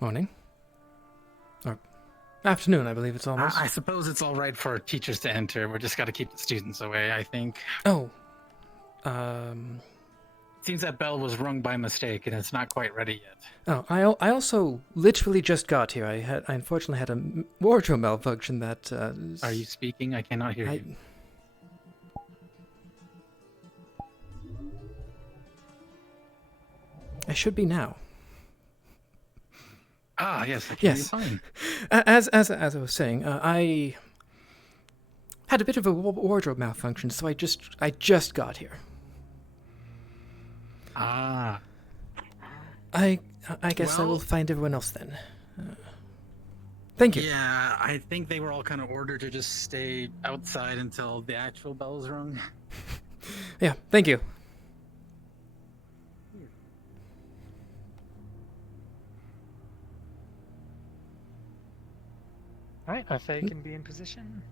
Morning. Or afternoon, I believe it's almost. I suppose it's all right for teachers to enter. We just got to keep the students away, I think. Oh. Seems that bell was rung by mistake, and it's not quite ready yet. Oh, I also literally just got here. I unfortunately had a wardrobe malfunction that. Are you speaking? I cannot hear you. I should be now. Ah, yes, I can hear you fine. As I was saying, I had a bit of a wardrobe malfunction, so I just got here. Ah. I guess I will find everyone else then. Thank you. Yeah, I think they were all kind of ordered to just stay outside until the actual bell's rung. Yeah, thank you. Alright, I say you can be in position.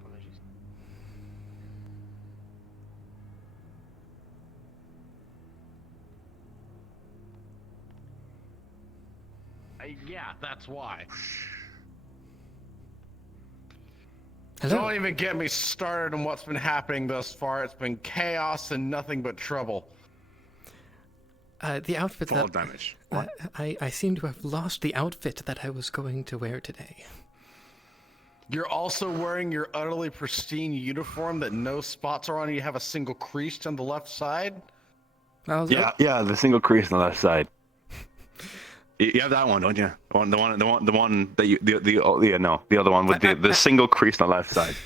Apologies. Yeah, that's why. Hello? Don't even get me started on what's been happening thus far. It's been chaos and nothing but trouble. The outfit Fall damage. What? I seem to have lost the outfit that I was going to wear today. You're also wearing your utterly pristine uniform that no spots are on. You have a single crease on the left side. Yeah, the single crease on the left side. You have that one, don't you? The one that you the other one with the single crease on the left side.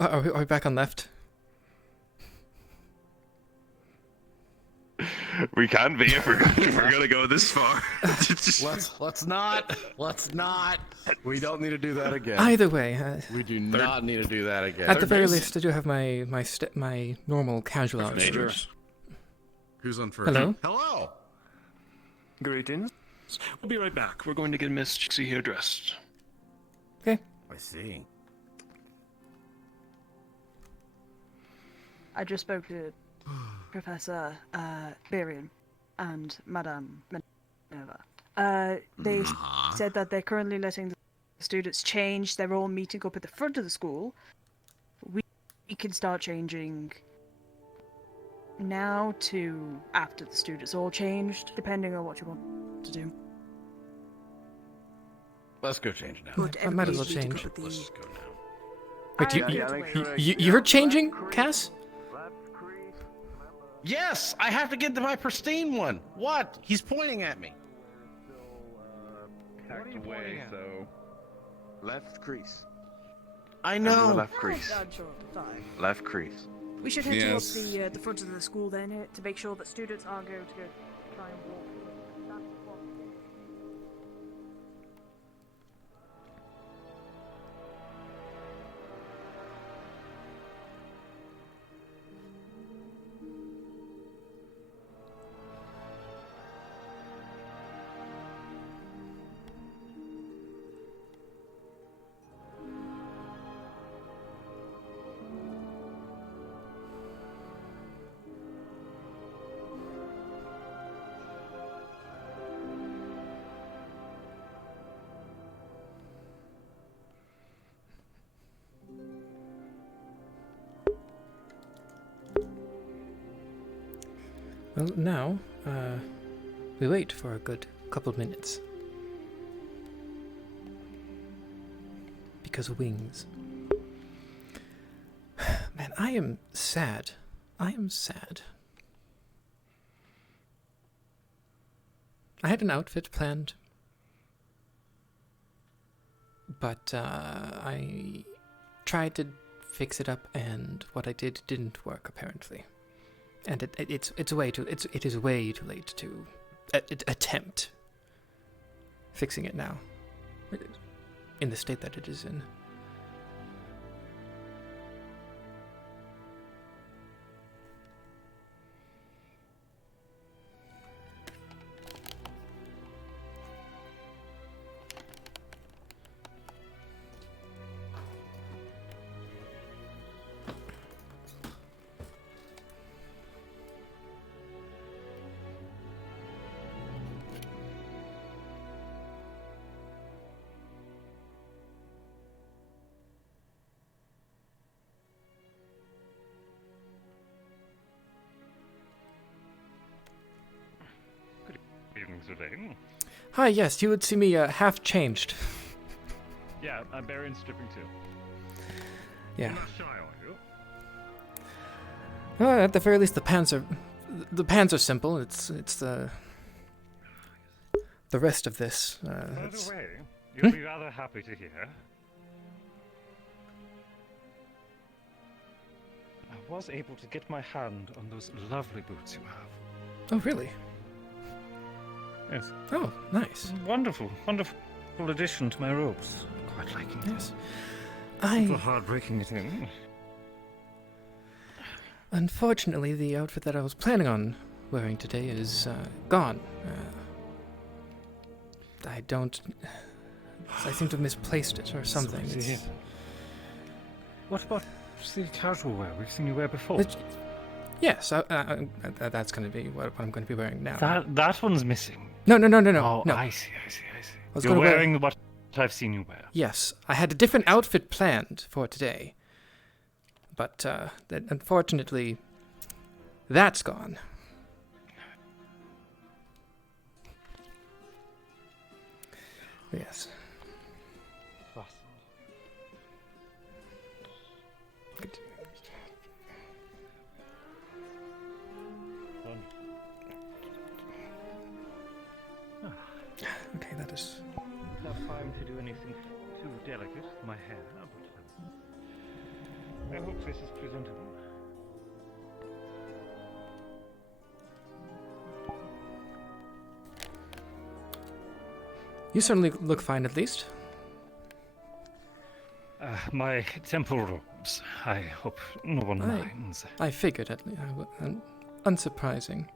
Are we back on left? We can be if we're gonna go this far. Let's not. We don't need to do that again. Either way, we do not need to do that again. At the very least, I do have my normal casual outfit. Who's on first? Hello. Hello. Greetings. We'll be right back. We're going to get Miss Chipz here dressed. Okay. I see. I just spoke to Professor Barian and Madame Minerva. They said that they're currently letting the students change. They're all meeting up at the front of the school. We can start changing now to after the students all changed, depending on what you want to do. Let's go change now. But I might as well everybody's meeting change. up at Let's the- just go now. Wait, you're changing, Cass? Yes, I have to get to my pristine one. What? He's pointing at me. Tacked away, so left crease. I Under the know. left crease. Oh, sure, sorry. Left crease. We should head Yes. towards the front of the school then to make sure that students are going to go try and walk. That's what- Well, now, we wait for a good couple of minutes. Because of wings. Man, I am sad. I am sad. I had an outfit planned. But, I tried to fix it up, and what I did didn't work, apparently. And it is way too late to attempt fixing it now, in the state that it is in. stripping. Hi, yes, you would see me half changed. Yeah, I'm Baron stripping too. Yeah. You're not shy, are you? At the very least, the pants are simple. It's the rest of this. By It's- the way, you'll be rather happy to hear. I was able to get my hand on those lovely boots you have. Oh, really? Yes. Oh, nice. Wonderful, wonderful addition to my robes. Quite liking it. Yes. Super hard breaking it in. Unfortunately, the outfit that I was planning on wearing today is gone. I seem to have misplaced it or something. Sorry to hear. What about the casual wear we've seen you wear before? Yes, that's going to be what I'm going to be wearing now. That one's missing. No. Oh, no. I see. was You're gonna wear- wearing what I've seen you wear. Yes, I had a different outfit planned for today, but unfortunately, that's gone. Yes. Okay, that is. Not trying to do anything too delicate with my hair, but I hope this is presentable. You certainly look fine, at least. My temple robes. I hope no one minds. I figured, at least. Unsurprising.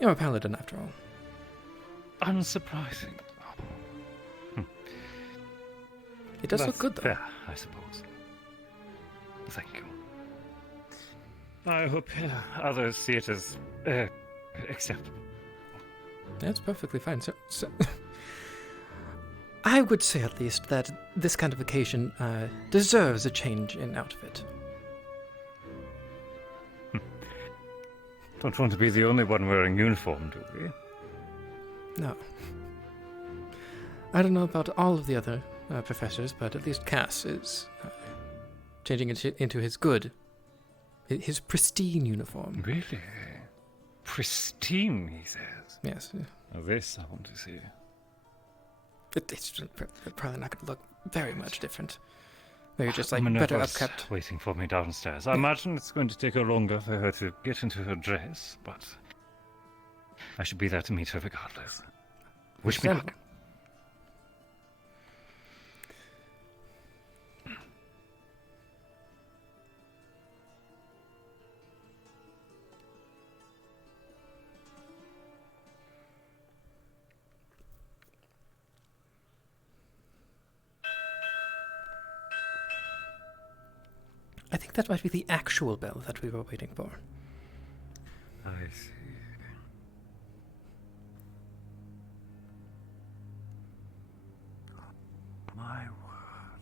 You're a paladin, after all. Unsurprising. It does look That's good, though. fair, I suppose. Thank you. I hope others see it as acceptable. That's perfectly fine. So I would say at least that this kind of occasion deserves a change in outfit. Don't want to be the only one wearing uniform, do we? No. I don't know about all of the other professors, but at least Cass is changing into his pristine uniform. Really? Pristine, he says. Yes. Now this I want to see. It's probably not going to look very much different. Maybe just like Minerva's better upkept. waiting for me downstairs. I imagine it's going to take her longer for her to get into her dress, but I should be there to meet her regardless. Wish me luck. I think that might be the actual bell that we were waiting for. I see. My word.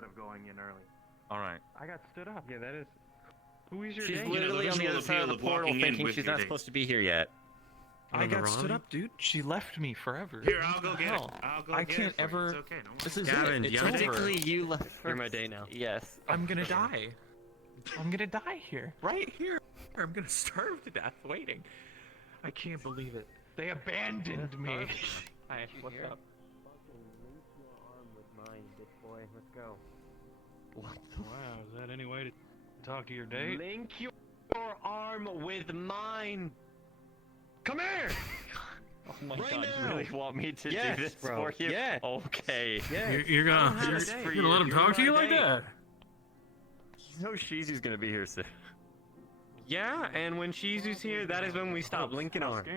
Of going in early. All right. I got stood up. Yeah, that is. Who is your She's name? literally on the other side of the portal thinking she's not supposed to be here yet. I got stood up, dude. She left me forever. Here, I'll go get it. I'll go I get can't it for you. ever. It's okay. Don't This worry. is Gavin, it. you It's have to over. take You left You're my first. day now. Yes. I'm gonna die. I'm gonna die here. Right here. I'm gonna starve to death waiting. I can't believe it. They abandoned me. Hi, what's up? Let's go. What Wow, is that any way to talk to your date? Link your arm with mine. Come here! Oh my Right god, now. you really want me to Yes, do this bro. for you? Yeah. Okay. Yeah. You're gonna let him talk to you like that? You know Shizu's gonna be here soon. Yeah, and when Shizu's here, that is when we stop linking arms.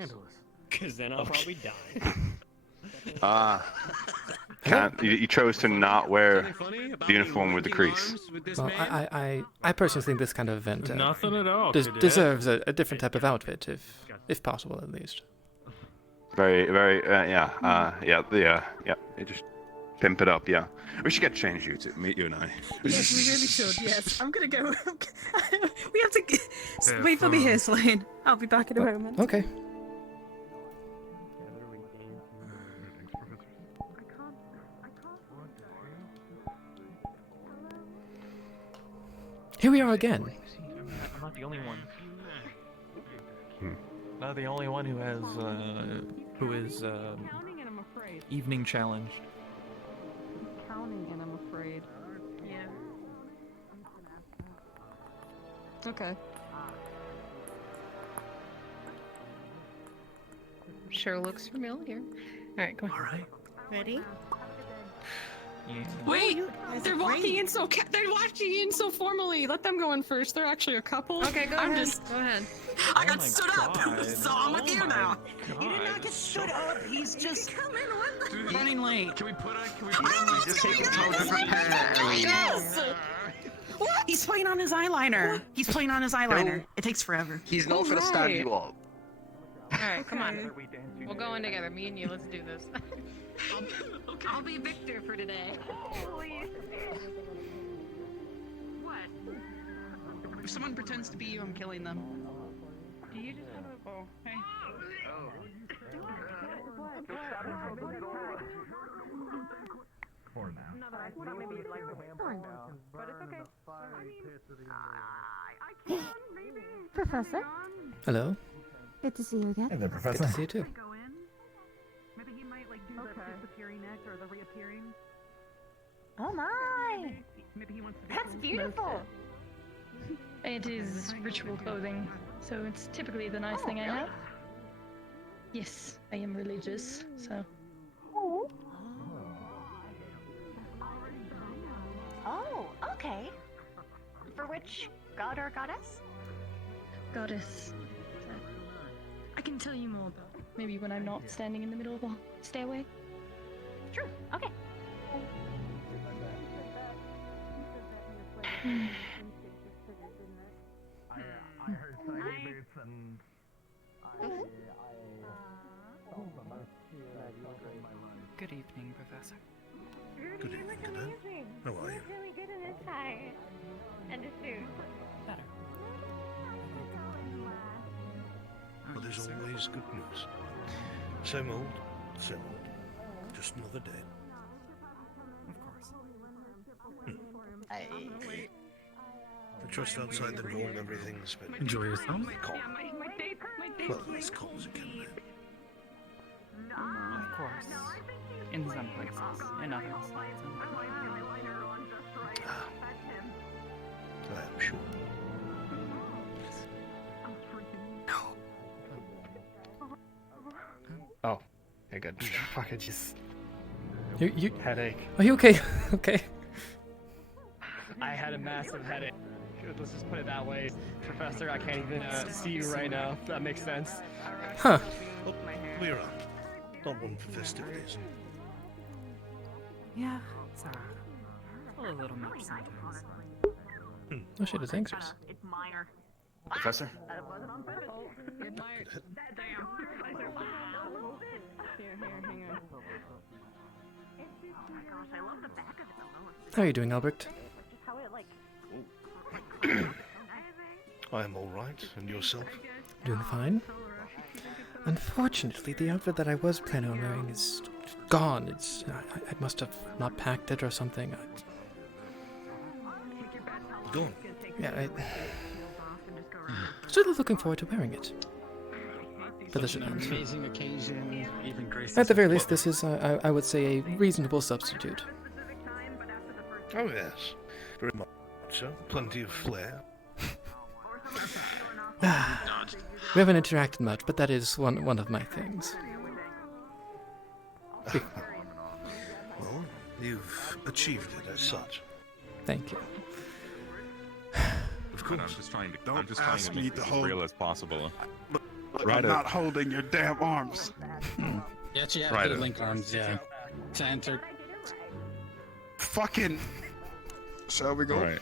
Because then I'll probably die. You chose to not wear Something funny about the uniform with the linking crease. arms with this Well, man? I personally think this kind of event Nothing at all. deserves a different type of outfit, if possible, at least. Very, very, yeah. You just pimp it up, yeah. We should get changed, you two. Meet you and I. Yes, we really should. Yes, I'm gonna go. We have to wait for me here, Sûlain. I'll be back in a moment. Okay. Here we are again. I'm not the only one. Not the only one who is evening challenged. Counting and I'm afraid. Yeah. Okay. Sure looks familiar. Alright, come on. Alright. Ready? Yeah. Wait! They're walking in so formally. Let them go in first. They're actually a couple. Okay, go ahead. Go ahead. I got stood up, so I'm with you now. He did not get stood up. He's just running late. Can we put on just take a moment to prepare. Yes! What? He's playing on his eyeliner. What? He's playing on his eyeliner. It takes forever. He's not gonna stand you up. Alright, come on. We'll go in together. Me and you, let's do this. I'll be Victor for today. What? If someone pretends to be you, I'm killing them. Do you just have a... Oh, hey. Professor? Hello. Good to see you again. Hey there, Professor. Good to see you too. Maybe he might like do the disappearing neck or the reappearing. Oh my! Maybe he wants to. That's beautiful. It is ritual clothing, so it's typically the nice thing I have. Yes, I am religious, so. Oh. Oh, okay. For which god or goddess? Goddess. I can tell you more about maybe when I'm not standing in the middle of a stairway. True. Okay. I heard side boots and Good evening, Professor. Good evening, Cadet. How are you? Really good in this tie and a suit. Better. Well, there's always good news. Same old, same old. Just another day. Of course. I trust outside the norm, everything's been Enjoy yourself. calm. My date. Well, as calm as it can be. Of course. In some places. In others. I am sure. Oh, okay, good. Fuck, I just... You headache. Are you okay? Okay. I had a massive headache. Let's just put it that way. Professor, I can't even see you right now, if that makes sense. Huh. Well, we're on. Not one for festivities. Yeah, it's a little much sometimes. Oh shit, it's anxious. It's minor. Professor? Good night. Damn. Here, hang on. Oh my gosh, I love the back of it though. How are you doing, Albert? How it like. I am all right, and yourself? Doing fine. Unfortunately, the outfit that I was planning on wearing is gone. I must have not packed it or something. Gone? Yeah, still looking forward to wearing it. For this event. Amazing occasion, even grace. At the very least, this is, I would say, a reasonable substitute. Oh yes, very much so. Plenty of flair. We haven't interacted much, but that is one of my things. Well, you've achieved it as such. Thank you. Of course. I'm just trying to. Don't I'm just trying ask to me make to this hold- as real as possible. I'm not holding your damn arms. Yeah, she has Right. to link arms, yeah. To enter. Fucking. Shall we go? All right.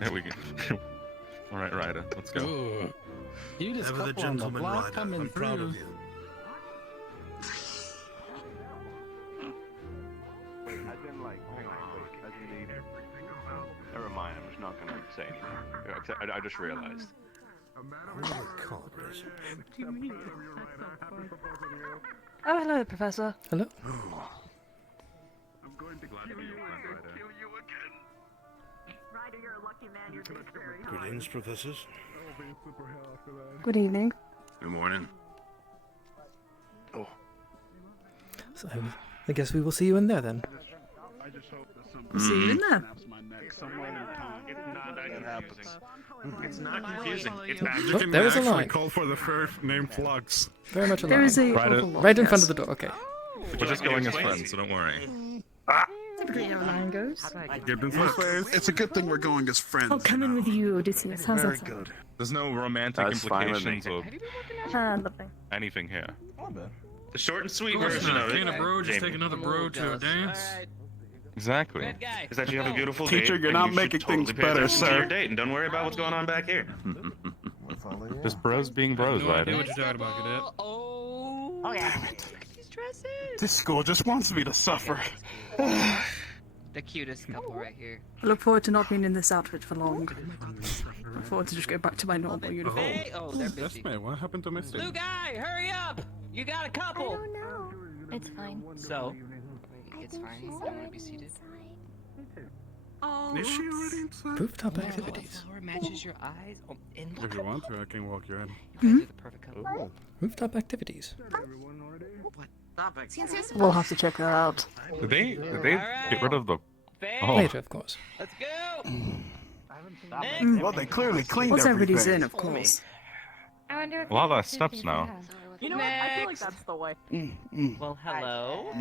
There we go. All right, Ryder, let's go. Ooh. You just Ever the couple on the gentleman, block Ryder. coming I'm proud through. of you. Never mind, I'm just not gonna say anything. I just realized. Oh, hello, Professor. Hello. I'm going to gladly be your friend, Ryder. Greetings, professors. Good evening. Good morning. So I guess we will see you in there then. See you in there. It's not confusing. It's Oh, there is a line. Call for the first name plugs. Very much a There line. is a Ryder, overlord, Right in front yes. of the door. Okay. we're just going as friends, so don't worry. Typically how a line goes. It's a good thing we're going as friends. I'll come in with you, Odysseus. How's Very that sound? good. There's no romantic That's fine with me. implications or Nothing. anything here. The short and sweet Of course version not. of it. Can't a bro just Jamie. take another bro to a dance? Exactly. Is that you have a beautiful Teacher, date, you're and not you should making totally things pay better, attention to sir. your date, and don't worry about what's going on back here. Just bros being bros, No idea Ryder. what you're talking about, cadet. Oh, yeah. This school just wants me to suffer. The cutest couple right here. I look forward to not being in this outfit for long. I look forward to just go back to my normal uniform. Hey, oh, they're busy. What happened to Misty? Blue guy, hurry up! You got a couple. I don't know. It's fine. So, it's fine. You don't want to be seated. Oh. Is she already inside? Rooftop activities. Flower matches your eyes. Oh, in If you want to, I can walk you in. You guys are the perfect couple. Rooftop activities. We'll have to check that out. Did they get rid of the... Oh. Later, of course. Let's go. Well, they clearly cleaned Once everybody's everything. in, of course. I wonder if A lot of steps now. You know what? I feel like that's the way. Well, hello.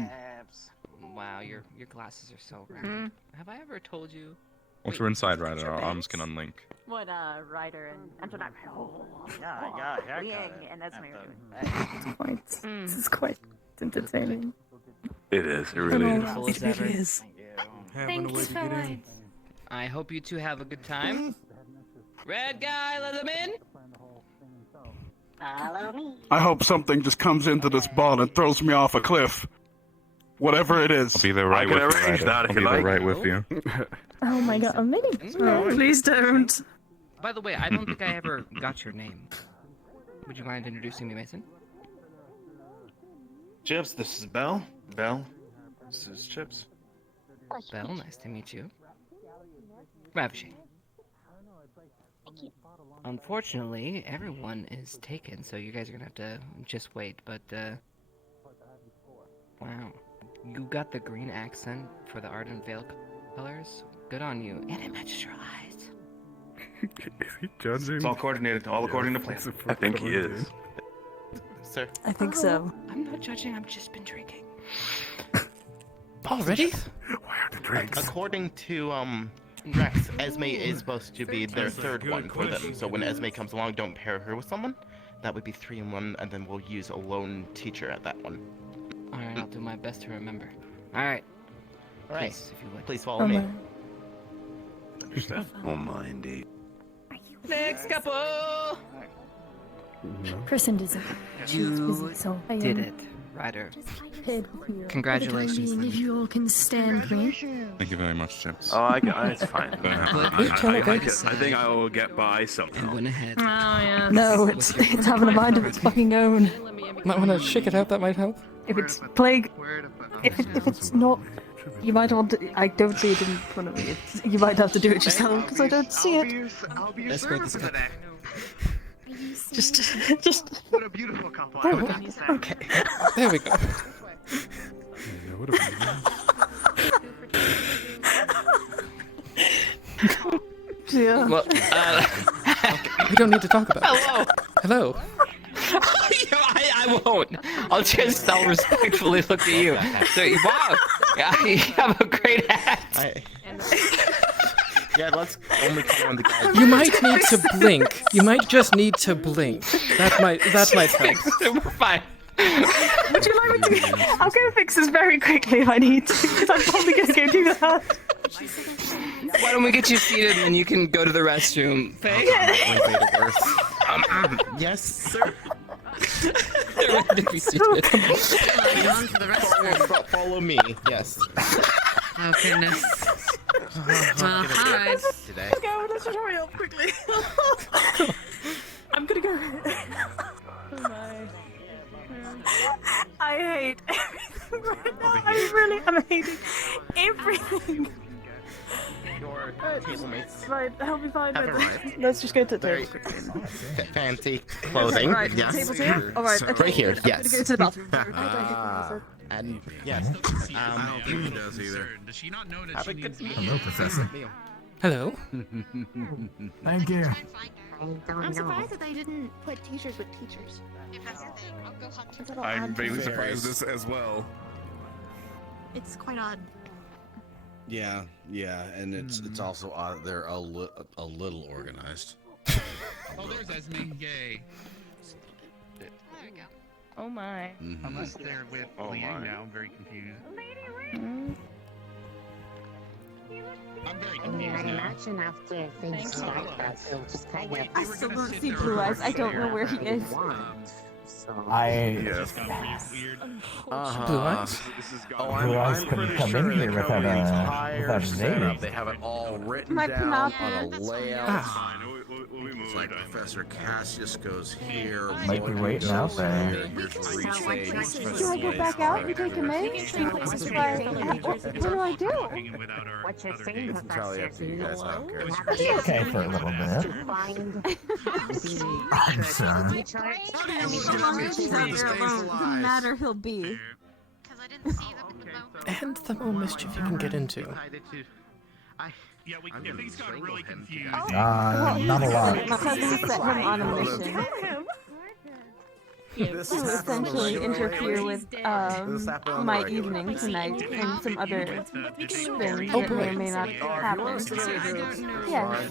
Wow, your glasses are so round. Have I ever told you? Once we're inside, Ryder, our arms can unlink. What Ryder and Antoinette. And that's what you're doing. This is quite entertaining. It is. It really is. Beautiful It as ever. really is. Thank you so much. I hope you two have a good time. Red guy, let them in. I hope something just comes into this ball and throws me off a cliff. Whatever it is. I'll be there right I can with you, arrange Ryder. that if I'll be you there like. right with you. Oh my god, amazing. Oh, please don't. By the way, I don't think I ever got your name. Would you mind introducing me, Mason? Chipz, this is Belle. Belle, this is Chipz. Belle, nice to meet you. Ravishing. Unfortunately, everyone is taken, so you guys are gonna have to just wait, but, wow. You got the green accent for the ardent veil colors? Good on you. And it matches your eyes. Is he judging? It's all coordinated, all according to plan. I think he is. Sir? I think so. I'm not judging, I've just been drinking. Already? Why are the drinks? According to Rex, Esme is supposed to be their third one for them. So when Esme comes along, don't pair her with someone. That would be 3 in 1, and then we'll use a lone teacher at that one. Alright, I'll do my best to remember. Alright. Alright. Please, if you would. Please follow me. Oh my, indeed. Next couple! Person doesn't choose busy, so I Did it, Ryder. Congratulations. If you all can stand me. Thank you very much, Chipz. Oh, it's fine. I think I will get by somehow. Went ahead. Oh yeah. No, it's having a mind of its fucking own. Might want to shake it out. That might help. If it's plague, if it's not, you might want to. I don't see it in front of me. You might have to do it yourself because I don't see it. Let's break this up. Just. What a beautiful couple. Oh, okay. There we go. Yeah. Well, we don't need to talk about it. Hello. Hello. I don't. I'll respectfully look at you. So, wow, you have a great hat. Yeah, let's only call on the guy. You might need to blink. You might just need to blink. That might help. We're fine. Would you like me to? I'm gonna fix this very quickly if I need to, because I'm probably gonna go do that. Why don't we get you seated and then you can go to the restroom? Faye? Yes, sir. They're ready to be seated. Follow me. Yes. Oh goodness. Well, alright. Let's go with this tutorial quickly. I'm gonna go. Oh my. I hate everything right now. I really am hating everything. Your table mates. Right, I'll be fine. Have arrived. Let's just go to the Very table. fancy clothing. Right, yes. the table's here. All right, okay. Right here. I'm Yes. gonna go to the bathroom. And yes. Does either. Does she not know that Have she a good needs meal. Hello, Professor. Hello. Thank you. I'm surprised that they didn't put teachers with teachers. If that's the thing, I'll go hunt. I'm really surprised as well. It's quite odd. Yeah, and it's also they're a little organized. Oh, there's Esme. Yay. There we go. Oh my. Unless they're with Liang now, I'm very confused. I'm very I mean, I confused now. imagine after things start that he'll just kind of. I still don't see Blue Eyes. I don't know where he is. Yes. Blue Eyes? Blue Eyes couldn't come in here without a name. They have it all written My down on a Penelope. layout. It's like Professor Cassius goes here. Might be waiting out there. Can I go back out and take him in? What do I do? What you're saying, It's entirely up to you guys. I don't care. It's okay for a little bit. I'm sorry. Doesn't matter, he'll be. Because I didn't see them in the moment. And the more mischief you can get into. Yeah, things got really confused. Not a lot. My cousin set him on a mission to essentially interfere with my evening tonight and some other things that may or may not happen. Yeah.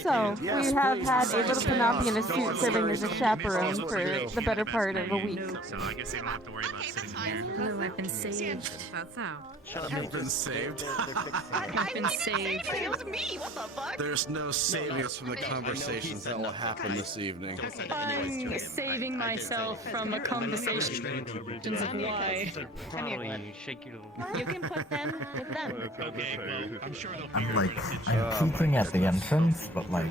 So we have had a little Penelope in a suit serving as a chaperone for the better part of a week. So I guess they don't have to worry about sitting here. Oh, I've been saved. That's how. You've been saved. I've been saved. It was me. What the fuck? There's no saving us from the conversations that will happen this evening. I'm saving myself from a conversation of why. Come here. Shake your little. You can put them with them. Okay, well, I'm sure they'll I'm figure like, it out. I'm peeking at the entrance, but like,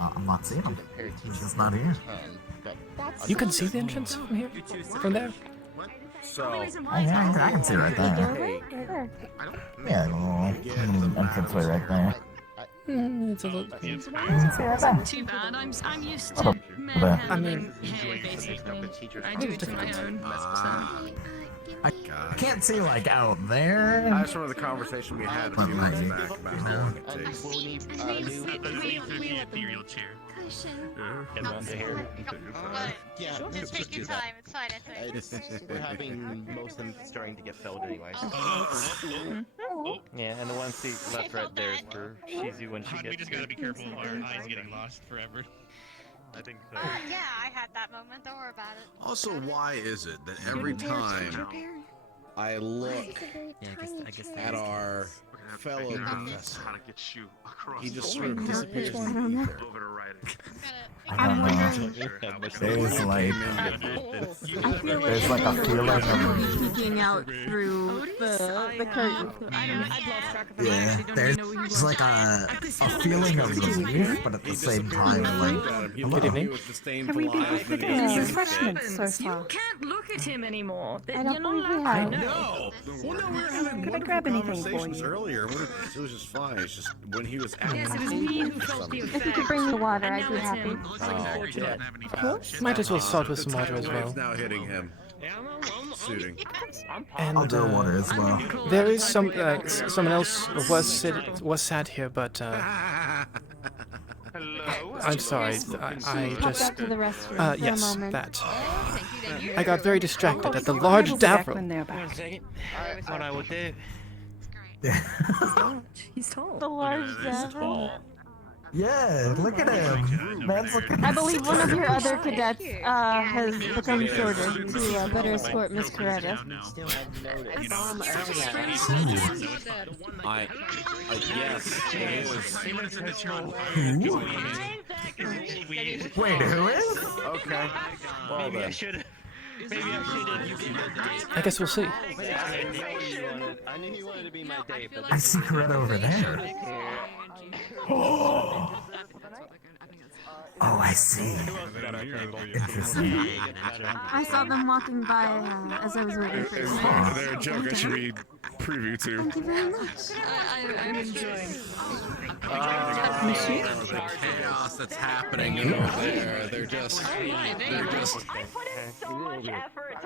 I'm not seeing him. He's just not here. You can see the entrance from here? From there? So, Oh yeah, I can see right there. Yeah, the little entranceway right there. It's a little. You can see right there. Too bad. I'm used Oh, to there. I mean, hair basically. I do it to my own. I can't see like out there. I just remember the conversation we had a few months back about how long it takes. We'll need The ethereal chair. Yeah, Just take your time. It's fine. It's fine. we're having most of them starting to get filled anyways. Yeah, and the one seat left right there is for Shizu when she We gets just here. gotta be careful of our eyes getting lost forever. I think so. Yeah, I had that moment. Don't worry about it. Also, why is it that every time I look at our fellow professor, he just sort of disappears in the ether? I don't know. There's like a feeling of Peeking out through the curtain. yeah. There's like a feeling of relief, but at the same time, like Good evening. Have we been offered any refreshments so far? You can't look at him anymore. I don't believe we have. No! Well, no, we were having Could I wonderful grab anything for conversations you? earlier. It was just fine. It's just when he was out. Yes, it was me who felt the If you effect. could bring me water, And I'd now be it's happy. him. Of course. Might as well start with some water as well. It's now hitting him. Suiting. And I'll do water as well. there is someone else was sat here, but I'm sorry. I Pop just back to the restroom for yes, a moment. that. I got very distracted at the large Davril. One second. What I will do. He's tall. The large Davril. Yeah, look at him. Man's looking. I believe one of your other cadets has become shorter to better escort Miss Coretta. Yes, it is. Wait, who is? Okay. Well Maybe I then. should. Maybe I should. I guess we'll see. I knew he wanted to be my date, but I see Coretta over there. Oh, I see. Interesting. I saw them walking by as I was waiting for you. They're a joke I should read preview to. Thank you very much. I'm enjoying. The chaos that's happening over there. They're just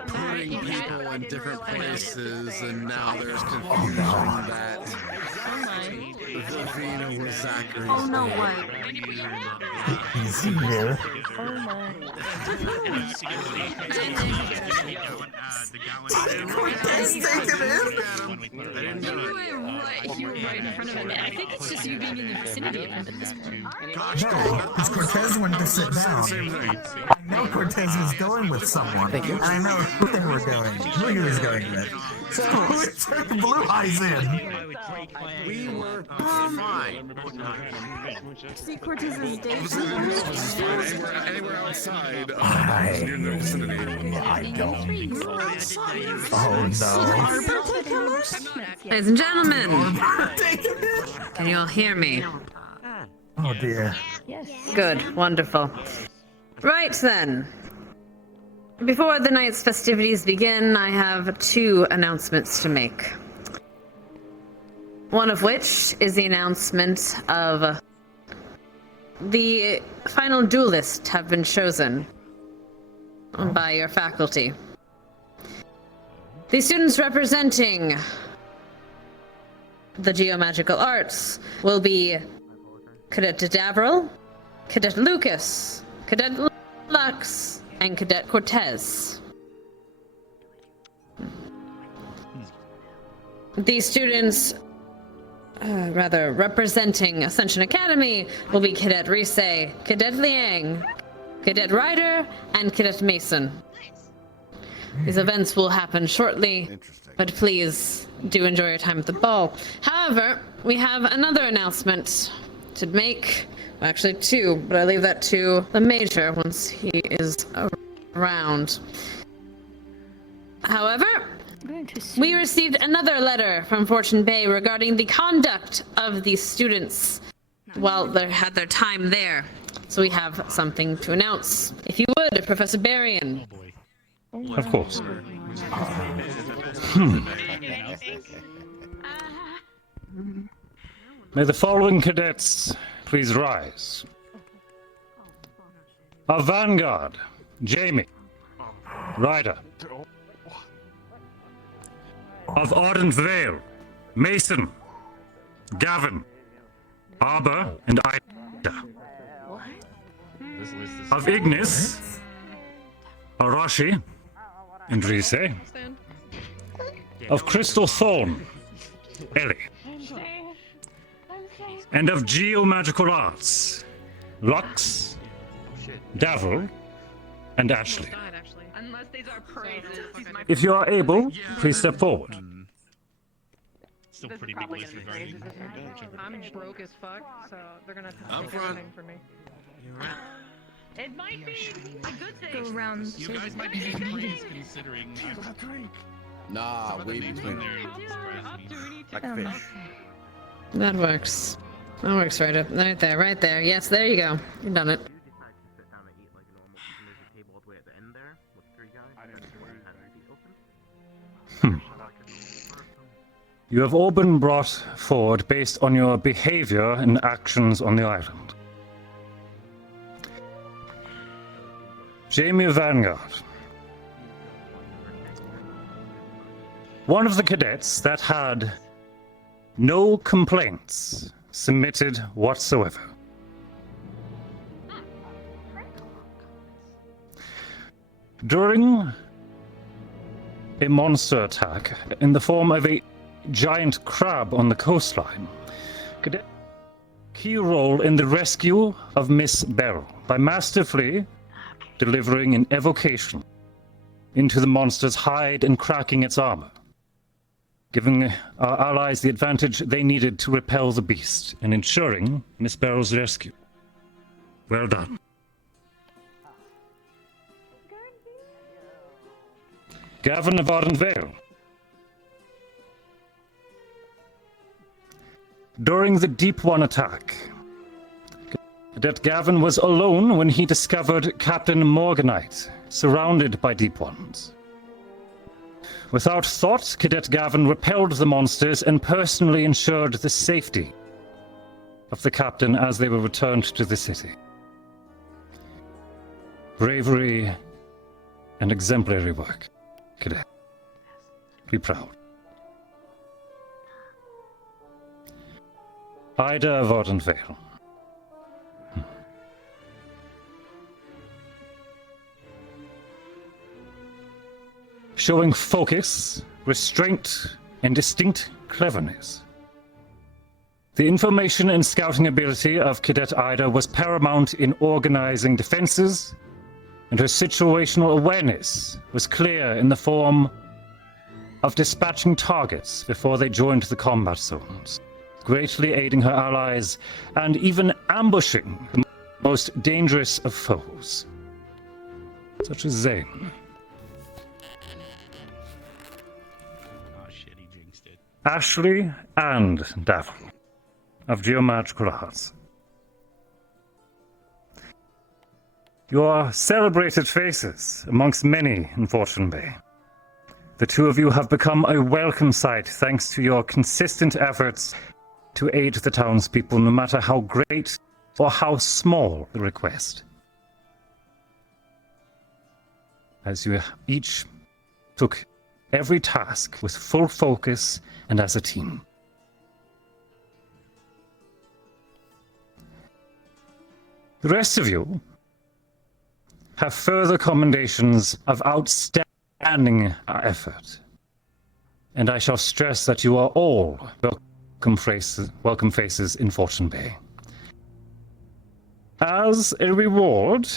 putting people in different places, and now there's confusion that Zafina was Zachary. Oh no, what? He's here. Oh my. You were right in front of him. I think it's just you being in the vicinity of him at this point. No, because Cortez wanted to sit down. I know Cortez was going with someone. Thank you. And I know who they were going, who he was going with. So who took Blue Eyes in? We were fine. See Cortez's date. Anywhere outside. I don't. Oh no. Ladies and gentlemen, can you all hear me? Oh dear. Yes. Good, wonderful. Right then. Before the night's festivities begin, I have 2 announcements to make. One of which is the announcement of the final duelists have been chosen by your faculty. The students representing the Geo Magical Arts will be Cadet Davril, Cadet Lucas, Cadet Lux, and Cadet Cortez. The students, representing Ascension Academy will be Cadet Rise, Cadet Liang, Cadet Ryder, and Cadet Mason. These events will happen shortly, but please do enjoy your time at the ball. However, we have another announcement to make. Well, actually 2, but I leave that to the Major once he is around. However, we received another letter from Fortune Bay regarding the conduct of these students while they had their time there. So we have something to announce. If you would, Professor Barian. Of course. May the following cadets please rise. Of Vanguard, Jamie, Ryder. Of Ardent Vale, Mason, Gavin, Arbor, and Ida. Of Ignis, Arashi, and Rise. Of Crystal Thorn, Ellie. And of Geo Magical Arts, Lux, Davril, and Ashley. Unless these are praises. If you are able, please step forward. Still pretty big list of I'm broke as fuck, so they're gonna Up take front. everything from me. It might be a good thing. Go around. You guys might be surprised considering. Nah, way between. Like Oh, fish. That works. That works right up, right there, right there. Yes, there you go. You've done it. You have all been brought forward based on your behavior and actions on the island. Jamie Vanguard. One of the cadets that had no complaints submitted During a monster attack in the form of a giant crab on the coastline, Cadet key role in the rescue of Miss Beryl by masterfully delivering an evocation into the monster's hide and cracking its armor, giving our allies the advantage they needed to repel the beast and ensuring Miss Beryl's rescue. Well done. Gavin of Ardenvale. During the Deep One attack, Cadet Gavin was alone when he discovered Captain Morganite, surrounded by Deep Ones. Without thought, Cadet Gavin repelled the monsters and personally ensured the safety of the captain as they were returned to the city. Bravery and exemplary work, Cadet. Be proud. Ida of Ardenvale. Showing focus, restraint, and distinct cleverness. The information and scouting ability of Cadet Ida was paramount in organizing defenses, and her situational awareness was clear in the form of dispatching targets before they joined the combat zones, greatly aiding her allies and even ambushing the most dangerous of foes, such as Zane. Ashley and Davin of Geo Magical Arts. Your celebrated faces amongst many in Fortune Bay. The two of you have become a welcome sight thanks to your consistent efforts to aid the townspeople, no matter how great or how small the request. As you each took every task with full focus and as a team. The rest of you have further commendations of outstanding effort, and I shall stress that you are all welcome faces in Fortune Bay. As a reward,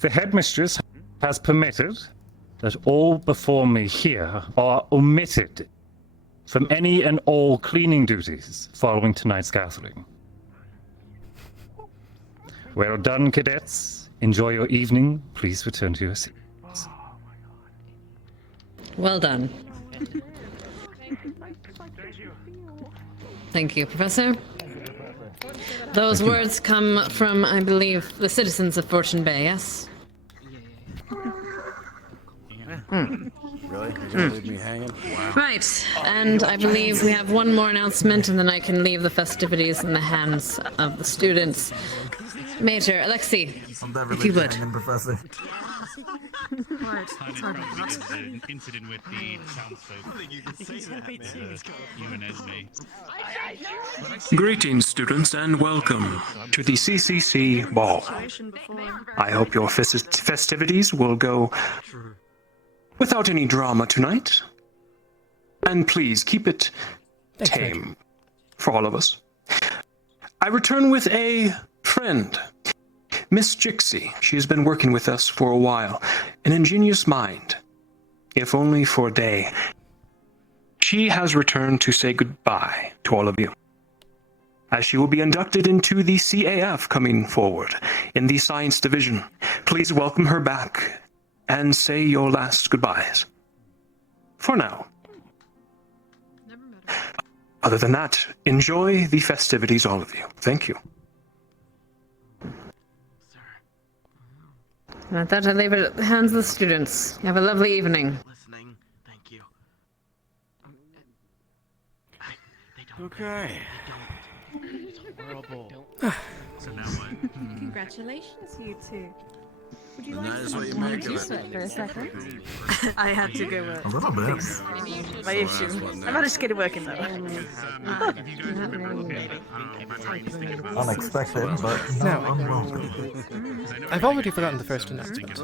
the headmistress has permitted that all before me here are omitted from any and all cleaning duties following tonight's gathering. Well done, cadets. Enjoy your evening. Please return to your seats. Well done. Thank you, Professor. Those words come from, I believe, the citizens of Fortune Bay, yes? Really? You're gonna leave me hanging? Wow. Right, and I believe we have one more announcement, and then I can leave the festivities in the hands of the students. Major Alexi, if you would. Professor. An incident with the townsfolk. You can say that, you and Esme. Greetings, students, and welcome to the CCC Ball. I hope your festivities will go without any drama tonight. And please keep it tame for all of us. I return with a friend, Miss Jixie. She has been working with us for a while. An ingenious mind, if only for a day. She has returned to say goodbye to all of you, as she will be inducted into the C.A.F. coming forward in the science division. Please welcome her back and say your last goodbyes. For now. Other than that, enjoy the festivities, all of you. Thank you. With that, I leave it at the hands of the students. Have a lovely evening. Okay. So now what? Congratulations, you two. That is what you make of for a second. I had to go A little bit. my issue. I managed to get it working though. Unexpected, but Now, unwelcome. I've already forgotten the first announcement,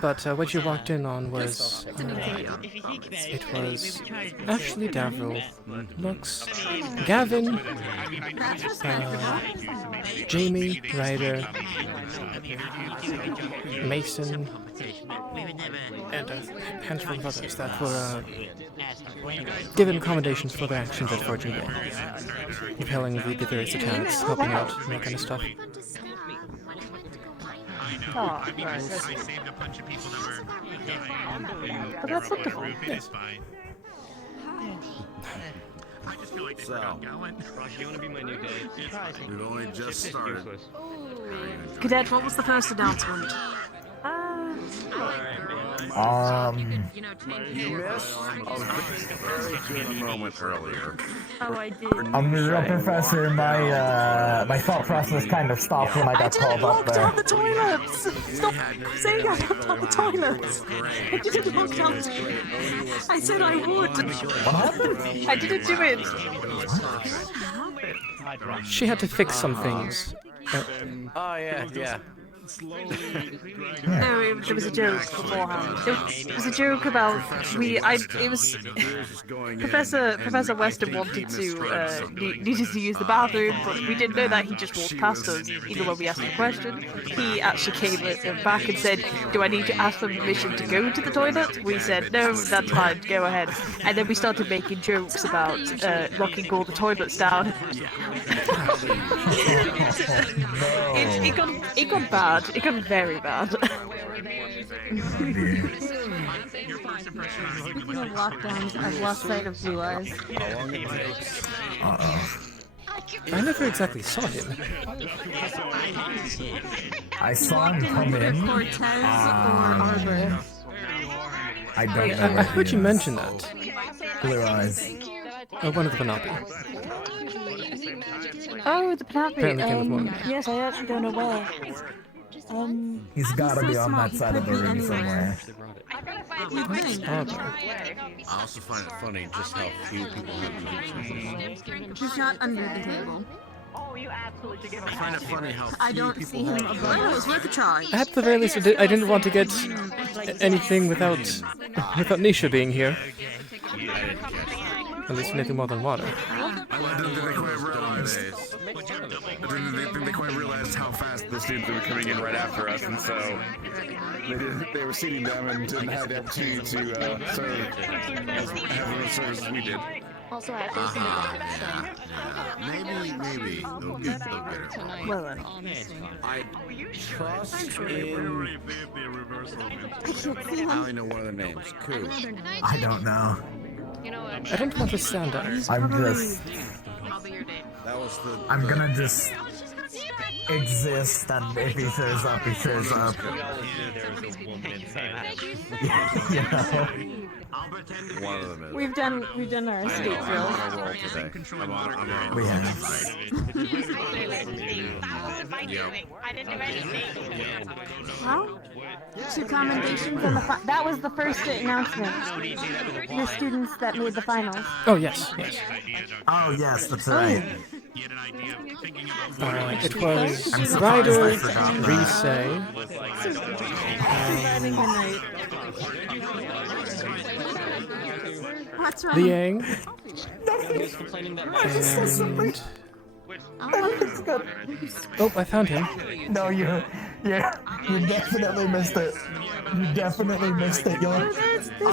but what you walked in on was it was Ashley Davril, Lux, Gavin, Jamie Ryder, Mason, and a handful of others that were given accommodations for their actions at Fortune Bay, repelling the various attacks, helping out, and that kind of stuff. Oh, right. But that's wonderful. Yes. So, you want to be my new guy? we've only just started. Cadet, what was the first announcement? You missed a very good moment earlier. Oh, I did. Professor, my thought process kind of stopped when I got called up there. the toilets! Stop saying I locked down the toilets! I didn't lock down the toilets. I said I would. What happened? I didn't do it. She had to fix some things. Oh yeah. No, there was a joke beforehand. It was a joke about Professor Weston wanted to needed to use the bathroom, but we didn't know that he just walked past us. Even when we asked him a question, he actually came back and said, "Do I need to ask for permission to go to the toilet?" We said, "No, that's fine. Go ahead." And then we started making jokes about locking all the toilets down. It got bad. It got very bad. Speaking of lockdowns, I've lost sight of Blue Eyes. I never exactly saw him. I saw him come in. Cortez or Arbor. I don't know. I heard you mention that. Blue Eyes. One of the Panapi. Oh, the Panapi. Apparently came with one. Yes, I actually don't know where. He's gotta be on that side of the room somewhere. You think? I also find it funny just how few people have jokes. He's not under the table. I find it funny how few I don't people see him have above. Oh, it's worth a try. At the very least, I didn't want to get anything without Nisha being here. At least anything more than water. I didn't think they quite realized how fast the students were coming in right after us, and so they were seating them and didn't have the opportunity to serve as heavily service as we did. Also, I have Maybe they'll get it. Well then. I trust in. I only know one of their names. Koo. I don't know. I don't want to stand up. I'm just. That was the. I'm gonna just exist, and if he shows up, he shows up. You know? One of them is. We've done our escape drill. We have. Well, two commendations on the that was the first announcement. The students that made the finals. Oh yes. Oh yes, that's right. It was Ryder, Rise, What's wrong? Liang, and... Oh, I found him. No, you definitely missed it. You definitely missed it. I'll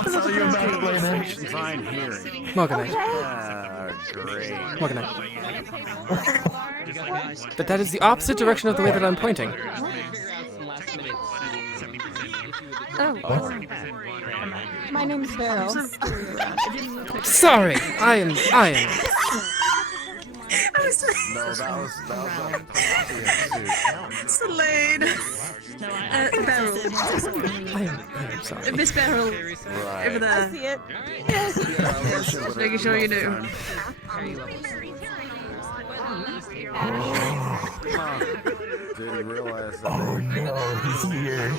tell you about it later. Fine hearing. Morganite. Great. Morganite. But that is the opposite direction of the way that I'm pointing. Oh. My name's Beryl. Sorry, I am. No, that was Sûlain. Beryl. I am sorry. Miss Beryl. Right. Over there. I see it. Yes. Making sure you knew. Didn't realize that. Oh no, he's here.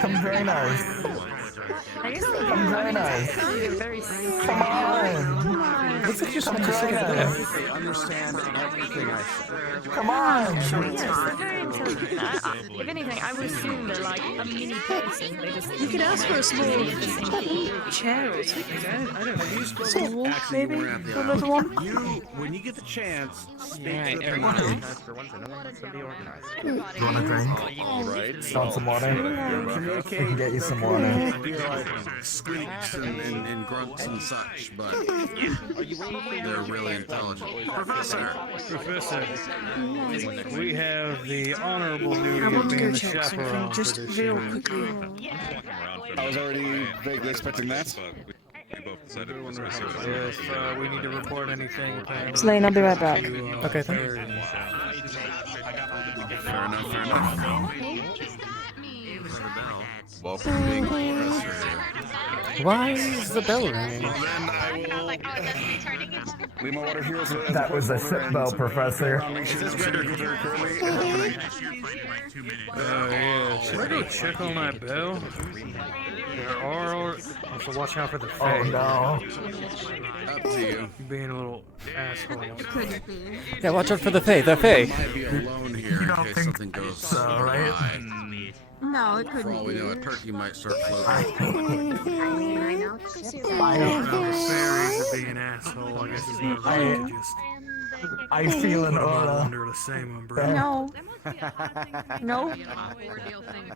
Come join us. I guess Come join us. Come on. Looks like you just Come want to sit join there. us. They understand everything I say. Come on. Yes, they're very intelligent. If anything, I would assume they're like a mini person. They just You could ask for a small chair or something. I don't know. Small, maybe? The little one? When you get the chance, speak Alright, to the everyone people. organized for once, and no one wants to be organized. You want a drink? Right? Want some water? We can get you some water. Squeaks and grunts and such, but they're really intelligent. Professor, we have the honorable duty I of want to being go the check something chaperone just for this real evening. quickly. I was already vaguely expecting that. If we need to report anything, Sûlain, I'll be right back. Okay, thank you. Fair enough, fair enough. Welcome to being Professor. Why is the bell ringing? Leave my water here. That was a sip bell, Professor. yeah, should I go check on that bell? There are also watch out for the Oh Fae. no. Up to you. Being a little asshole. Yeah, watch out for the Fae. The Fae. Might be alone here in case something goes so, right? awry. No, it For couldn't all we be. know, a turkey might start I floating. mean, I know. The fairies are being asshole. I guess it's not right to just I feel an put them all aura. under the same umbrella. No. No.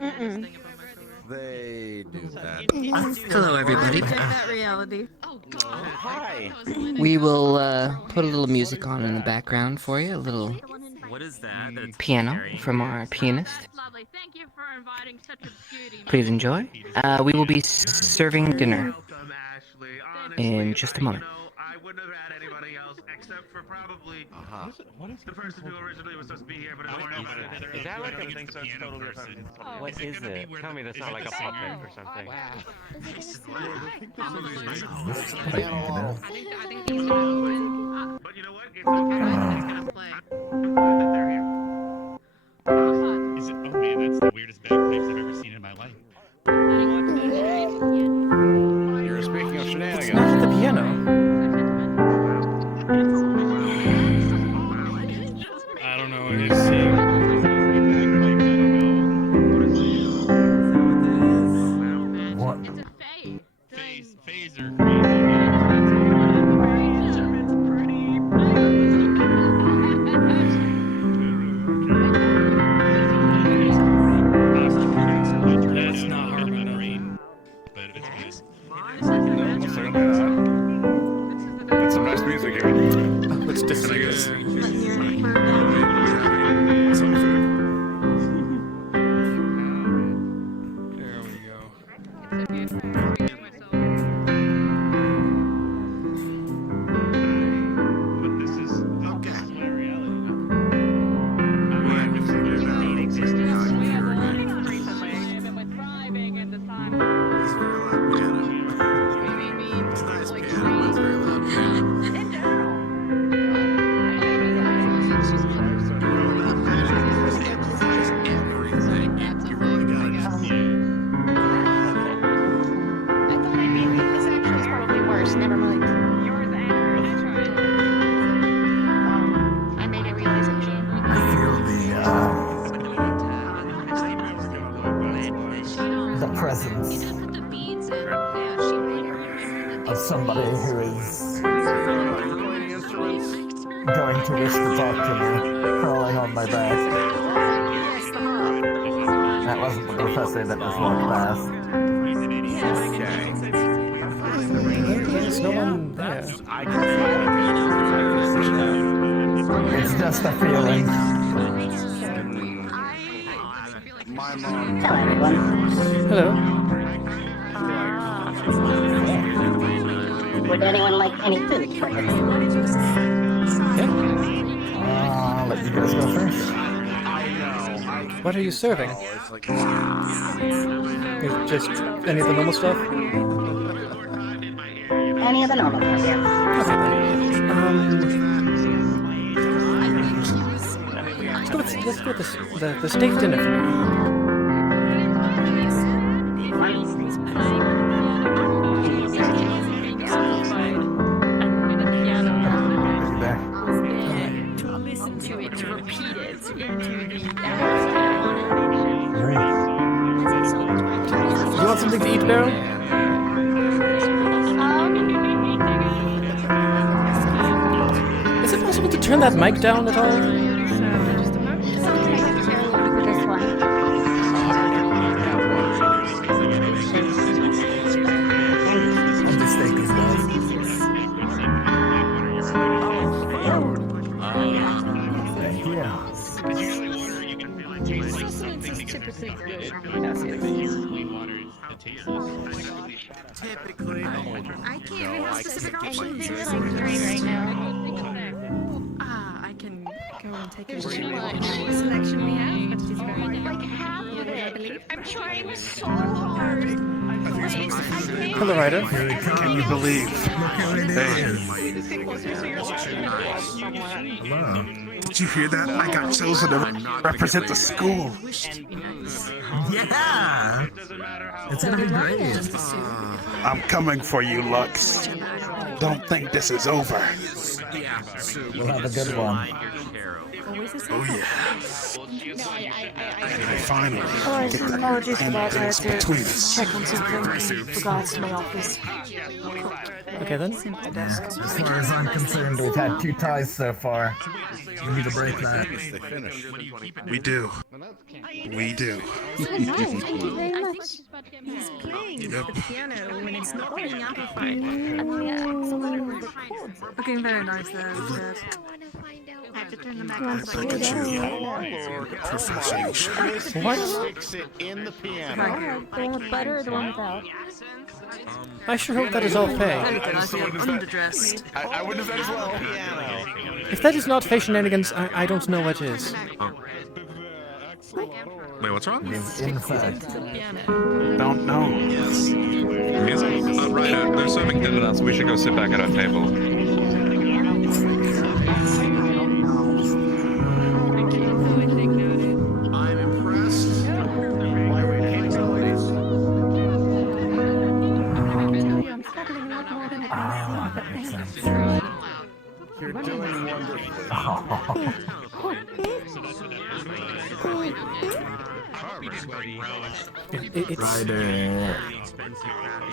Mm-mm. They do that. Hello, everybody. Check that reality. Hi. We will put a little music on in the background for you, a little What is that? That's piano from our pianist. Please enjoy. We will be serving dinner in just a moment. I wouldn't have had anybody else except for probably the person who originally was supposed to be here, but I don't know. Is that like a thing, so it's totally different. What is it? Tell me that's not like a puppet or something. But you know what? It's okay. It's gonna play. I'm glad that they're here. Is it? Oh man, that's the weirdest bagpipes I've ever seen in my life. You're speaking of shenanigans. It's not the piano. I don't know. It's What? Phaser. That's not harmony. But it's good. That's some nice music here. Let's just Can I guess? There we go. But this is my reality. This actually is probably worse. Never mind. I made a realization. I feel the presence of somebody who is going to wish to talk to me, crawling on my back. That wasn't the professor that just walked past. There's no one there. It's just a feeling. My mom. Hello, everyone. Hello. Would anyone like any food? I'll let you guys go first. What are you serving? Is just any of the normal stuff? Any of the normal stuff, yeah. Okay then. go with the steak dinner for me. To listen to it, to repeat it into the. Do you want something to eat, Beryl? Is it possible to turn that mic down at all? Typically, I can't have specific options. right now. I can go and take a look at the selection we have. But it's very like half of it, I believe. I'm trying so hard. Hello, Ryder. Can you believe? Hello. Did you hear that? I got chosen to represent the school. Yeah! It's gonna be great. I'm coming for you, Lux. Don't think this is over. We'll have a good one. Oh yeah. Finally, Apologies for that. I had to between us. check on something in regards to my office. Okay then. As far as I'm concerned, we've had 2 ties so far. We need to break that. We do. We do. Thank you very much. He's playing Yep. the piano when it's not being amplified. Looking very nice there, Dad. I have to turn the You back want to on. do that? Professor. What? Sticks it in the piano. The one with butter or the one without? I sure hope that is all Faye. I feel underdressed. I would have said as well. Piano. If that is not Faye shenanigans, I don't know what is. Wait, what's wrong? In fact. Don't know. Music? Right, they're serving dinner now, so we should go sit back at our table. I'm impressed by your capabilities. I'm struggling a lot more than I Ah, that makes sense. You're doing wonderful.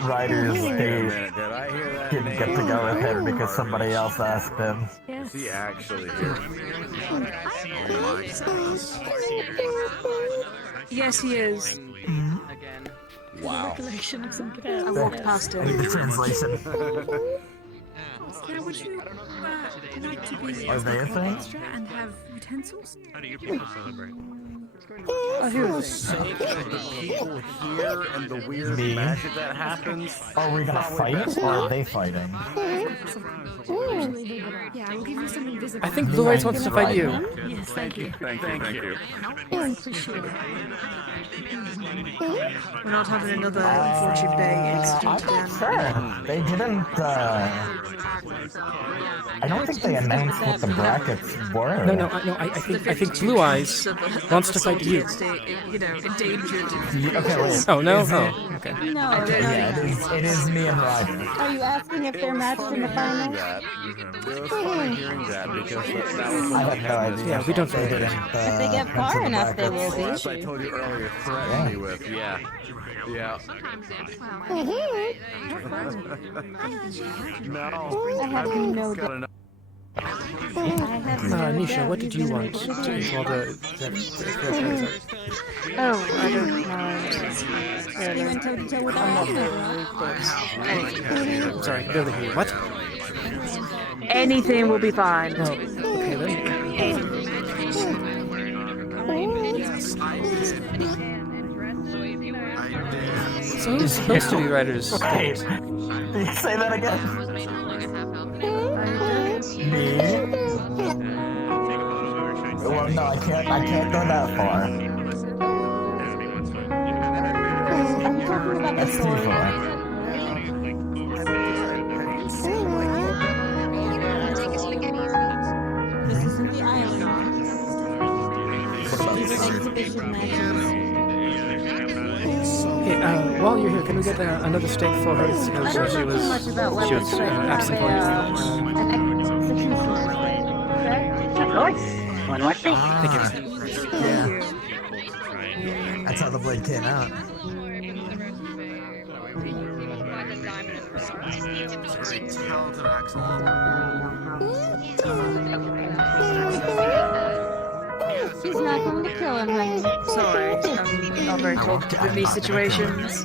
Ryder's Wait a date minute, did I hear that didn't get to go with him because somebody else asked him. Is he actually here? Yes, he is. Wow. Recollection of some I walked past I need the him. translation. Yeah, would you like to be Are they a thing? extra and have utensils? How do you people celebrate? Oh, he was. The people here and the weird Me? magic that happens. Are we gonna fight or are they fighting? Yeah, I will give you something visible. I think Blue Eyes wants to fight you. Yes, thank you. Thank you. We're not having another Fortune Bay incident I'm not again. sure. They didn't, I don't think they announced what the brackets were. No, I think Blue Eyes wants to fight you. You know, endangered. Okay, wait. Oh no? Is it- Oh, okay. No. Yeah, it is me and Ryder. Are you asking if they're matched in the finals? Really funny hearing that because that was I have no idea. Yeah, we don't They know. didn't, If they get far mention the enough, they will brackets. be. I told you earlier, threatened me with. Yeah. Yeah. No. I have no Got enough. Nisha, what did you want to eat while the Oh, I don't know. You went toe to toe with all of them. I'm sorry, I can barely hear you. What? Anything will be fine. Oh, okay then. So who's supposed to be Ryder's Wait, date? did you say that again? Me? Well, no, I can't go that far. I'm talking about That's the too story. far. This isn't the island. Magician matches. Hey, while you're here, can we get another steak for her? I don't know too much about weapons, but absent for an executioner's blade, correct? Of course. One more thing. Thank you. Yeah. That's how the blade came out. He's not going to kill him, honey. Sorry, I'm not very talkative in these situations.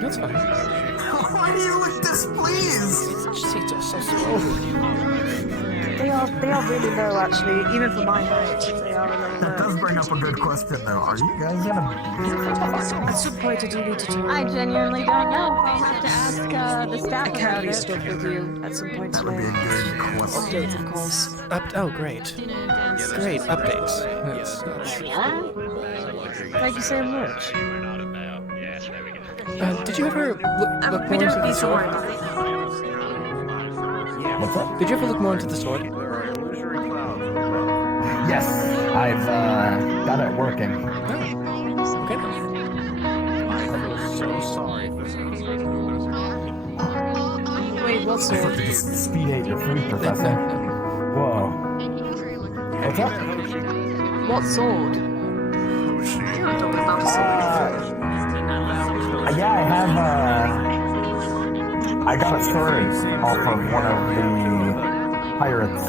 That's fine. Why do you look displeased? Seats are so slow. They are really low, actually. Even for my height, they are a little That does bring up a good question, though. Are you guys gonna? At some point, I do need to do. I genuinely don't know. I'll have to ask the staff about Academy it. stuff with you at some point today. Updates, of course. Oh, great. Great updates. Thank you so much. Did you ever look more into the sword? What's up? Did you ever look more into the sword? Yes, I've got it working. Okay. I feel so sorry for Wait, what I sword? thought you just speed ate your food, Professor. Whoa. What's up? What sword? Yeah, I have, I got a sword off of one of the pirates.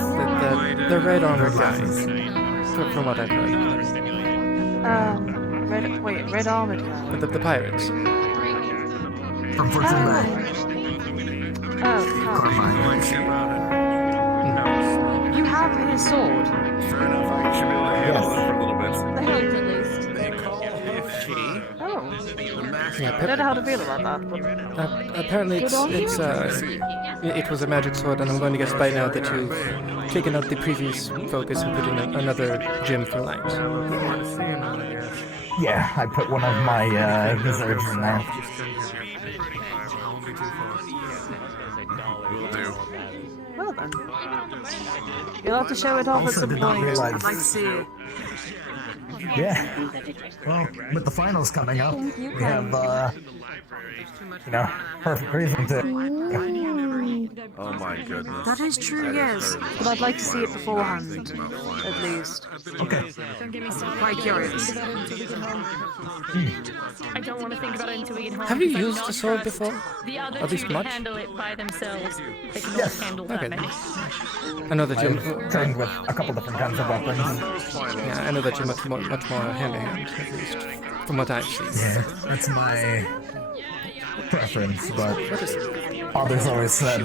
The red armored guys, from what I've heard. Red armored guy. The pirates. From Fortune Bay. You have his sword? Yes. The hilt, at least. Oh. Yeah, I don't know how to feel about that, but... Apparently it was a magic sword, and I'm going to guess by now that you've taken out the previous focus and put in another gem for light. Yeah, I put one of my reserves in there. Well then. You'll have to show it off at some point. I'd like to see it. Yeah. Well, with the finals coming up, we have, perfect reason to. Oh my goodness. That is true, yes. But I'd like to see it beforehand, at least. Okay. I'm quite curious. I don't want to think about it until we get home. Have you used the sword before? The other At least two much? handle it by themselves. They can Yes. not handle that Okay. many. I know that you're... I've trained with a couple different kinds of weapons. Yeah, I know that you're much more hand-to-hand, at least, from what I've seen. Yeah, that's my preference, but others always said,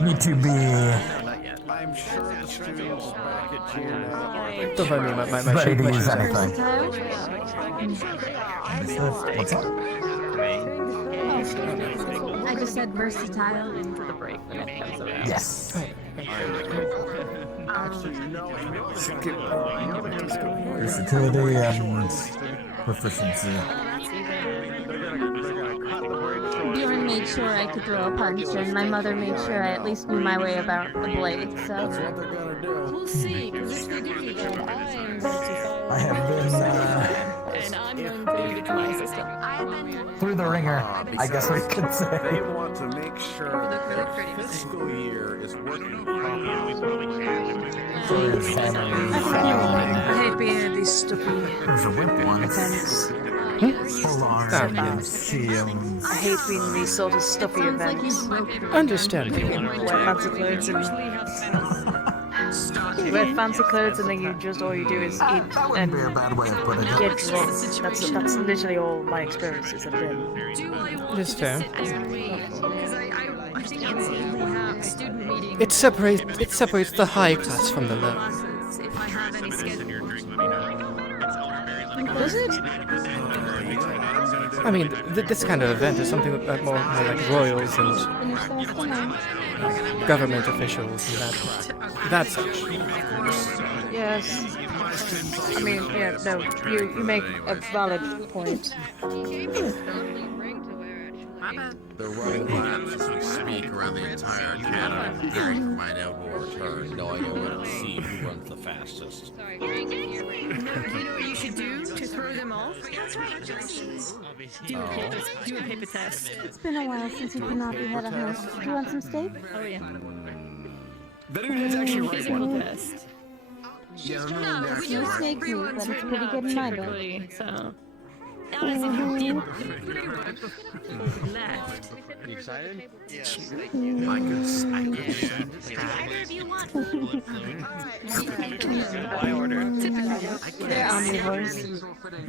need to be I'm sure the students back at GMA. Don't mind me, my ready to my use shoes. anything. What's up? I just said versatile. Into the break when it comes around. Yes. Versatility and proficiency. Bjorn made sure I could throw a punch, and my mother made sure I at least knew my way about the blade, so... We'll see, because if they do that, I'm going to I have been, And I'm going to leave it to my sister. through the ringer, I guess we could They say. want to make sure that their fiscal year is working properly. I hate being in these stuffy There's a whip one. events. Full arm, shields. I hate being in these sort of stuffy events. Understandable. You wear fancy clothes and you wear fancy clothes and then all you do is eat That wouldn't and be a bad way of putting get it. drunk. That's literally all my experiences have been. It's fair. It separates the high class from the low. If I have any schedule. Does it? I mean, this kind of event is something more like royals and government officials and that such. Yes. I mean, yeah, no, you make a valid point. Lovely ring to wear, actually. They're running laps as we speak around the entire academy, preparing for my inevitable return, knowing I will see who runs the fastest. Sorry, No, you know what you should do to throw them off? That's right, do a paper test. It's been a while since you cannot be had a host. Do you want some steak? Oh yeah. It's actually right Physical one. test. No snake meat, but it's pretty good in my book. Typically, so. Not as if you did left. You excited? I could I ordered. They're omnivores.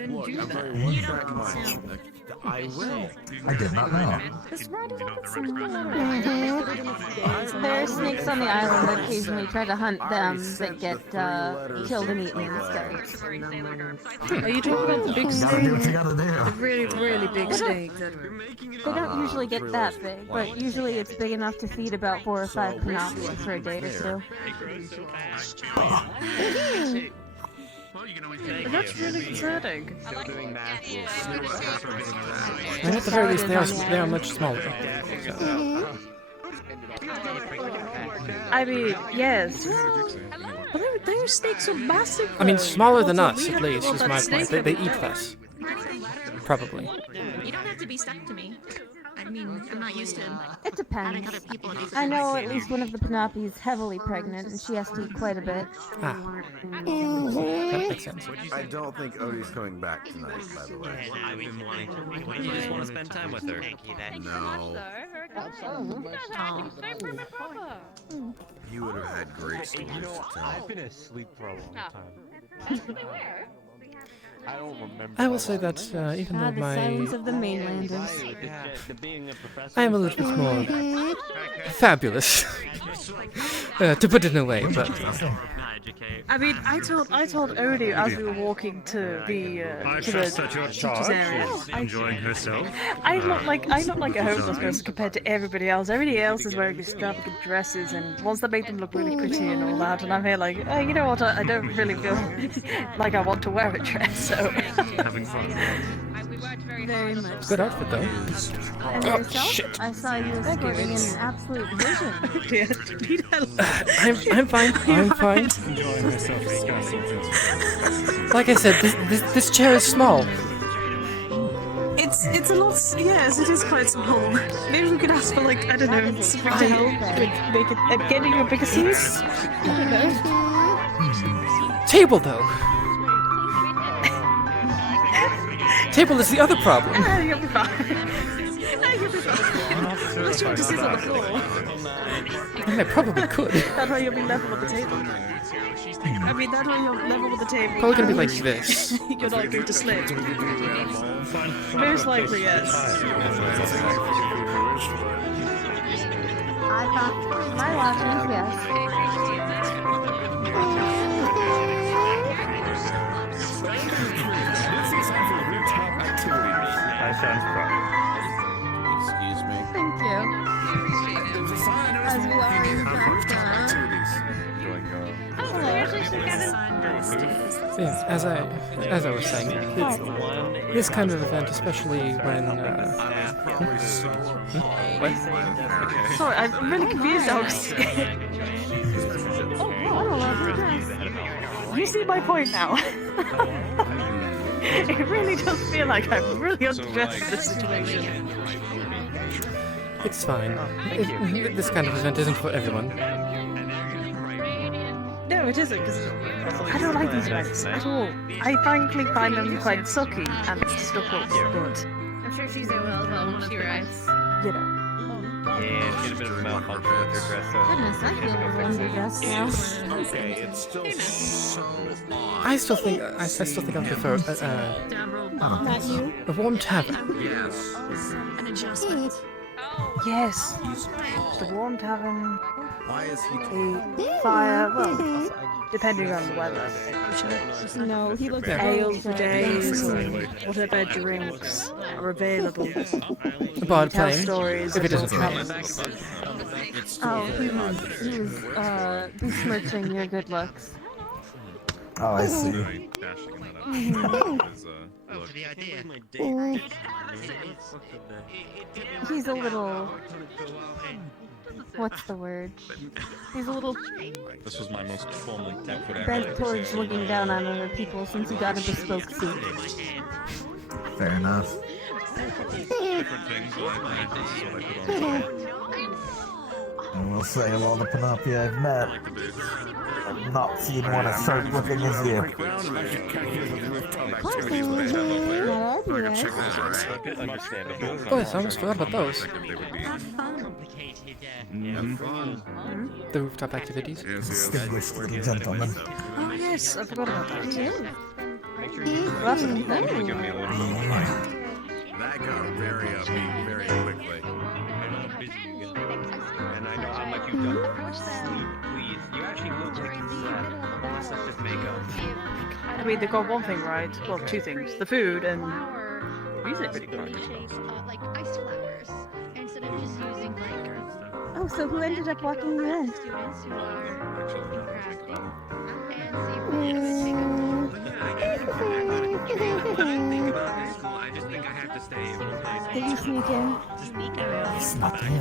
Look, I'm very one-track mind. I will. I did not know. There are snakes on the island that occasionally try to hunt them that get killed and eaten instead. Are you talking about the big Gotta do snake? what you gotta do. The really, really big snake. They don't usually get that big, but usually it's big enough to feed about 4 or 5 Panoplies for a day or two. That's really exciting. Still doing math. And at the very least, they are much smaller. So. I mean, yes. But their snakes are massive. I mean, though. smaller than Also, us, we at had least, all is that my snake point. They eat everywhere. less. Probably. You don't have to be stuck to me. I mean, I'm not used to It having depends. other people do I know at least one of the Panoplies heavily pregnant, and she has to eat quite a bit. Ah. That makes sense. I don't think Odie's coming back tonight, by the way. I've been wanting to. What if you just want to spend time with her? No. You would have had great stories to tell. I've been asleep for a long time. I don't remember. I will say that even though the silence of the mainlanders. I am a little bit more fabulous, to put it in a way, but I mean, I told Odie as we were walking to the I to trust the that your teacher's charge area. is enjoying herself. I'm not like a homeless person compared to everybody else. Everybody else is wearing extravagant dresses and ones that make them look really pretty and all that. And I'm here like, oh, you know what? I don't really feel like I want to wear a dress. So Having fun. Very much. good outfit though. And Oh, yourself? shit. I saw you escorting an absolute vision. I'm fine. I'm fine. Enjoying herself discussing things. Like I said, this chair is small. it's a lot. Yes, it is quite small. Maybe we could ask for like I don't know, supply help with getting you a bigger seat. I don't know. Table though. Table is the other problem. You'll be fine. You'll be fine. Let's try to sit on the floor. I probably could. That way you'll be level with the table. I mean, that way you're level with the table. Probably gonna be like this. You're not going to slip. Most likely, yes. I thought my options, yes. I sound proud. Excuse me. Thank you. As we are in fact, Yeah, as I was saying, this kind of event, especially when what? Sorry, I'm really confused now. You see my point now. It really does feel like I'm really underdressed in this situation. It's fine. This kind of event isn't for everyone. No, it isn't, because I don't like these events at all. I frankly find them quite sucky and stuck up, but... I'm sure she's doing well when she writes. You know. Yeah, she had a bit of a malfunction with her dress, so... Goodness, I feel underdressed now. Okay, it's still so odd. I still think I prefer Not you. a warm tavern. Yes. An adjustment. Yes. The warm tavern, Why is he the fire, well, depending on the weather. No, he looks Ale for old. days, and whatever drinks are available. The bard Tell playing, stories if it of isn't all me. kinds. Oh, he was besmirching your good looks. Oh, I see. He's a little... What's the word? He's a little This was my most formal outfit bent towards looking down on other people since he got a bespoke suit. Fair enough. Different things like this is what I put on. I will say, of all the Panoplia I've met, I've not seen one as sharp looking as you. Oh, I almost forgot about those. The rooftop activities. Distinguished little gentlemen. Oh yes, I forgot about that. That got very upbeat very quickly. And I know how much you don't sleep, please. You actually look like you slept. Unless that's just makeup. I mean, they've got one thing right. Well, two things: the food and music. Like ice flowers instead of just using like. Oh, so who ended up walking you in? Students who are Did you sneak in? Snuck in.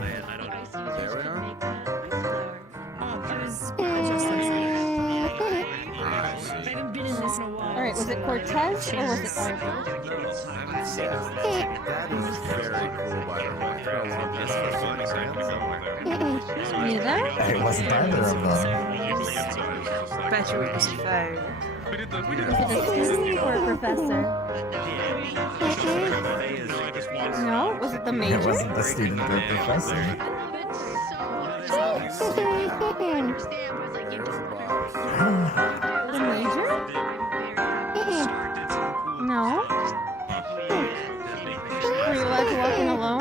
Alright, was it Cortez or was it Arbor? That is very cool, by the way. Neither? It wasn't either of them. Better it was a foe. Was it a student or a professor? No? Was it the major? It wasn't the student or professor. The major? No? Were you allowed to walk in alone?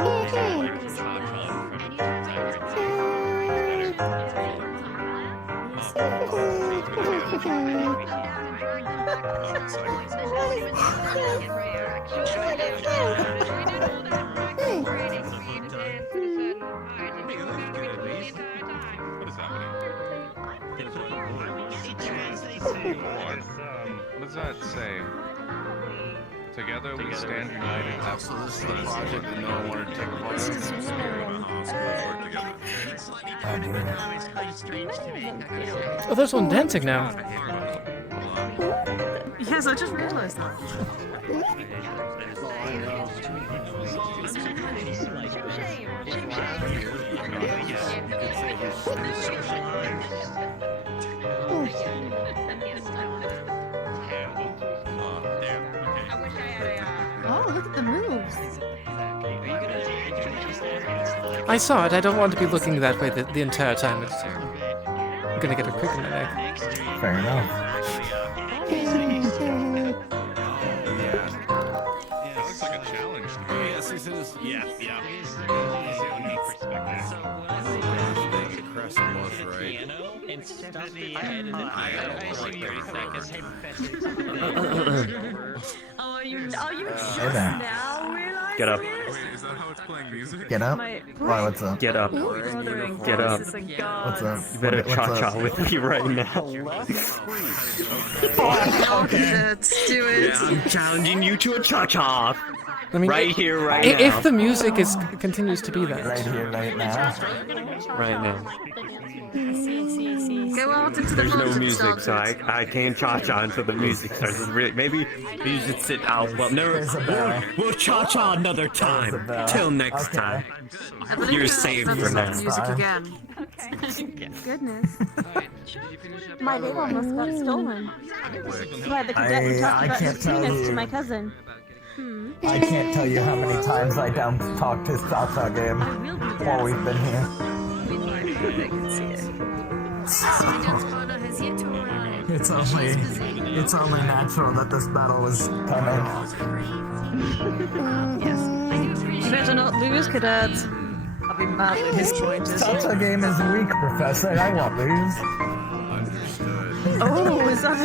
What does that say? Together we stand united. Absolutely, this is the project that no one wanted to take part in. Oh, there's one dancing now. Yes, I just realized that. Oh, look at the moves. I saw it. I don't want to be looking that way the entire time. I'm gonna get a prick in my neck. Fair enough. Yeah, it looks like a challenge to me. Yes, this is. Yeah. And stuff the head in the Oh, you just Hey there. now realize Get up. Wait, is that how it's playing music? Get up. Why, what's up? Get up. Get up. What's up? You better What's cha-cha up? with me right now. Okay. Let's do it. Yeah, I'm challenging you to a cha-cha. I mean, right here, right now. If the music continues to be that. Right here, right now. Right now. Go out into the There's no mountains, music, so Dante. I can't cha-cha until the music starts. Maybe you should sit out. Well, no, we'll cha-cha another time. Till next time. You're safe for now. Music again. Goodness. My date almost got stolen. By the cadet who talked I about can't his tell penis you. to my cousin. I can't tell you how many times I down-talked his Cha-Cha game while we've been here. It's only natural that this battle was coming. Yes. You better not lose, cadets. I'll be madly disappointed. Cha-Cha game is weak, Professor. I won't lose. Oh, is that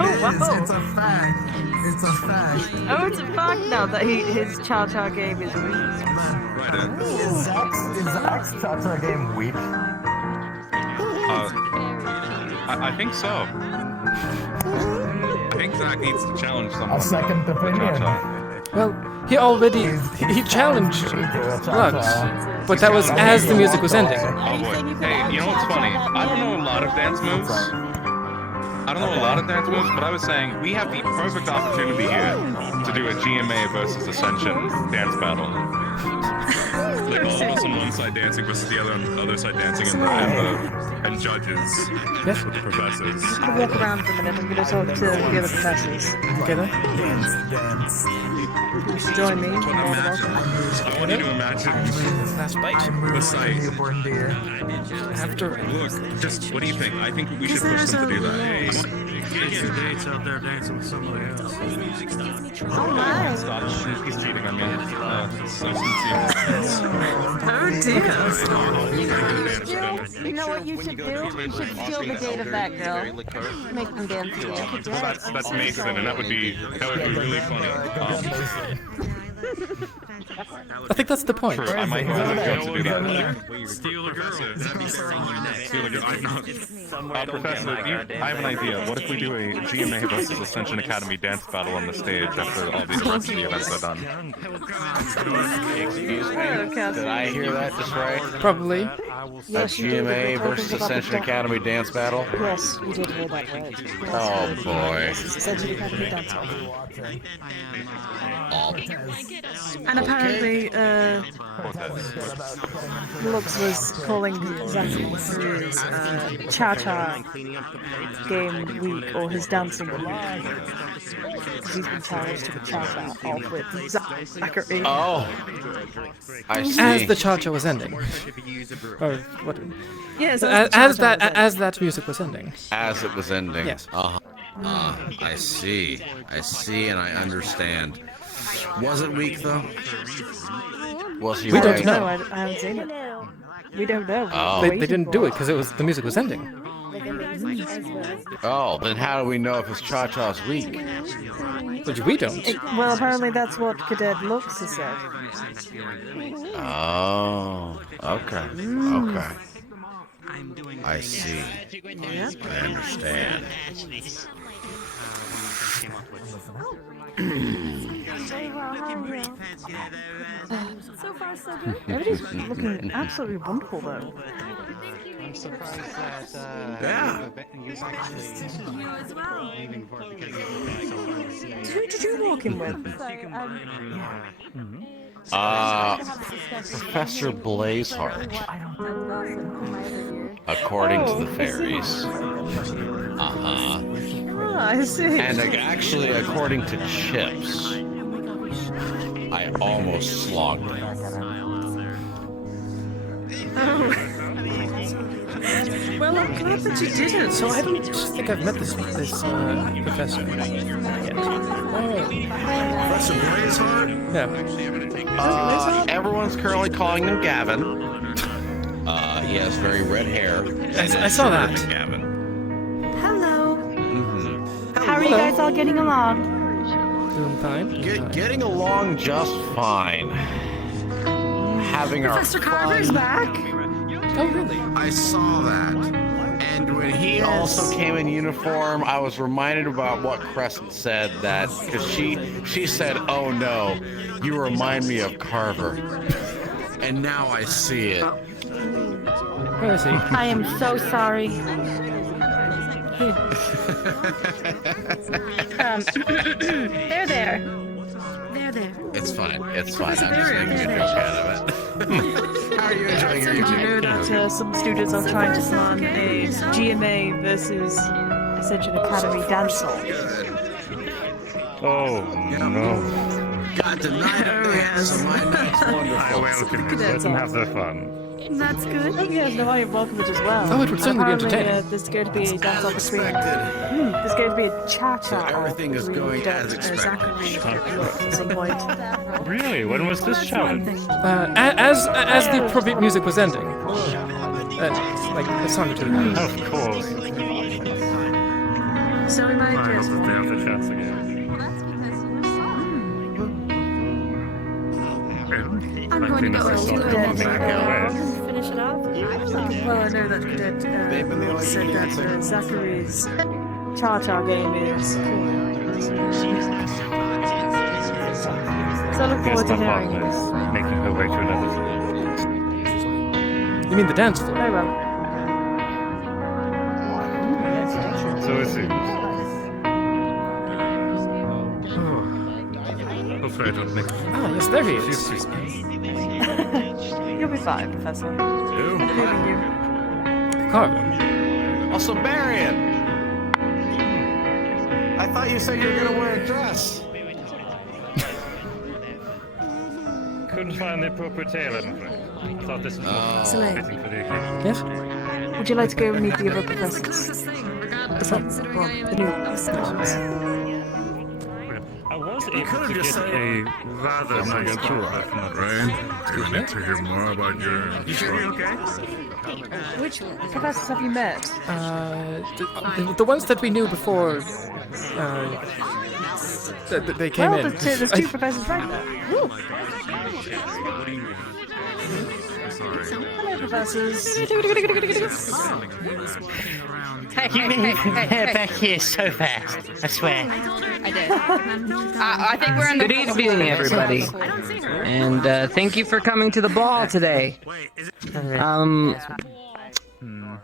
Oh, wow. It's a fact. It's a fact. Oh, it's a fact now that his Cha-Cha game is weak. Is Zach's Cha-Cha game weak? I think so. think Zach needs to challenge someone. A second opinion. Well, he already he challenged Lux, but that was as the music was ending. Oh boy. Hey, you know what's funny? I don't know a lot of dance moves. But I was saying we have the perfect opportunity here to do a GMA versus Ascension dance battle. Like all of us on one side dancing versus the other side dancing, and judges with the professors. I'm gonna walk around for a minute. I'm gonna talk to the other professors. Okay then. Dance. You should join me. I want you to imagine last bite. The sight. After look, just what do you think? I think we should push them to do that. Dates out there dancing with somebody else. Oh my. Stop. He's cheating on me. So Oh dear. sincere. You know what you should do? You should steal the date of that girl. Make them dance to you. That's Mason, and that would be really funny. I think that's the point. True, I might have to do that. Steal a girl. Steal a girl. Professor, I have an idea. What if we do a GMA versus Ascension Academy dance battle on the stage after all these varsity events are done? Excuse me? Did I hear that just right? Probably. Yes, GMA versus Ascension Academy dance battle? Yes, you did hear that right. Oh boy. Ascension Academy dance battle. And apparently, Lux was calling Zachary for his cha-cha game week or his dancing week. Because he's been challenged to the cha-cha off with Zachary. Oh, I see. As the cha-cha was ending. Or what? Yes, as that music was ending. As it was ending. Yes. I see, and I understand. Was it weak though? Was he We right? don't know. I haven't seen it. We don't know. Oh. They didn't do it because the music was ending. Oh, then how do we know if his cha-cha's weak? Which we don't. Well, apparently that's what Cadet Lux has said. Oh, okay, okay. I see. I understand. So far, so good. Everybody's looking absolutely wonderful, though. I'm surprised that Yeah. you as well. Who did you walk in with? Professor Blazeheart. According to the fairies. Ah, I see. And actually, according to Chipz, I almost slogged him. Well, I'm glad that you didn't. So I don't think I've met this professor yet. Professor Blazeheart? Yeah. Everyone's currently calling him Gavin. He has very red hair. I saw that. Gavin. Hello. How are you guys all getting along? Doing fine. Getting along just fine. Having Professor our Carver's fun. back. Oh, really? I saw that. And when he also came in uniform, I was reminded about what Crescent said, that because she said, "Oh no, you remind me of Carver." And now I see it. Where is he? I am so sorry. There, there. There, there. It's fine. It's fine. I'm just making a joke out of it. How are you enjoying your Did you evening? know that some students are trying to plan a GMA versus Ascension Academy dance off? Oh, no. Got the night of dance, so my night's wonderful. Let them have their fun. That's good. Oh yes, no, I welcome it as well. Oh, it would certainly be Apparently, entertaining. there's going to be a dance off between. Expected. There's going to be a cha-cha. So everything is between going as Zachary expected. and Lux at some point. Really? When was this challenge? As the appropriate music was ending. Like a song or two. Of course. So we might Let's just. have the chance again. I'm going to go Finish to this off. finish it off. Well, I know that Cadet said that Zachary's cha-cha game is So I look forward Yes, to my hearing. partner is making her way to another. You mean the dance floor? Very well. So it seems. Hopefully I don't make Ah, yes, there he is. You'll be fine, Professor. Who? I'm believing you. Carver. Also, Marion! I thought you said you were gonna wear a dress. Couldn't find the appropriate tail, I'm afraid. I thought this was more Excellent. fitting for the occasion. Yes? Would you like to go meet the other professors? Well, the new students. I was You able could to have just get said a rather nice talk, right? It's good to hear more about your. You sure you're okay? Which professors have you met? The ones that we knew before. They came Well, in. there's two professors right there. Woo. Hello, professors. You made back here so fast, I swear. I did. I think we're in the. Good evening, everybody. And thank you for coming to the ball today.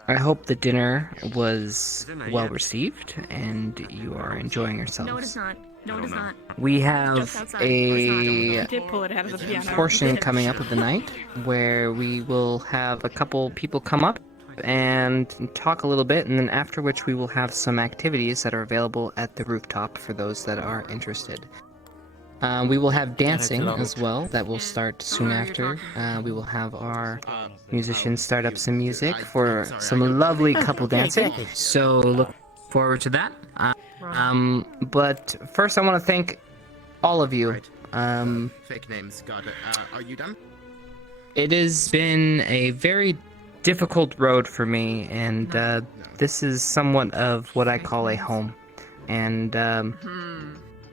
I hope the dinner was well received and you are enjoying yourselves. No, it is not. No, it is not. We have a did pull it out of the piano. portion coming up of the night where we will have a couple people come up and talk a little bit, and then after which we will have some activities that are available at the rooftop for those that are interested. We will have dancing as well that will start soon after. We will have our musicians start up some music for some lovely couple dancing. So look forward to that. But first I want to thank all of you. Fake names, got it. Are you done? It has been a very difficult road for me, and this is somewhat of what I call a home. And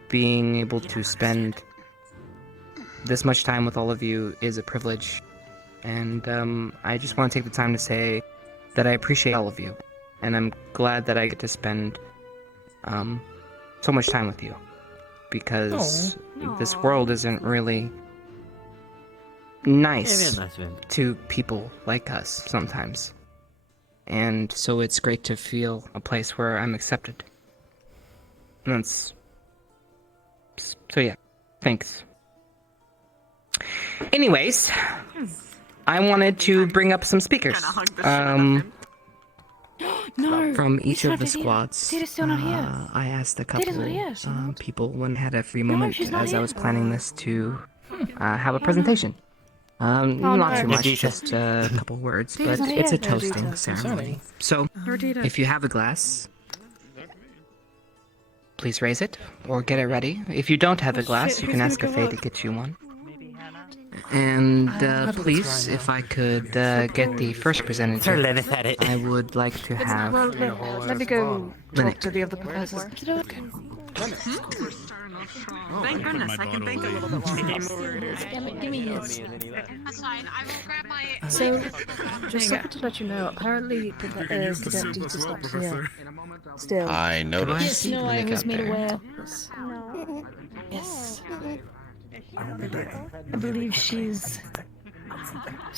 being able to spend this much time with all of you is a privilege. And I just want to take the time to say that I appreciate all of you. And I'm glad that I get to spend so much time with you. Because this world isn't really nice to people like us sometimes. And so it's great to feel a place where I'm accepted. And that's... So yeah, thanks. Anyways, I wanted to bring up some speakers. No. From each he's of the not here. squads. Data's still not here. I asked a Data's couple not here. people when I had a free moment she's not as I here. was planning this to have a presentation. Not no. too much, just a couple words, Data's but not it's a here. toasting Data. ceremony. So, if you have a glass, please raise it or get it ready. If you don't have a glass, you can ask a Faye to get you one. And please, if I could get the first representative, I would like to have Well, let me go talk to the other professors. Thank goodness, I can think a little bit longer. Give me his. That's fine. I will grab my. So, just something to let you know, apparently Cadet Dita's not here. Still. I noticed. Yes, no, I was made there. aware. No. Yes. I believe she's...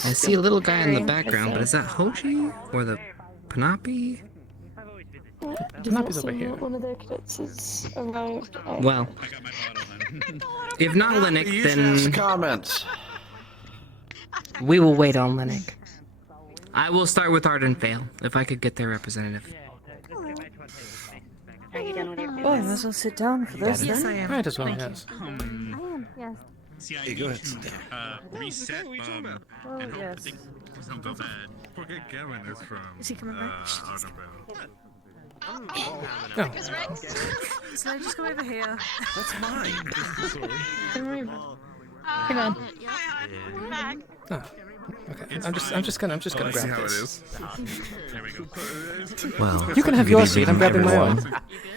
I see a little guy in the background, but is that Hoshi or the Panapi? Does not seem that one of their cadets has arrived. Well, if not Linux, then comments. We will wait on Linux. I will start with Art and Fail, if I could get their representative. Are you done with your Oh, I might as well sit down for this Yes, then. I am. Might as well, Thank yes. Yes. CIE go ahead, sit down. Reset Oh, and yes. don't go bad. Forget Kevin is from Is he coming back? No. So I just go over here. That's mine. Hang on. Oh, okay. I'm just gonna grab this. Well, You can have your seat. I'm grabbing my own.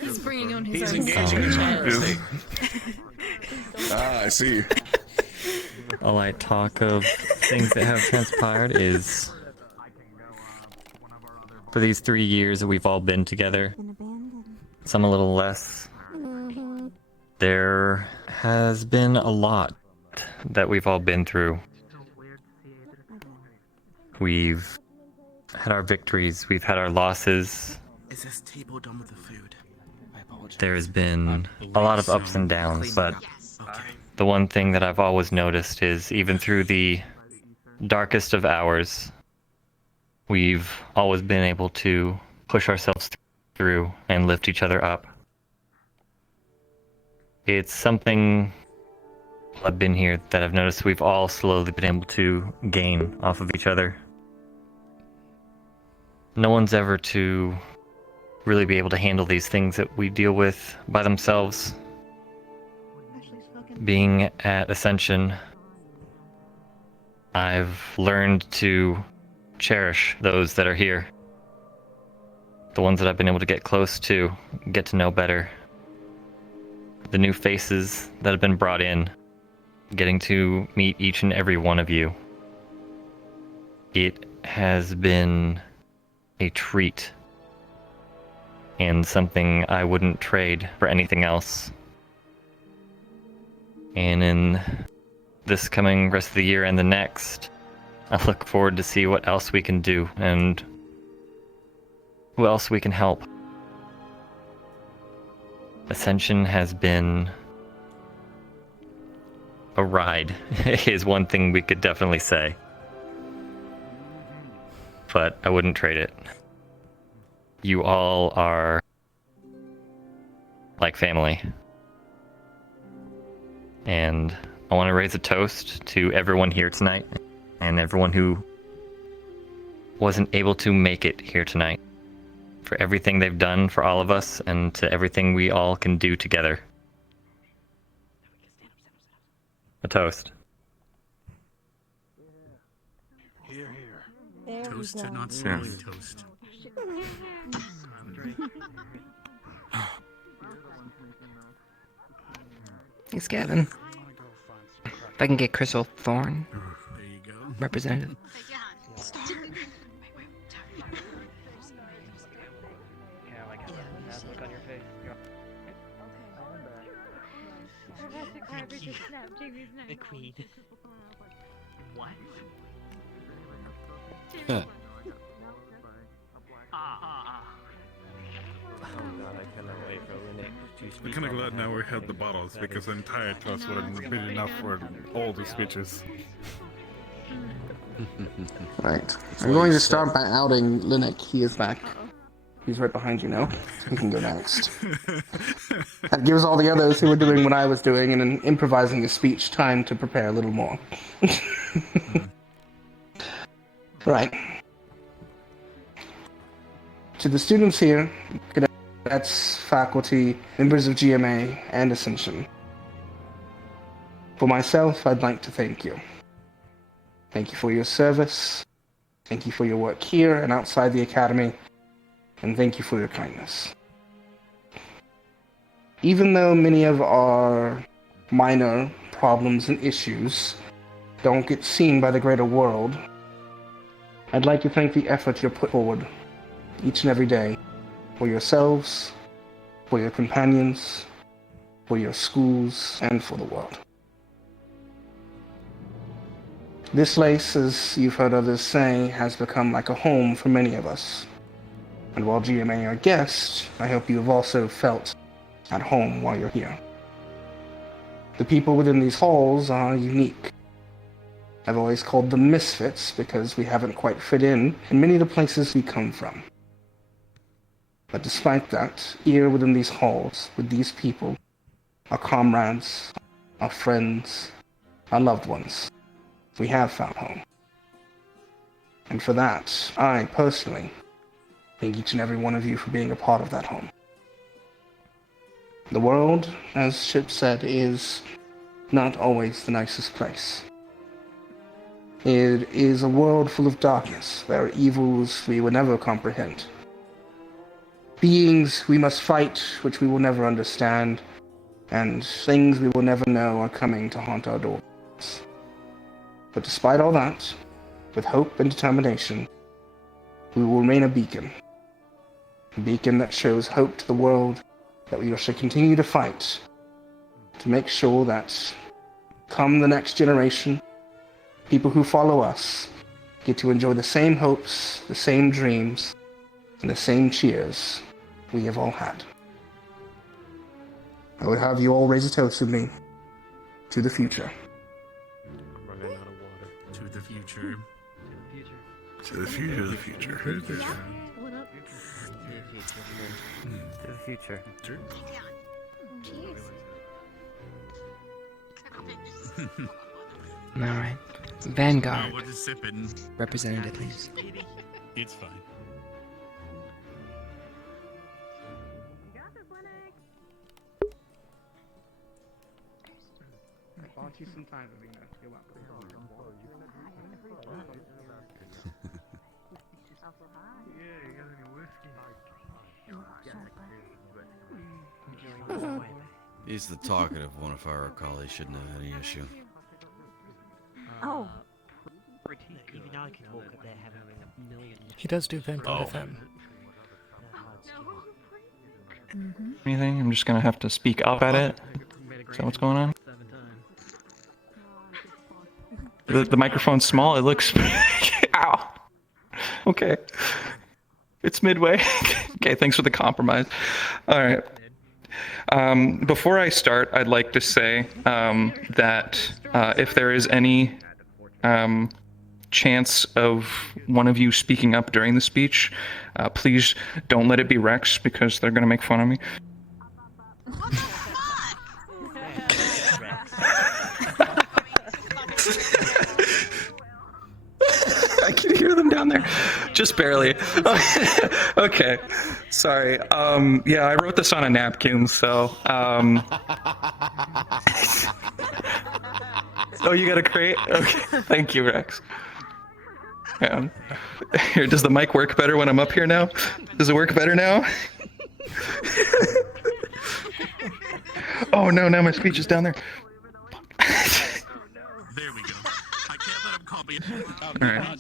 He's bringing on his He's own. engaging song. I see. All I talk of things that have transpired is for these 3 years that we've all been together. Some a little less, There has been a lot that we've all been through. We've had our victories, we've had our losses. Is this table done with the food? I apologize. There's been a lot of ups and downs, but the one thing that I've always noticed is even through the darkest of hours, we've always been able to push ourselves through and lift each other up. It's something while I've been here that I've noticed we've all slowly been able to gain off of each other. No one's ever to really be able to handle these things that we deal with by themselves. Being at Ascension, I've learned to cherish those that are here. The ones that I've been able to get close to, get to know better. The new faces that have been brought in, getting to meet each and every one of you. It has been a treat and something I wouldn't trade for anything else. And in this coming rest of the year and the next, I look forward to see what else we can do and who else we can help. Ascension has been a ride, is one thing we could definitely say. But I wouldn't trade it. You all are like family. And I want to raise a toast to everyone here tonight and everyone who wasn't able to make it here tonight. For everything they've done for all of us and to everything we all can do together. A toast. Here, here. There Toast we to go. not silly toast. Thanks, Gavin. If I can get Crystal Thorn, representative. The queen. What? Yeah. I'm kind of glad now we had the bottles because the entire toast would have been enough for all the speeches. Right. I'm going to start by outing Linux. He is back. He's right behind you now. He can go next. That gives all the others who were doing what I was doing and then improvising a speech time to prepare a little more. Right. To the students here, cadets, faculty, members of GMA, and Ascension. For myself, I'd like to thank you. Thank you for your service. Thank you for your work here and outside the Academy. And thank you for your kindness. Even though many of our minor problems and issues don't get seen by the greater world, I'd like to thank the effort you put forward each and every day for yourselves, for your companions, for your schools, and for the world. This place, as you've heard others say, has become like a home for many of us. And while GMA are guests, I hope you have also felt at home while you're here. The people within these halls are unique. I've always called them misfits because we haven't quite fit in many of the places we come from. But despite that, here within these halls, with these people, our comrades, our friends, our loved ones, we have found home. And for that, I personally thank each and every one of you for being a part of that home. The world, as Chipz said, is not always the nicest place. It is a world full of darkness. There are evils we will never comprehend. Beings we must fight, which we will never understand, and things we will never know are coming to haunt our doors. But despite all that, with hope and determination, we will remain a beacon. A beacon that shows hope to the world that we should continue to fight to make sure that come the next generation, people who follow us get to enjoy the same hopes, the same dreams, and the same cheers we have all had. I would have you all raise a toast with me to the future. To the future. To the future, to the future. To the future. To the future. All right. Vanguard. We're just sipping. Represented, please. It's fine. Bought you some time, Alina. You're welcome. He's the talkative one, if I recall. He shouldn't have any issue. Oh. Even I can walk up there having a million. He does do Vampire FM. Anything? I'm just gonna have to speak up at it. Is that what's going on? The microphone's small. It looks. Ow. Okay. It's midway. Okay, thanks for the compromise. All right. Before I start, I'd like to say that if there is any chance of one of you speaking up during the speech, please don't let it be Rex, because they're going to make fun of me. I can hear them down there. Just barely. Okay. Sorry. Yeah, I wrote this on a napkin, so... Oh, you got a crate? Okay. Thank you, Rex. Yeah. Here, does the mic work better when I'm up here now? Does it work better now? Oh, no, now my speech is down there. There we go. I can't let him call me. Alright.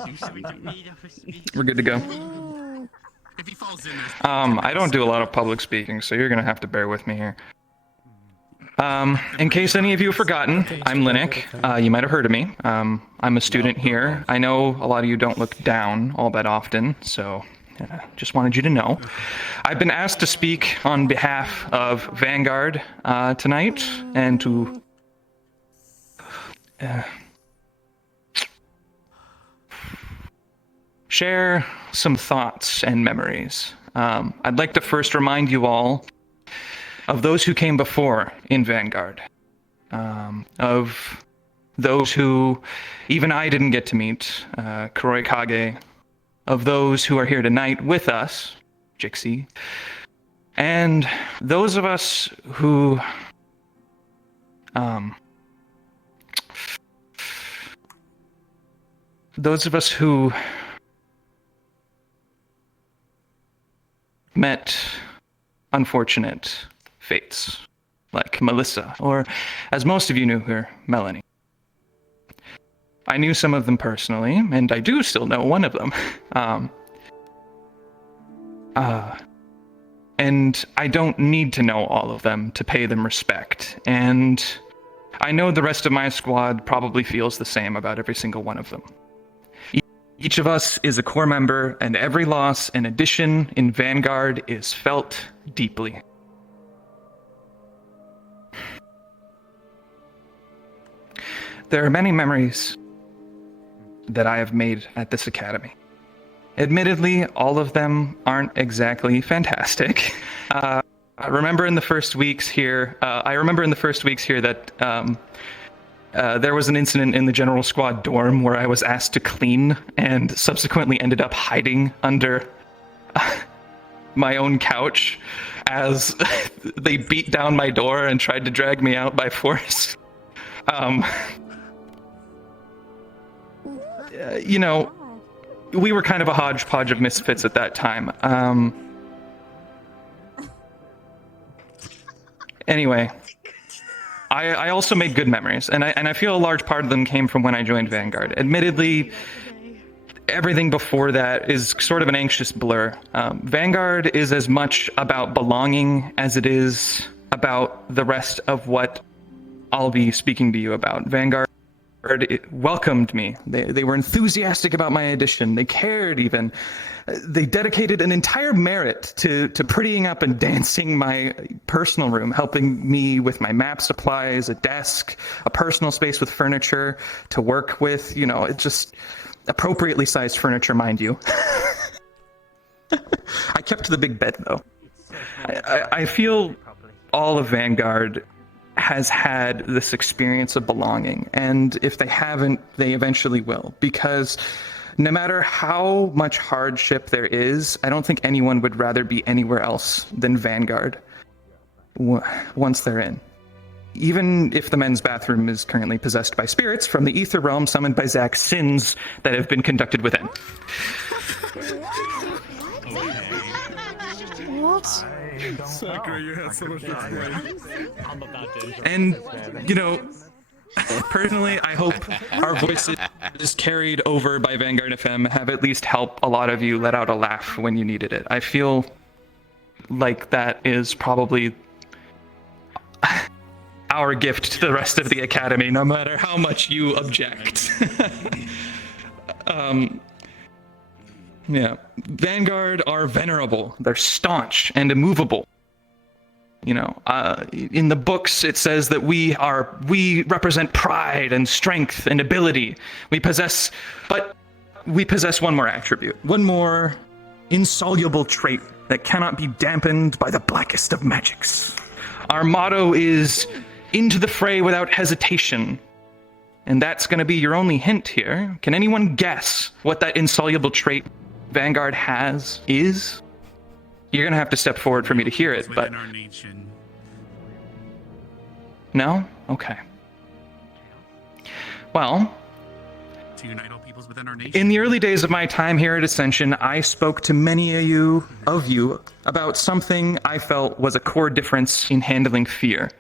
We're good to go. If he falls in there. I don't do a lot of public speaking, so you're gonna have to bear with me here. In case any of you have forgotten, I'm Linek. You might have heard of me. I'm a student here. I know a lot of you don't look down all that often, so just wanted you to know. I've been asked to speak on behalf of Vanguard tonight, and to share some thoughts and memories. I'd like to first remind you all of those who came before in Vanguard, of those who even I didn't get to meet, Kuroi Kage, of those who are here tonight with us, Jixi, and those of us who met unfortunate fates, like Melissa, or as most of you knew her, Melanie. I knew some of them personally, and I do still know one of them. And I don't need to know all of them to pay them respect, and I know the rest of my squad probably feels the same about every single one of them. Each of us is a core member, and every loss and addition in Vanguard is felt deeply. There are many memories that I have made at this academy. Admittedly, all of them aren't exactly fantastic. I remember in the first weeks here that there was an incident in the General Squad dorm where I was asked to clean and subsequently ended up hiding under my own couch as they beat down my door and tried to drag me out by force. You know, we were kind of a hodgepodge of misfits at that time. Anyway, I also made good memories, and I feel a large part of them came from when I joined Vanguard. Admittedly, everything before that is sort of an anxious blur. Vanguard is as much about belonging as it is about the rest of what I'll be speaking to you about. Vanguard welcomed me. They were enthusiastic about my addition. They cared even. They dedicated an entire merit to prettying up and dancing my personal room, helping me with my map supplies, a desk, a personal space with furniture to work with. You know, it's just appropriately sized furniture, mind you. I kept the big bed, though. I feel all of Vanguard has had this experience of belonging, and if they haven't, they eventually will, because no matter how much hardship there is, I don't think anyone would rather be anywhere else than Vanguard once they're in. Even if the men's bathroom is currently possessed by spirits from the ether realm summoned by Zach's sins that have been conducted within. What? Zachary, you had so much to explain. And, you know, personally, I hope our voices carried over by Vanguard FM have at least helped a lot of you let out a laugh when you needed it. I feel like that is probably our gift to the rest of the Academy, no matter how much you object. Yeah. Vanguard are venerable. They're staunch and immovable. You know, in the books it says that we represent pride and strength and ability. We possess one more attribute, one more insoluble trait that cannot be dampened by the blackest of magics. Our motto is into the fray without hesitation. And that's going to be your only hint here. Can anyone guess what that insoluble trait Vanguard is? You're going to have to step forward for me to hear it, but... Our nation. No? Okay. Well, To unite all peoples within our nation. in the early days of my time here at Ascension, I spoke to many of you about something I felt was a core difference in handling fear.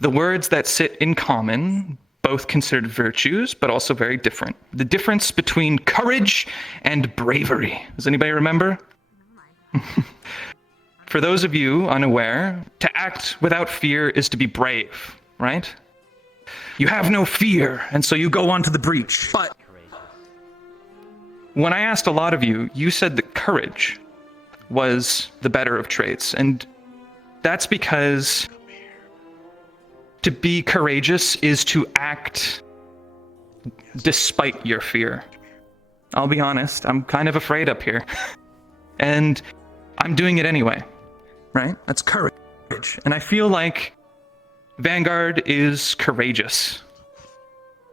The words that sit in common, both considered virtues, but also very different. The difference between courage and bravery. Does anybody remember? For those of you unaware, to act without fear is to be brave, right? You have no fear, and so you go onto the breach. But when I asked a lot of you, you said that courage was the better of traits, and that's because to be courageous is to act despite your fear. I'll be honest, I'm kind of afraid up here. And I'm doing it anyway, right? That's courage. And I feel like Vanguard is courageous.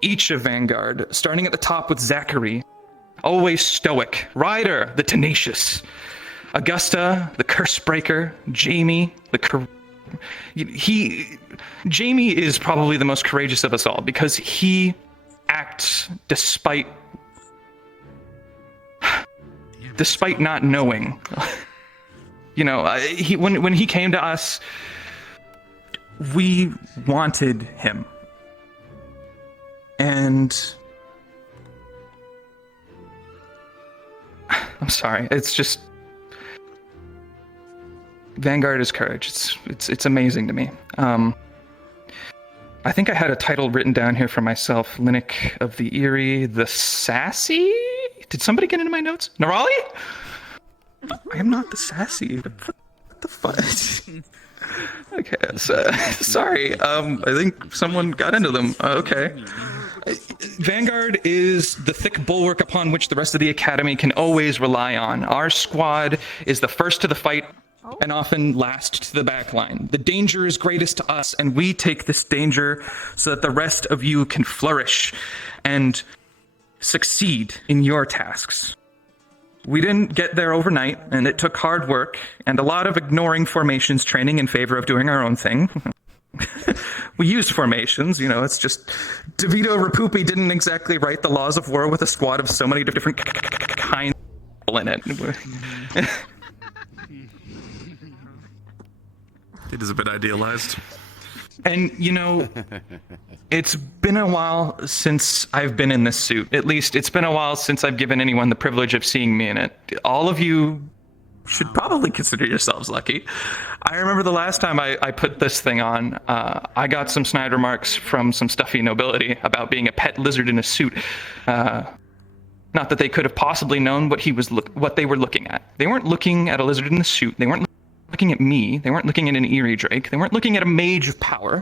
Each of Vanguard, starting at the top with Zachary, always stoic. Ryder, the tenacious. Augusta, the curse breaker. Jamie, Jamie is probably the most courageous of us all because he acts despite not knowing. You know, when he came to us, we wanted him. And I'm sorry, it's just Vanguard is courage. It's amazing to me. I think I had a title written down here for myself. Linux of the Eerie, the Sassy? Did somebody get into my notes? Nerali? I am not the Sassy. What the fuck? Okay, so, sorry. I think someone got into them. Okay. Vanguard is the thick bulwark upon which the rest of the Academy can always rely on. Our squad is the first to the fight and often last to the back line. The danger is greatest to us, and we take this danger so that the rest of you can flourish and succeed in your tasks. We didn't get there overnight, and it took hard work and a lot of ignoring formations training in favor of doing our own thing. We used formations, you know, it's just DeVito Rapupi didn't exactly write the laws of war with a squad of so many different kinds in it. It is a bit idealized. And, you know, it's been a while since I've been in this suit. At least it's been a while since I've given anyone the privilege of seeing me in it. All of you should probably consider yourselves lucky. I remember the last time I put this thing on, I got some snide remarks from some stuffy nobility about being a pet lizard in a suit. Not that they could have possibly known what they were looking at. They weren't looking at a lizard in a suit. They weren't looking at me. They weren't looking at an eerie drake. They weren't looking at a mage of power.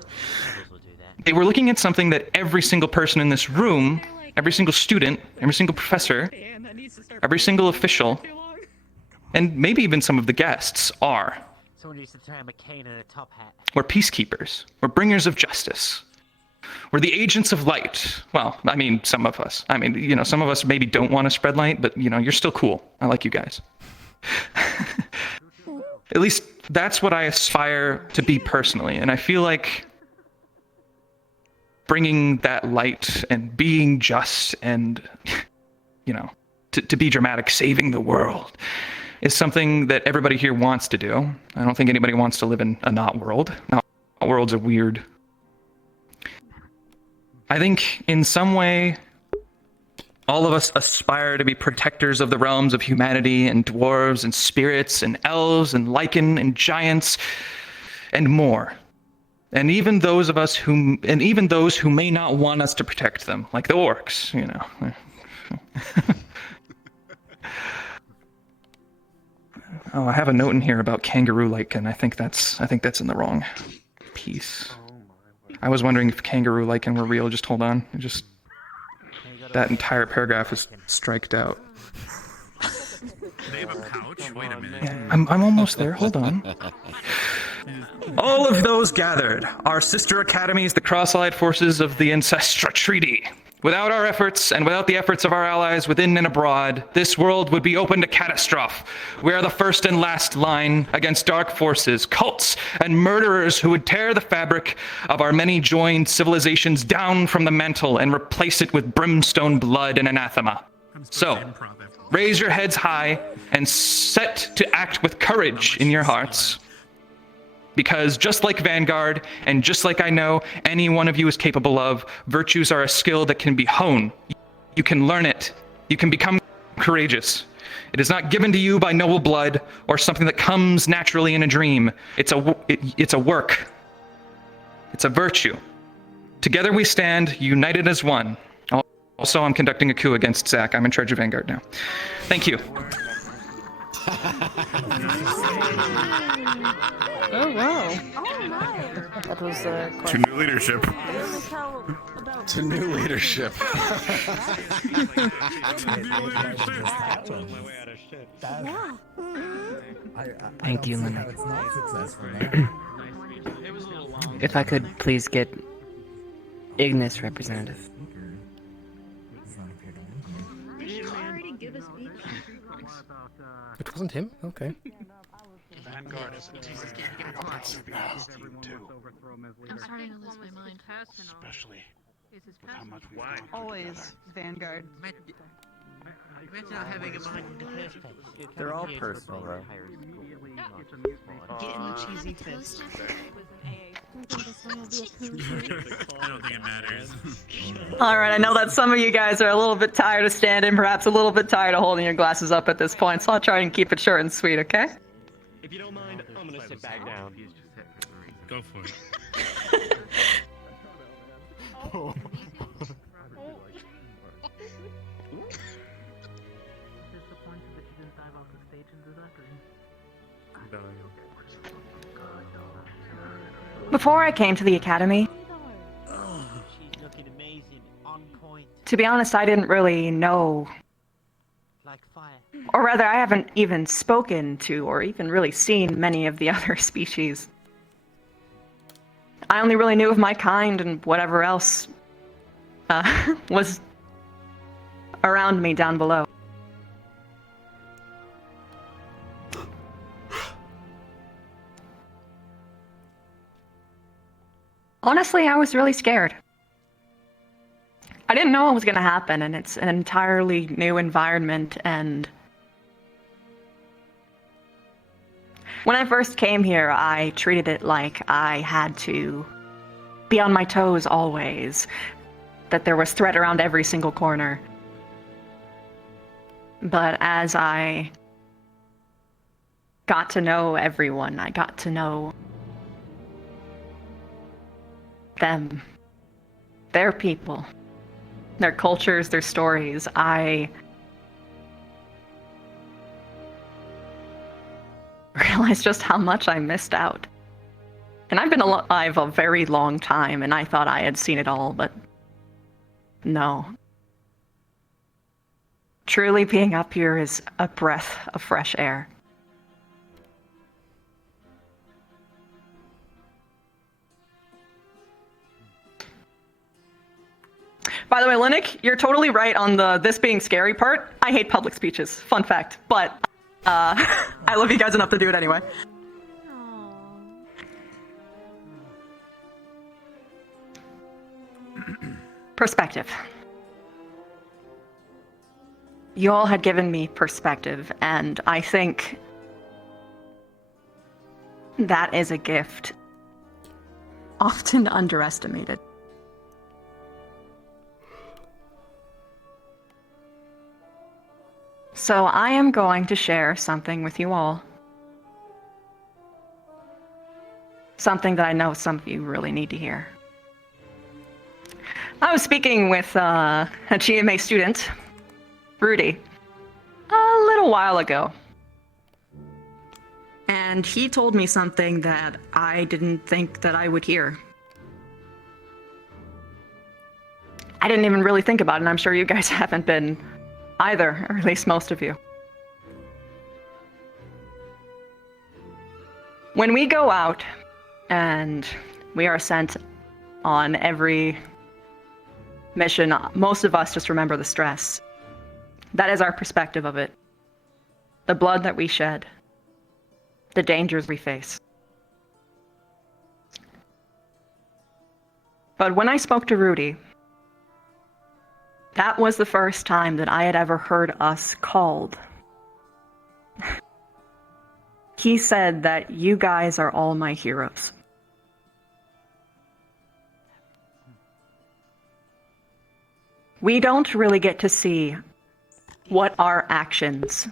They were looking at something that every single person in this room, every single student, every single professor, every single official, and maybe even some of the guests are. Someone used to throw a cane and a top hat. We're peacekeepers. We're bringers of justice. We're the agents of light. Well, I mean, some of us. I mean, you know, some of us maybe don't want to spread light, but, you know, you're still cool. I like you guys. At least that's what I aspire to be personally. And I feel like bringing that light and being just and, you know, to be dramatic, saving the world, is something that everybody here wants to do. I don't think anybody wants to live in a not world. Not worlds are weird. I think in some way, all of us aspire to be protectors of the realms of humanity and dwarves and spirits and elves and lichen and giants and more. And even those who may not want us to protect them, like the orcs, you know. Oh, I have a note in here about kangaroo lichen. I think that's in the wrong piece. I was wondering if kangaroo lichen were real. Just hold on. That entire paragraph is striked out. They have a pouch? Wait a minute. Yeah, I'm almost there. Hold on. All of those gathered, our sister academies, the cross-allied forces of the Ancestral Treaty. Without our efforts, and without the efforts of our allies within and abroad, this world would be open to catastrophe. We are the first and last line against dark forces, cults, and murderers who would tear the fabric of our many joined civilizations down from the mantle and replace it with brimstone blood and anathema. So, raise your heads high and set to act with courage in your hearts. Because just like Vanguard, and just like I know any one of you is capable of, virtues are a skill that can be honed. You can learn it. You can become courageous. It is not given to you by noble blood or something that comes naturally in a dream. It's a work. It's a virtue. Together we stand, united as one. Also, I'm conducting a coup against Zach. I'm in charge of Vanguard now. Thank you. Oh, wow. That was quite... To new leadership. To new leadership. Thank you, Linda. If I could please get Ignis representative. It wasn't him? Okay. Vanguard is I'm starting to lose my mind. Especially with how much we've gone through Always Vanguard. Imagine not having a mind in the first place. They're all personal, though. Get in the cheesy fist. I don't think it matters. Alright, I know that some of you guys are a little bit tired of standing, perhaps a little bit tired of holding your glasses up at this point, so I'll try and keep it short and sweet, okay? If you don't mind, I'm gonna sit back down. Go for it. Before I came to the academy, to be honest, I didn't really know, or rather, I haven't even spoken to or even really seen many of the other species. I only really knew of my kind and whatever else was around me down below. Honestly, I was really scared. I didn't know what was going to happen, and it's an entirely new environment, and when I first came here, I treated it like I had to be on my toes always, that there was threat around every single corner. But as I got to know everyone. I got to know them, their people, their cultures, their stories. I realized just how much I missed out. And I've been alive a very long time, and I thought I had seen it all, but no. Truly being up here is a breath of fresh air. By the way, Linux, you're totally right on the this being scary part. I hate public speeches. Fun fact. But I love you guys enough to do it anyway. Perspective. You all had given me perspective, and I think that is a gift often underestimated. So I am going to share something with you all. Something that I know some of you really need to hear. I was speaking with a GMA student, Rudy, a little while ago. And he told me something that I didn't think that I would hear. I didn't even really think about it, and I'm sure you guys haven't been either, or at least most of you. When we go out and we are sent on every mission, most of us just remember the stress. That is our perspective of it. The blood that we shed, the dangers we face. But when I spoke to Rudy, that was the first time that I had ever heard us called. He said that you guys are all my heroes. We don't really get to see what our actions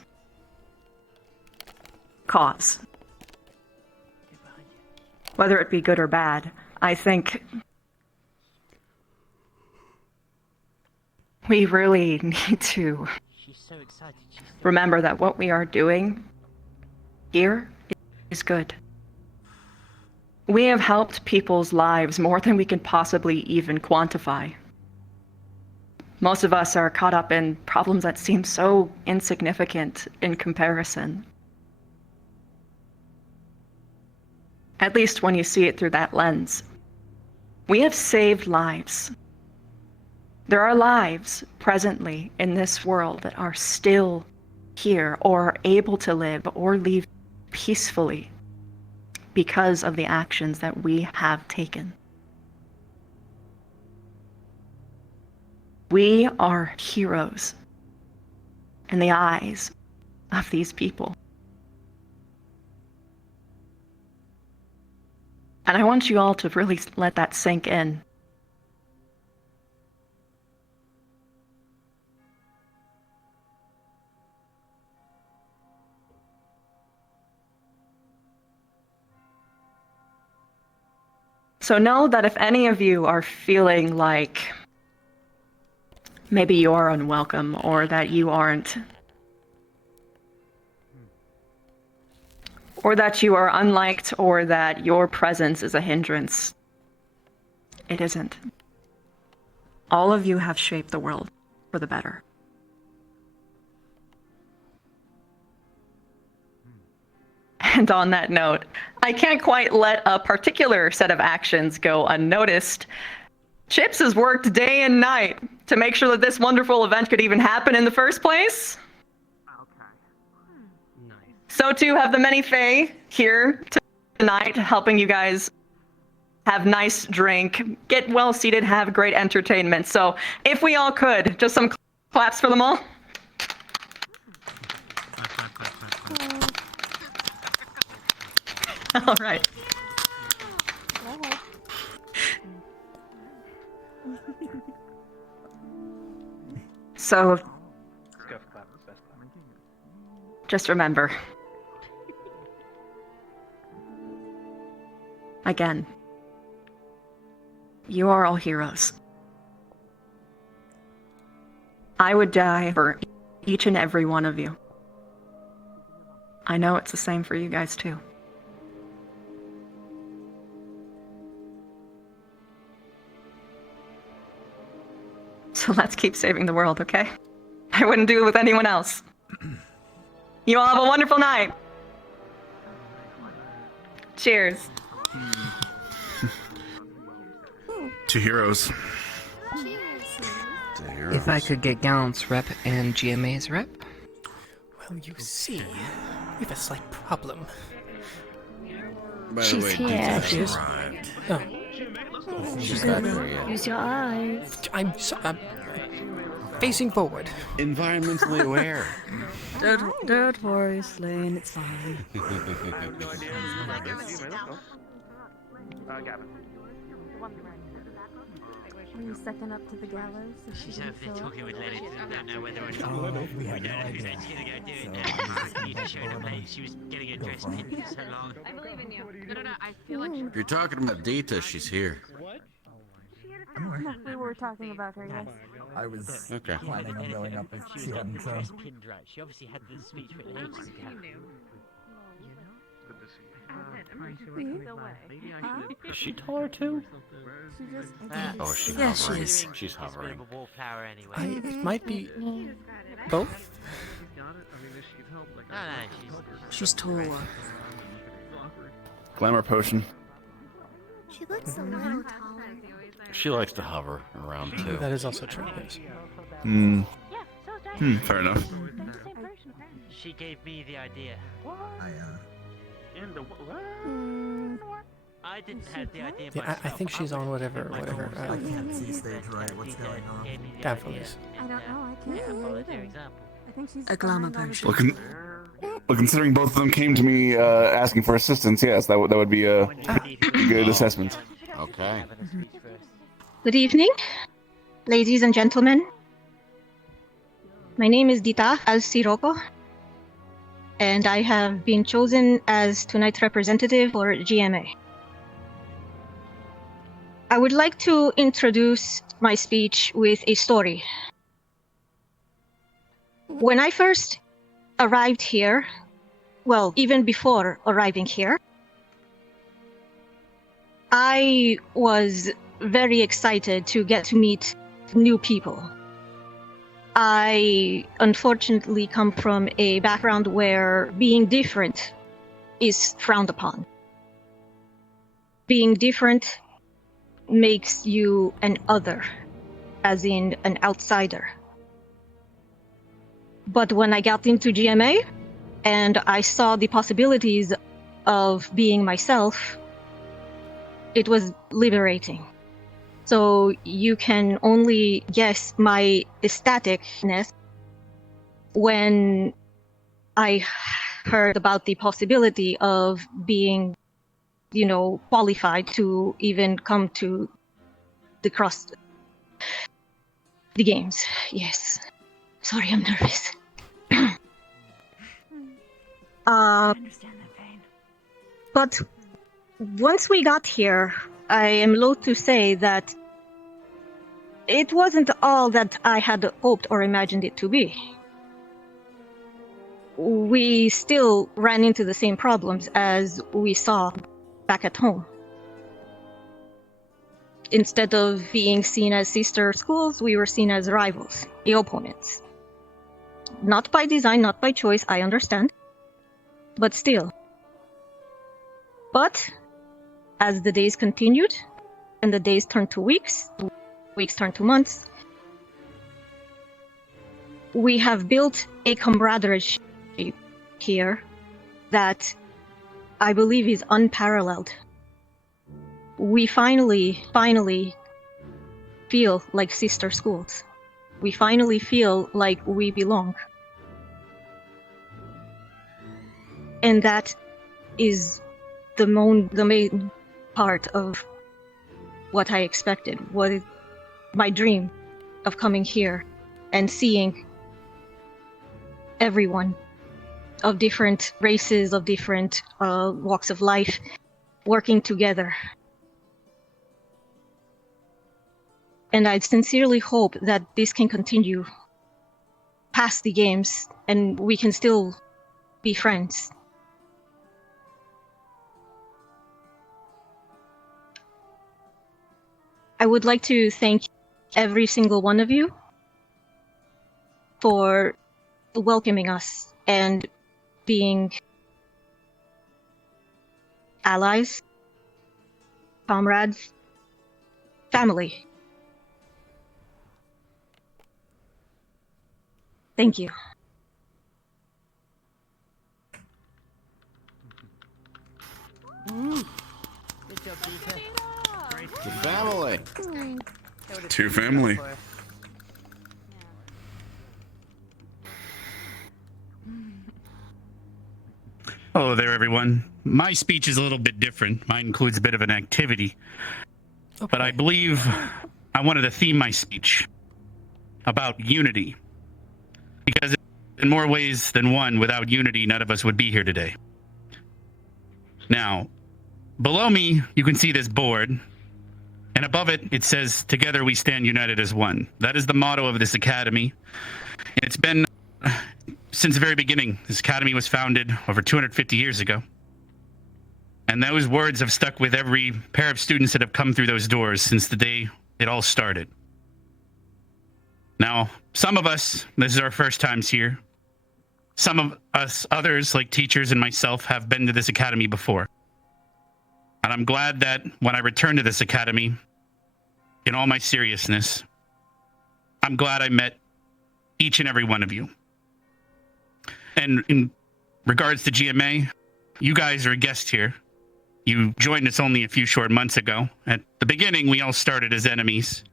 cause. Whether it be good or bad, I think we really need to remember that what we are doing here is good. We have helped people's lives more than we can possibly even quantify. Most of us are caught up in problems that seem so insignificant in comparison. At least when you see it through that lens. We have saved lives. There are lives presently in this world that are still here or able to live or leave peacefully because of the actions that we have taken. We are heroes in the eyes of these people. And I want you all to really let that sink in. So know that if any of you are feeling like maybe you're unwelcome or that you aren't, or that you are unliked, or that your presence is a hindrance, it isn't. All of you have shaped the world for the better. And on that note, I can't quite let a particular set of actions go unnoticed. Chipz has worked day and night to make sure that this wonderful event could even happen in the first place. So too have the many Fae here tonight, helping you guys have nice drink, get well seated, have great entertainment. So if we all could, just some claps for them all. All right. So just remember, Again, you are all heroes. I would die for each and every one of you. I know it's the same for you guys too. So let's keep saving the world, okay? I wouldn't do it with anyone else. You all have a wonderful night. Cheers. To heroes. If I could get Gallant's rep and GMA's rep. Well, you see, we have a slight problem. By the She's way, here. Dita's arrived. Oh. She's not there yet. Use your eyes. I'm facing forward. Environmentally aware. Don't worry, Slain, it's fine. Are you second up to the gallows? She's over there talking with Lennon. I don't know whether or not. We don't know who that's gonna go do it now. You just showed her she was getting her dress pinned for so long. I believe in you. No, I feel like If you're talking about Dita, she's here. No, we were talking about her, yes. I was Okay. planning on going up if she hadn't Dress pinned right. She obviously had the speech written ages ago. Is she taller too? Oh, she's Yeah, hovering. she is. She's hovering. Wallflower anyway. It might be both. No, She's tall. Glamour potion. She looks a little taller. She likes to hover around too. That is also true, yes. Fair enough. She gave me the idea. I didn't have the idea Yeah, myself. I think she's on whatever. I can't see stage right. What's going on? Daffodils. I don't know, I can't see either. I think she's A glamour behind all the potion. Well, considering both of them came to me asking for assistance, yes, that would be a good assessment. Okay. Good evening, ladies and gentlemen. My name is Dita Al-Siroko, and I have been chosen as tonight's representative for GMA. I would like to introduce my speech with a story. When I first arrived here, well, even before arriving here, I was very excited to get to meet new people. I unfortunately come from a background where being different is frowned upon. Being different makes you an other, as in an outsider. But when I got into GMA and I saw the possibilities of being myself, it was liberating. So you can only guess my ecstaticness when I heard about the possibility of being, qualified to even come to the games. Yes. Sorry, I'm nervous. I understand that pain. But once we got here, I am loath to say that it wasn't all that I had hoped or imagined it to be. We still ran into the same problems as we saw back at home. Instead of being seen as sister schools, we were seen as rivals, the opponents. Not by design, not by choice, I understand. But still. But as the days continued, and the days turned to weeks, weeks turned to months, we have built a camaraderie here that I believe is unparalleled. We finally feel like sister schools. We finally feel like we belong. And that is the main part of what I expected, what my dream of coming here and seeing everyone of different races, of different walks of life, working together. And I sincerely hope that this can continue past the games and we can still be friends. I would like to thank every single one of you for welcoming us and being allies, comrades, family. Thank you. Good job, Peter. The family. To family. Hello there, everyone. My speech is a little bit different. Mine includes a bit of an activity. But I believe I wanted to theme my speech about unity. Because in more ways than one, without unity, none of us would be here today. Now, below me, you can see this board. And above it, it says, "Together we stand united as one." That is the motto of this academy. And it's been since the very beginning. This academy was founded over 250 years ago. And those words have stuck with every pair of students that have come through those doors since the day it all started. Now, some of us, this is our first times here. Some of us others, like teachers and myself, have been to this academy before. And I'm glad that when I return to this academy, in all my seriousness, I'm glad I met each and every one of you. And in regards to GMA, you guys are a guest here. You joined us only a few short months ago. At the beginning, we all started as enemies.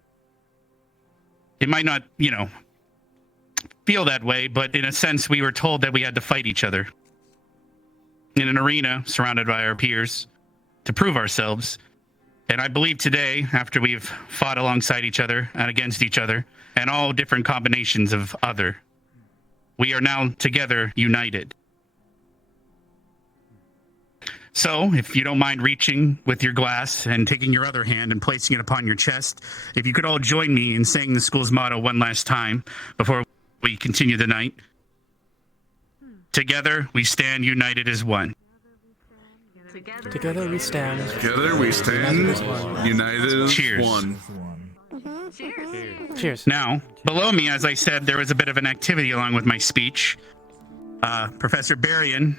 It might not, feel that way, but in a sense, we were told that we had to fight each other in an arena surrounded by our peers to prove ourselves. And I believe today, after we've fought alongside each other and against each other, and all different combinations of other, we are now together united. So, if you don't mind reaching with your glass and taking your other hand and placing it upon your chest, if you could all join me in saying the school's motto one last time before we continue the night. Together, we stand united as one. Together we stand. Together we stand united as Cheers. one. Cheers. Now, below me, as I said, there was a bit of an activity along with my speech. Professor Berrien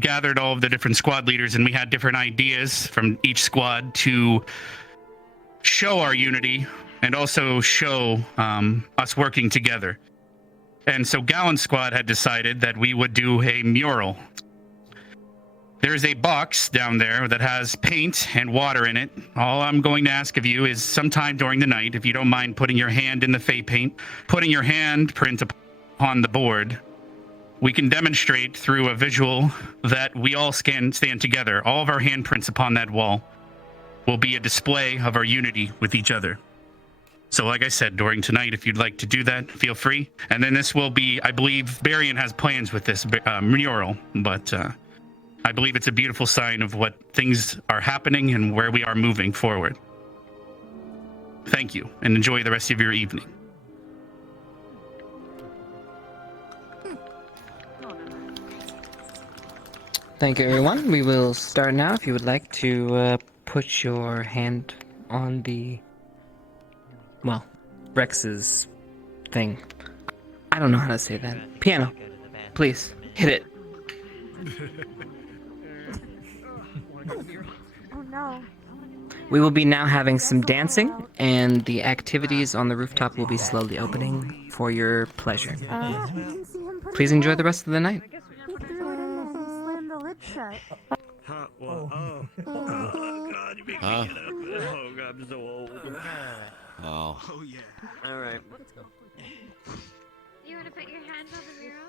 gathered all of the different squad leaders, and we had different ideas from each squad to show our unity and also show us working together. And so Gallon Squad had decided that we would do a mural. There's a box down there that has paint and water in it. All I'm going to ask of you is sometime during the night, if you don't mind putting your hand in the fey paint, putting your handprint upon the board, we can demonstrate through a visual that we all stand together. All of our handprints upon that wall will be a display of our unity with each other. So like I said, during tonight, if you'd like to do that, feel free. And then this will be, I believe, Berrien has plans with this mural, but I believe it's a beautiful sign of what things are happening and where we are moving forward. Thank you, and enjoy the rest of your evening. Thank you, everyone. We will start now. If you would like to put your hand on the, well, Rex's thing. I don't know how to say that. Piano. Please, hit it. Oh no. We will be now having some dancing, and the activities on the rooftop will be slowly opening for your pleasure. Please enjoy the rest of the night. He threw it in there and slammed the lid shut. Oh, God, you make me get up. Oh, God, I'm so old. Oh. Oh, yeah. All right. You want to put your hands on the mural?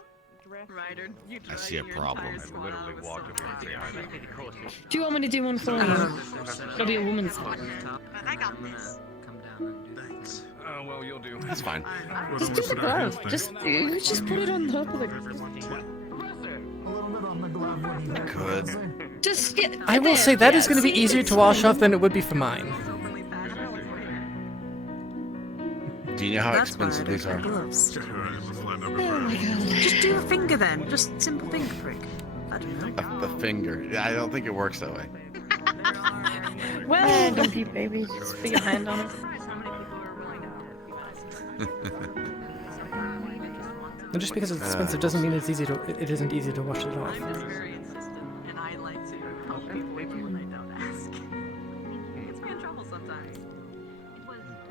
Ryder, you I see a problem. I literally walked up behind him. Do you want me to do one for you? It'll be a woman's one. I got this. Thanks. Oh, well, you'll do. That's fine. Just do the glove. Just put it on top of the. Could. Just get. I will say that is going to be easier to wash off than it would be for mine. Do you know how That's expensive why I these don't are? wear gloves. Just do a finger then. Just simple finger prick. I don't know. The finger. I don't think it works that way. Well, don't be baby. Just put your hand on it. And just because it's expensive doesn't mean it isn't easy to wash it off. And I like to help people with you when they don't ask. It gets me in trouble sometimes.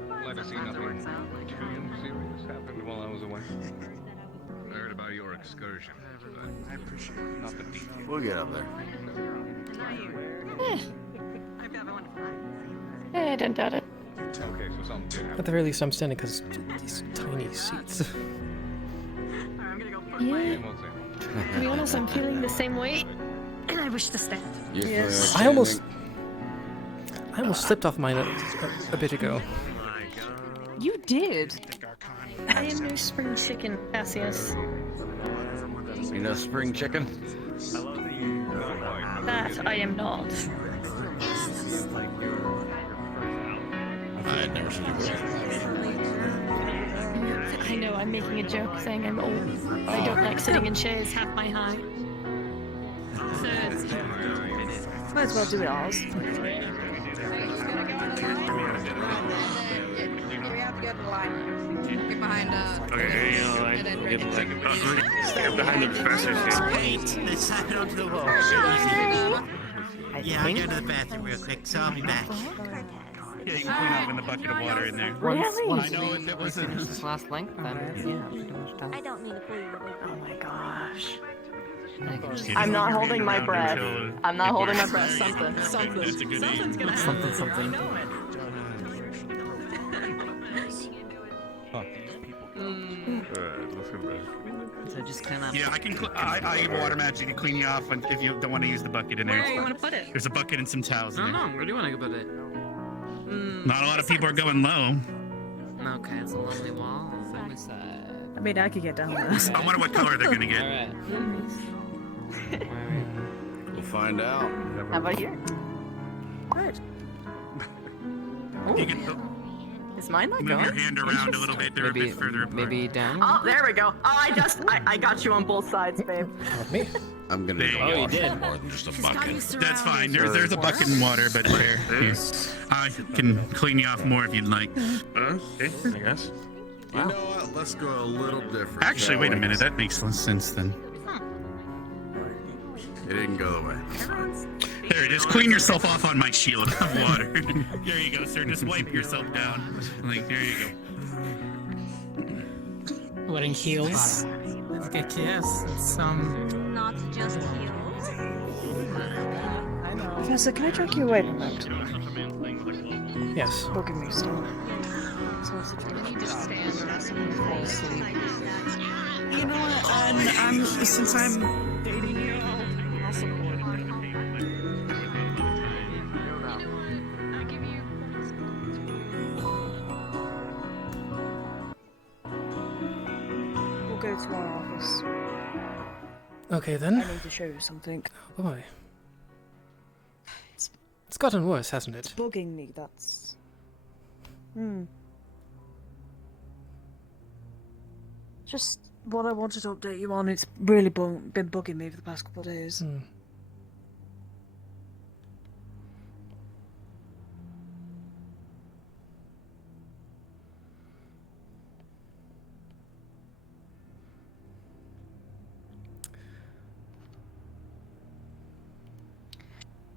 Glad to see nothing serious happened while I was away. I heard about your excursion. I appreciate it. Not the details. We'll get up there. I don't doubt it. Okay, so something did happen. At the very least, I'm standing because these tiny seats. Yeah. To be honest, I'm feeling the same way, and I wish to stand. Yes. I almost slipped off mine a bit ago. You did. I am no spring chicken, Cassius. You know spring chicken? That I am not. I had never seen it. I know, I'm making a joke saying I'm old. I don't like sitting in chairs half my height. Might as well do it ours. We have to get the line. Get behind Okay, stand behind the professor. Let's slap it onto the wall. Yeah, I'll go to the bathroom real quick, so I'll be back. Yeah, you can clean up in the bucket of water in there. Really? I know it wasn't. This last length, then yeah, pretty much done. I don't mean to pull you away. Oh my gosh. Just I'm not keep holding it my around breath. until I'm not it holding my works. breath. Something. That's a good Something's aim. gonna Something, something. So just kind of. Yeah, I can. I water magic to clean you off if you don't want to use the bucket in there. Where do you want to put it? There's a bucket and some towels I in don't there. know. Where do you want to put it? Not a lot of people are going low. Okay, it's a lovely wall. I mean, I could get down there. I wonder what color they're gonna get. We'll find out. How about here? Right. You can Is mine not move going? your hand around a little bit. They're a bit further apart. Maybe down. Oh, there we go. Oh, I got you on both sides, babe. Me? I'm gonna There need you a go. lot more than just a bucket. That's fine. There's a bucket and water, but there. Here. I can clean you off more if you'd like. Okay, I guess. You know what? Let's go a little different. Actually, wait a minute. That makes less sense then. It didn't go the way. There, just clean yourself off on my shield of water. There you go, sir. Just wipe yourself down. Like, there you go. Wearing heels. Like a kiss. It's Not just heels. Professor, can I drag you away from that? Yes. Bugging me still. You know what? I'm since I'm dating you. We'll go to our office. Okay I then. need to show you something. Oh boy. It's gotten worse, hasn't it? Bugging me, that's... Just what I wanted to update you on. It's really been bugging me for the past couple of days.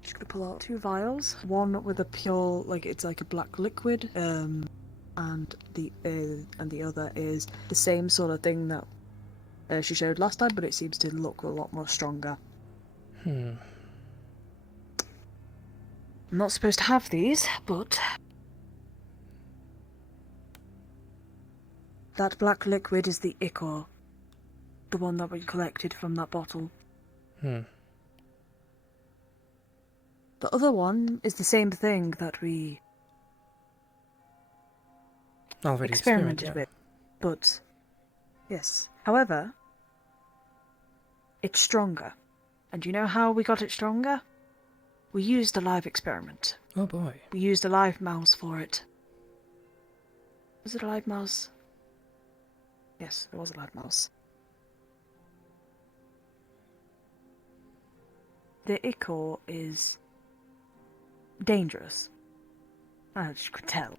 Just gonna pull out 2 vials. One with a pure, it's like a black liquid, and the other is the same sort of thing that she showed last time, but it seems to look a lot more stronger. I'm not supposed to have these, but that black liquid is the ichor, the one that we collected from that bottle. The other one is the same thing that we Already experimented experimented. with, but yes. However, it's stronger. And you know how we got it stronger? We used a live experiment. Oh boy. We used a live mouse for it. Was it a live mouse? Yes, it was a live mouse. The ichor is dangerous. As you could tell.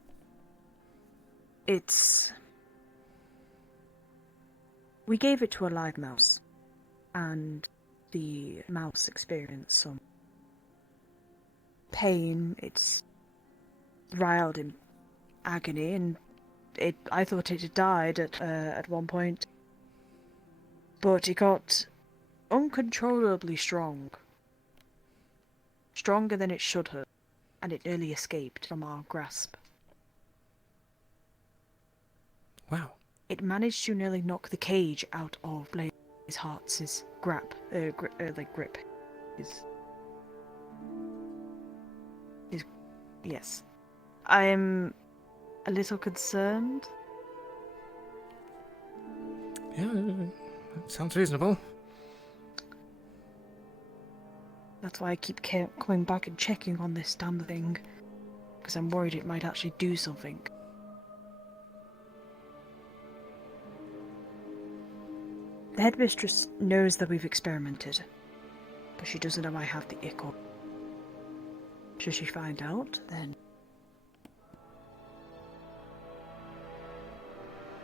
We gave it to a live mouse, and the mouse experienced some pain. It's writhed in agony, and I thought it had died at one point. But it got uncontrollably strong. Stronger than it should have, and it nearly escaped from our grasp. Wow. It managed to nearly knock the cage out of Blazeheart's grip. Yes. I am a little concerned. Yeah, sounds reasonable. That's why I keep coming back and checking on this damn thing. Because I'm worried it might actually do something. The headmistress knows that we've experimented, but she doesn't know I have the ichor. Should she find out, then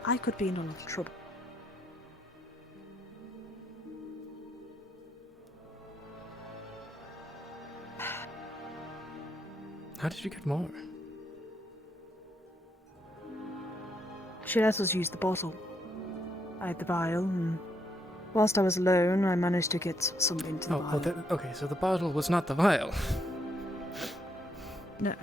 I could be in a lot of trouble. How did you get more? She let us use the bottle. I had the vial, and whilst I was alone, I managed to get something to the vial. Okay, so the bottle was not the vial. No.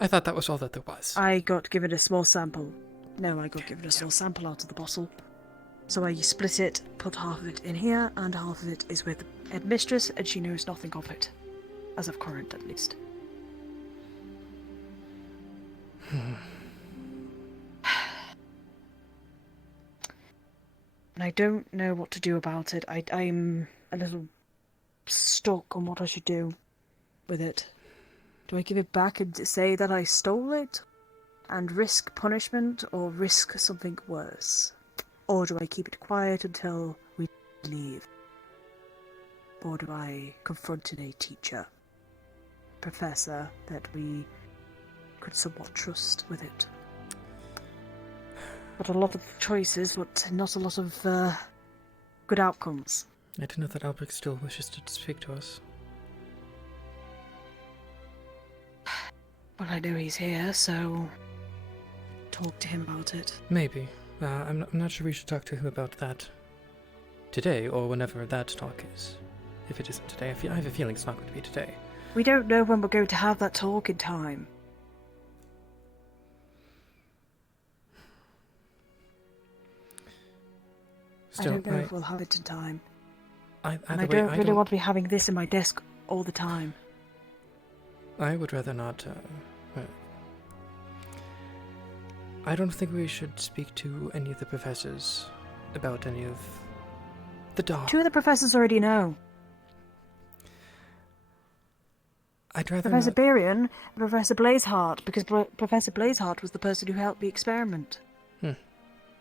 I thought that was all that there was. I got given a small sample. No, I got given a small sample out of the bottle. So I split it, put half of it in here, and half of it is with the headmistress, and she knows nothing of it. As of current, at least. And I don't know what to do about it. I'm a little stuck on what I should do with it. Do I give it back and say that I stole it and risk punishment, or risk something worse? Or do I keep it quiet until we leave? Or do I confront a teacher, professor that we could somewhat trust with it? But a lot of choices, but not a lot of good outcomes. I do know that Albrecht still wishes to speak to us. Well, I know he's here, so talk to him about it. Maybe. I'm not sure we should talk to him about that today, or whenever that talk is. If it isn't today, I have a feeling it's not going to be today. We don't know when we're going to have that talk in time. Still, I don't know if we'll have it in time. I don't really want to be having this in my desk all the time. I would rather not. I don't think we should speak to any of the professors about any of the dark. Two of the professors already know. I'd rather Professor not. Berian and Professor Blazeheart, because Professor Blazeheart was the person who helped the experiment.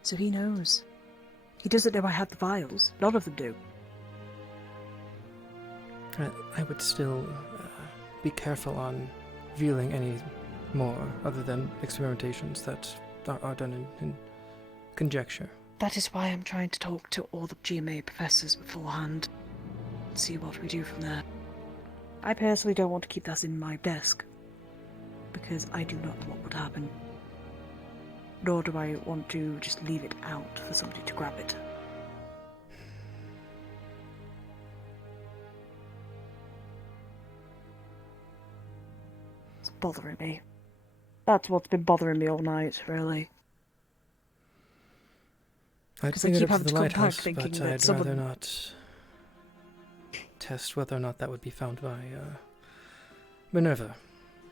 So he knows. He doesn't know I have the vials. None of them do. I would still be careful on revealing any more other than experimentations that are done in conjecture. That is why I'm trying to talk to all the GMA professors beforehand. See what we do from there. I personally don't want to keep that in my desk, because I do not know what would happen. Nor do I want to just leave it out for somebody to grab it. It's bothering me. That's what's been bothering me all night, really. I'd Because I bring it keep up to having the to come back lighthouse, thinking but that I'd someone... rather not test whether or not that would be found by Minerva,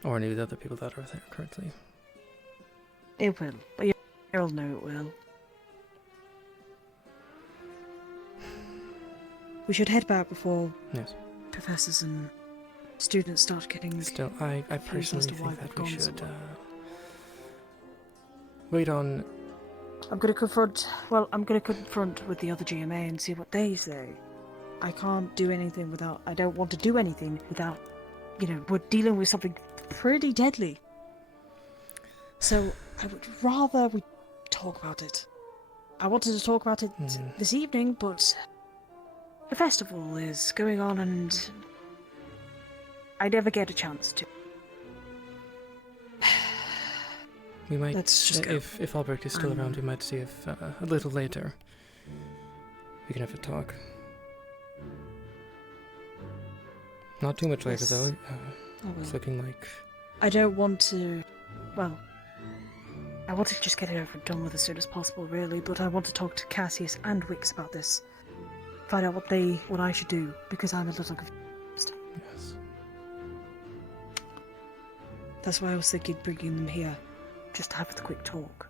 or any of the other people that are there currently. It will. You'll know it will. we should head back before Yes. professors and students start getting. Still, I confused as personally to why think we've that we gone so should long. wait on. I'm gonna confront with the other GMA and see what they say. I can't do anything without. I don't want to do anything without. We're dealing with something pretty deadly. So I would rather we talk about it. I wanted to talk about it this evening, but the festival is going on and I never get a chance to. We might, Let's just go. if Albrecht is still around, we might see if a little later we can have a talk. Not too much later, Yes. though. I will. It's looking like. I don't want to. Well, I want to just get it over and done with as soon as possible, really. But I want to talk to Cassius and Wix about this. Find out what I should do, because I'm a little confused. Yes. That's why I was thinking bringing them here, just to have the quick talk.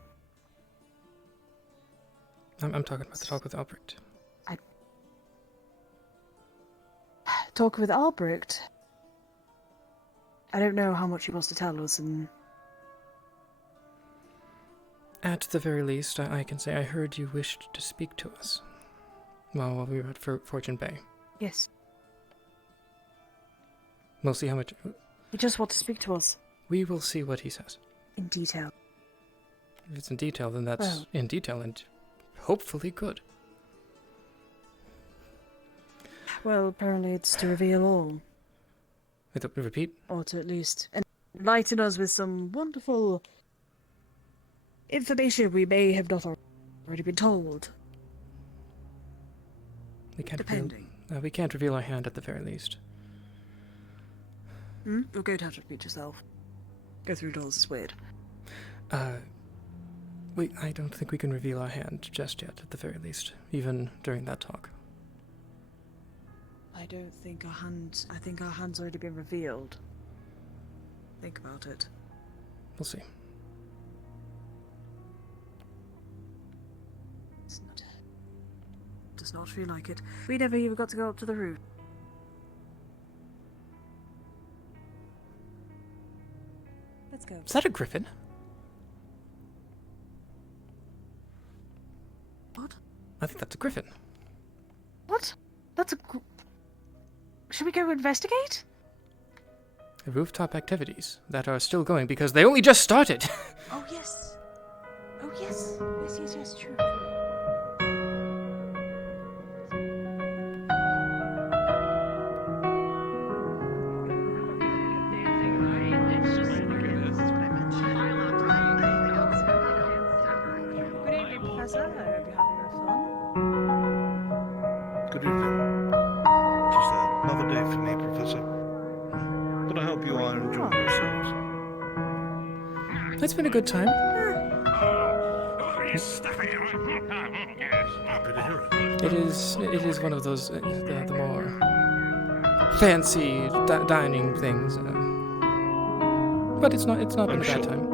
I'm talking about the talk with Albrecht. Talking with Albrecht. I don't know how much he wants to tell us, and At the very least, I can say I heard you wished to speak to us while we were at Fortune Bay. yes, We'll see how much. he just wants to speak to us We will see what he says. in detail. If it's in detail, then that's Well. in detail and hopefully good. Well, apparently it's to reveal all, Repeat? or to at least enlighten us with some wonderful information we may have not already been told. We can't Depending. reveal. We can't reveal our hand at the very least. You're going to have to repeat yourself. Go through doors is weird. I don't think we can reveal our hand just yet, at the very least, even during that talk. I don't think our hands. I think our hands already been revealed. Think about it. We'll see. Does not feel like it. We never even got to go up to the roof. Let's go. Is that a griffin? What? I think that's a griffin. What? That's a. Should we go investigate? Rooftop activities that are still going because they only just started. Oh yes. Oh yes. Yes. True. Good evening, Professor. I hope you're having fun. Good evening. Just another day for me, Professor. But I hope you are enjoying yourselves. It's been a good time. Happy to hear it. It is one of those the more fancy dining things, but it's not been a bad time.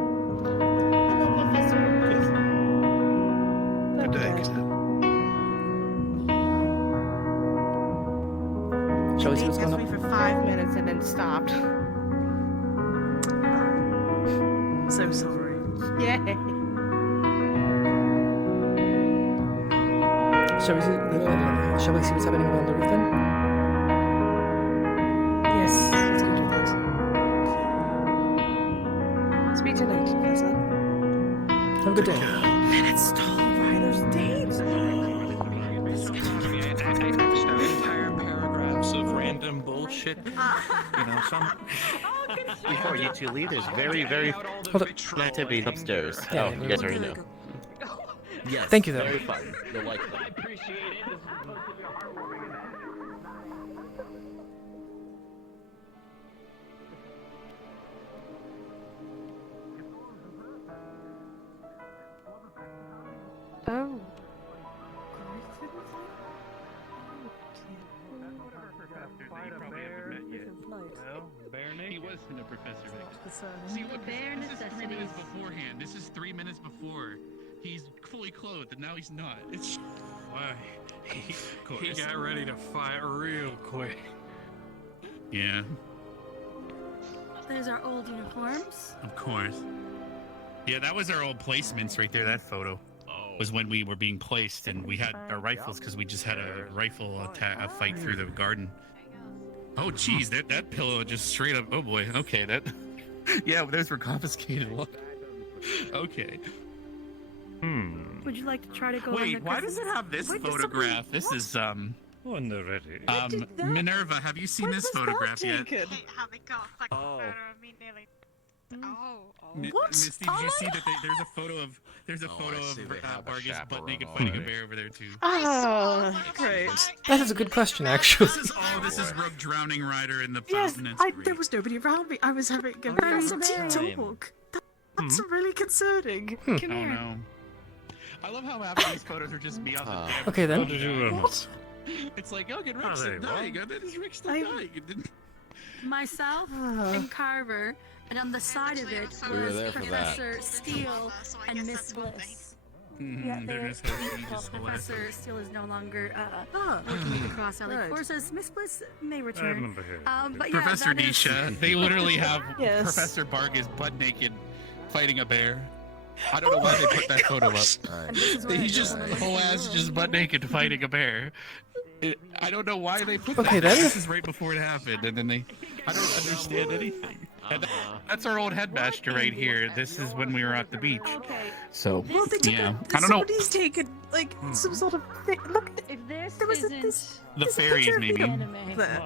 Good day, kid. Shall we see what's Asked going me on? for 5 minutes and then stopped. So sorry. Yay. Shall we see what's happening on the roof then? Yes, let's go do that. Speak to you later, Professor. Have a good day. Minutes stole Ryder's dates. Entire paragraphs of random bullshit. Some. Before you two leave, there's very activities upstairs. Yeah, Oh, you guys already know. Yes. Thank you, though. Very fun. You'll like them. Oh. He wasn't a professor. See, look, Bare this is 3 minutes necessities. beforehand. This is 3 minutes before. He's fully clothed, and now he's not. It's. He got ready to fight real quick. Yeah, There's our old uniforms. of course. Yeah, that was our old placements right there. That photo was when we were being placed, and we had our rifles because we just had a rifle a fight through the garden. Oh, geez, that pillow just straight up. Oh boy. Okay, that. Yeah, those were confiscated. Okay. Would you like to try to go? Wait, why does it have this photograph? This is When they're ready. Minerva. Have you seen this photograph yet? How they got a fucking Oh. photo of me nearly. What? Misty, did you see that there's a photo of Vargas butt naked fighting a bear over there too? Oh, great. That is a good question, actually. This is Rogue Drowning Rider in the Yes, fountain. there was nobody around me. I was having a very deep talk. That's really concerning. Oh no. I love how half of these photos are just me on the damn. Okay, then. What did you learn? What? It's like, oh, get Rick's still dying, and then is Rick still dying? Myself and Carver, and on the side of it We were was there for that. Professor Steele and Miss Bliss. Yeah, They're just having just Professor Steele is no longer working at the Cross Alley Right. Forces. Miss Bliss may I return. remember hearing. But yeah, Professor that is- Nisha, they literally have Yes. Professor Vargas butt naked fighting a bear. I don't know why they put that photo up. And this is where He's just whole ass just butt naked fighting a bear. I don't know why they put Okay, that. then. This is right before it happened, and then I don't understand anything. And that's our old headmaster right here. This is when we were at the beach. So Well, they took yeah, I don't know. Somebody's taken like some sort of thing. Look, If this there was isn't this. The fairies maybe. There.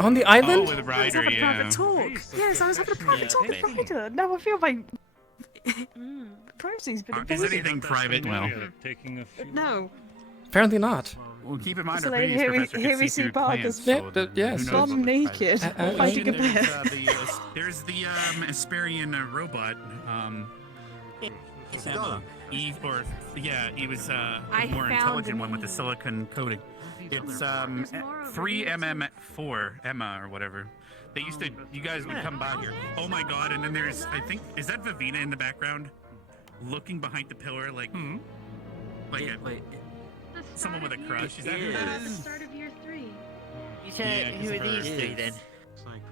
On the Oh, island? with I was Ryder, having a yeah. private talk. Yes, I was having a private talk with Ryder. Now I feel my privacy's been Is invaded. anything private? Well, Taking a few. No. Apparently not. well, keep in mind So our like, previous here we- professor here could we see see through Vargas. plants, Yeah, so yes. who knows Bum what's naked, private. fighting a bear. There's the Asperian robot. Eve, or yeah, he was the more found intelligent the one with the silicon coating. It's 3MM4 Emma or whatever. They used to. You guys would come by here. Oh my god! And then there's, I think, is that Vivina in the background, looking behind the pillar like someone with a crush? Is that who that is? Start of year 3. You said, who are these three then?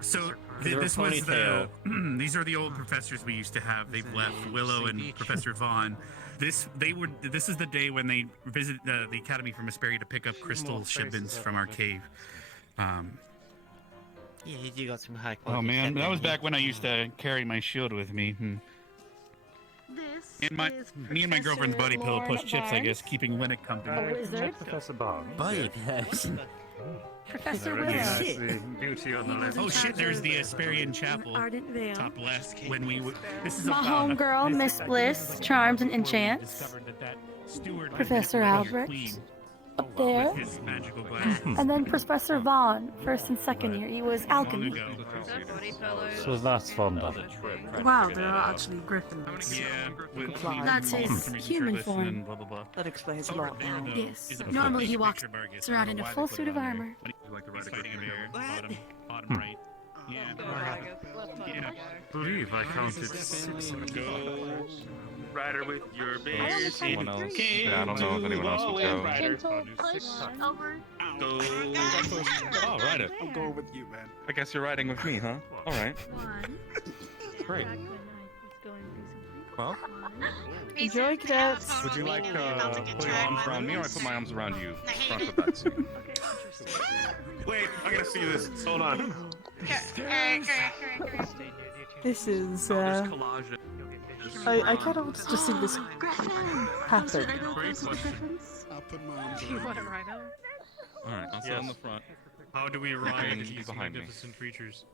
So They're this was the. ponytail. These are the old professors we used to have. They've left. Willow and Professor Vaughn. This is the day when they visited the academy from Asperia to pick up crystal shipments from our cave. Yeah, you got some high quality. Oh man, stuff that was in back when I used to carry my shield with me. This And me and my girlfriend's buddy pillow push Chipz, I guess, keeping Linnet company. wizard. Professor Barnes. Professor Very Willow. nice. The beauty on the left. Oh shit, there's the Asperian Chapel. Ardent Veil. Top left. When we this is My about homegirl, Miss Bliss, Charms and Enchants. discovered that steward Professor was Albert. queen Up there. with his magical glasses. And then Professor Vaughn, first and second year. He was Long alchemy. ago. So that's fun, does it? Wow, there are actually griffins. Yeah, with That's his human form. and blah blah blah. That explains a Over lot. there, though, Yes. is a Normally he picture walks of Vargas. around I in don't a know full why they suit put of it on there. armor. He's fighting a bear. Bottom right. Yeah. Yeah. believe I counted 6 in Go, Rider with your bear. Someone else. Yeah, I don't know if anyone else would go. Gentle push over. Go. Oh, Ryder. I'm going with you, man. I guess you're riding with me, huh? All right. Great. Well, Enjoy, cadets. would you like put your arms around me, or I put my arms around you? Front or back seat? Wait, I gotta see this. Hold on. This is, I kind of want to just see this happen. You want to ride on? All right, I'll sit on the front. How do we You ride can these be behind me. magnificent creatures?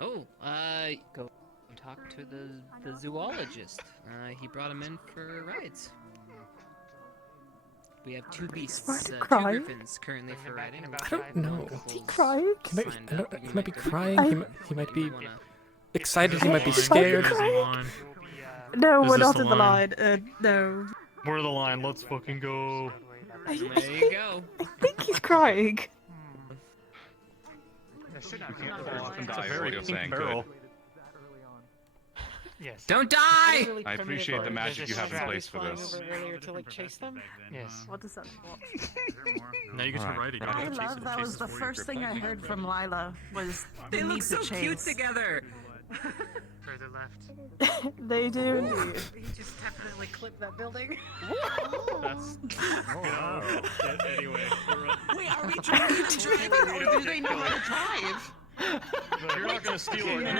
Oh, go talk to the zoologist. He brought him in for rides. We have 2 beasts, Is he 2 crying? griffins currently for riding. I don't know. Is he crying? He might be crying. He might be Wanna- excited. He might be Is he scared. crying? No, Is we're this not the in the line? line. No. We're the line. Let's fucking go. There you go. I think he's crying. You can't fall off and die, is what you're saying. Good. Yes. Don't die! I appreciate the magic you have in place for this. Earlier to like chase them. Yes. What does that Now you get to write it. I love that was the first thing I heard from Lila was They the look need so to chase. cute together. Further left. They do. You just definitely clip that building. That's. Anyway. Wait, are we trying to drive it, or do they know how to drive? You're not gonna steal it. No,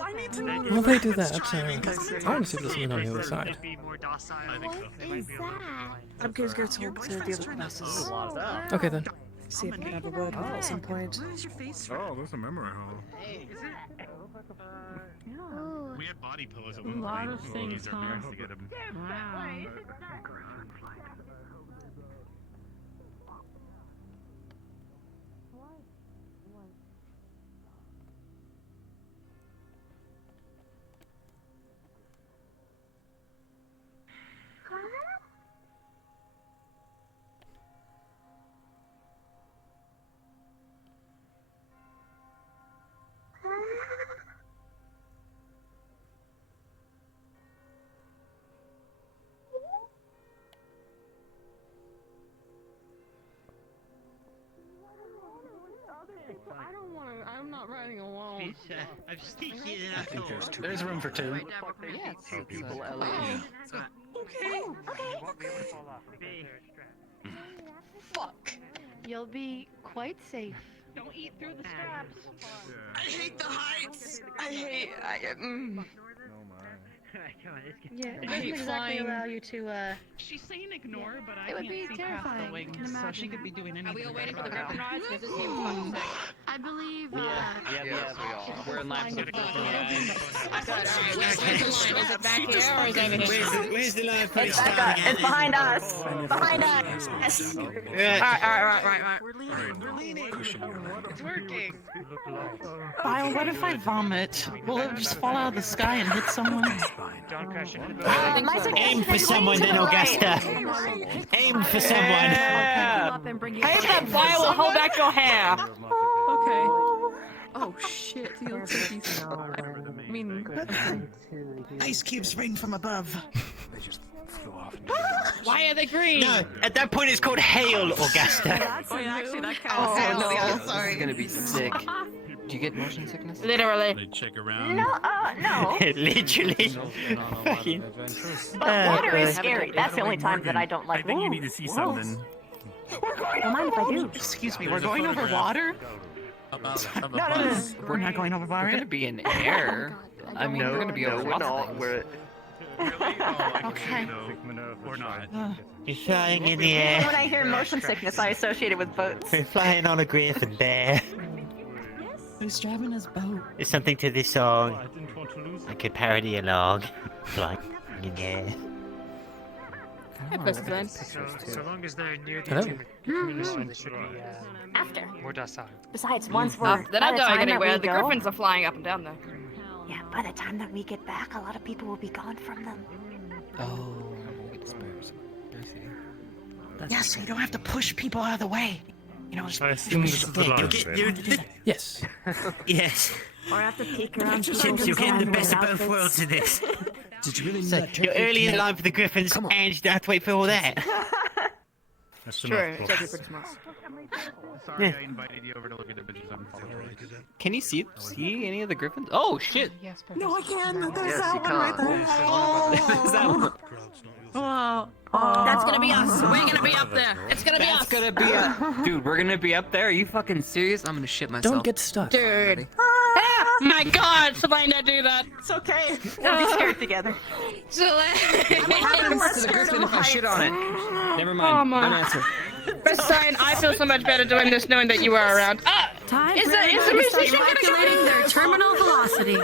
I need to know. While they do that, I want to see if there's something on the other side. Be more docile. I think so. I'm going to go talk to the other classes. Okay then. See if I can have a word with them at some point. Oh, there's a memory hole. We have body pillows at A one lot point. of things, We'll use our huh? parents to get 'em. Wow. I don't want to. I'm not riding alone. I'm sneaking in. I think there's two. There's room for two. Yeah, Two people. Okay. Fuck. You'll be quite safe. Don't eat through the straps. I hate the heights. Yeah, it doesn't exactly allow you to. She's saying ignore, but I It would can't be see terrifying. past the wings, Can so imagine. she could be doing anything. Are we all waiting for the right griffin now. rides? Because this seems fucking sick. I believe. Yeah, we are. We're in line for the griffin ride. Where's the line? Is it back here or is it over here? Where's the line for It's back up. It's behind us. Behind us. Right. We're leaning. It's working. Kyle, what if I vomit? Will it just fall out of the sky and hit someone? Don't crash into the Aim for someone then, Augusta. Aim for someone. Hey, that fire will hold back your hair. Okay. Oh shit. He looks like he's. I mean. Ice cubes rain from above. Why are they green? No, at that point it's called hail, Augusta. Oh yeah, actually that counts. This is gonna be sick. Do you get motion sickness? Literally. They check around. No. Literally. But water is scary. That's the only time that I don't like. I think you need to see something. Don't mind if I do. Excuse me, we're going over water? No. We're not going over water? We're gonna be in air. I mean, we're gonna be over lots of things. Really? Oh, Okay. Or not. You're flying in the When air. I hear motion sickness, I associate it with boats. We're flying on a griffin bear. Who's driving his boat? There's something to this song. I could parody along. Flying in the air. So long as they're near the Hello. community, they should be After. more docile. Besides, once we're They're by not the going time that anywhere. we The go, griffins are flying up and down there. Yeah, by the time that we get back, a lot of people will be gone from them. Oh, it spares. I see. Yes, so you don't have to push people out of the way. You know, just I assume this is the line. Yes. Yes. Or have to peek around Chipz, you're getting the best of both worlds in this. Did you really So you're early in line for the griffins, and you don't have to wait for all that. That's Sure, enough, it's folks. actually pretty smart. Sorry, I invited you over to look at the bitches. I'm sorry. Can you see any of the griffins? Oh shit! No, I can. There's Yes, that you one right there. Is that one? That's gonna be us. We're gonna be up there. It's gonna be us. That's gonna be a dude. We're gonna be up there. Are you fucking serious? I'm gonna shit myself. Don't get stuck. Dude. My God, Selena, do that. It's okay. We'll be scared together. Selena. What happens to the griffin if I shit on it? Never mind. Oh, my. Don't answer. Besides, I feel so much better doing this knowing that you are around. Time Is for the everybody to start musician gonna calculating their terminal velocity.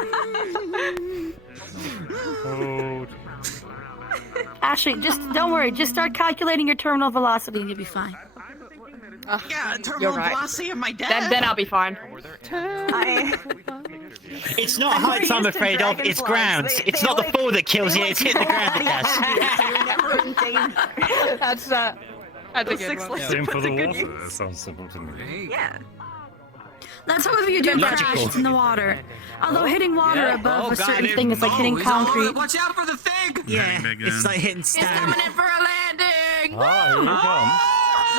Ashley, just don't worry. Just start calculating your terminal velocity and you'll be fine. Yeah, terminal You're right. velocity of my dad. Then I'll be fine. It's not heights I'm afraid of, it's grounds. It's not the fall that kills you, it's hitting the ground that does. That's a good one. Same for the water. That sounds simple to me. Yeah. That some of you do crash in the water. Although hitting water above a certain thing is like hitting concrete. Watch out for the thing! Yeah, it's like hitting stone. It's coming in for a landing! Oh, here it comes.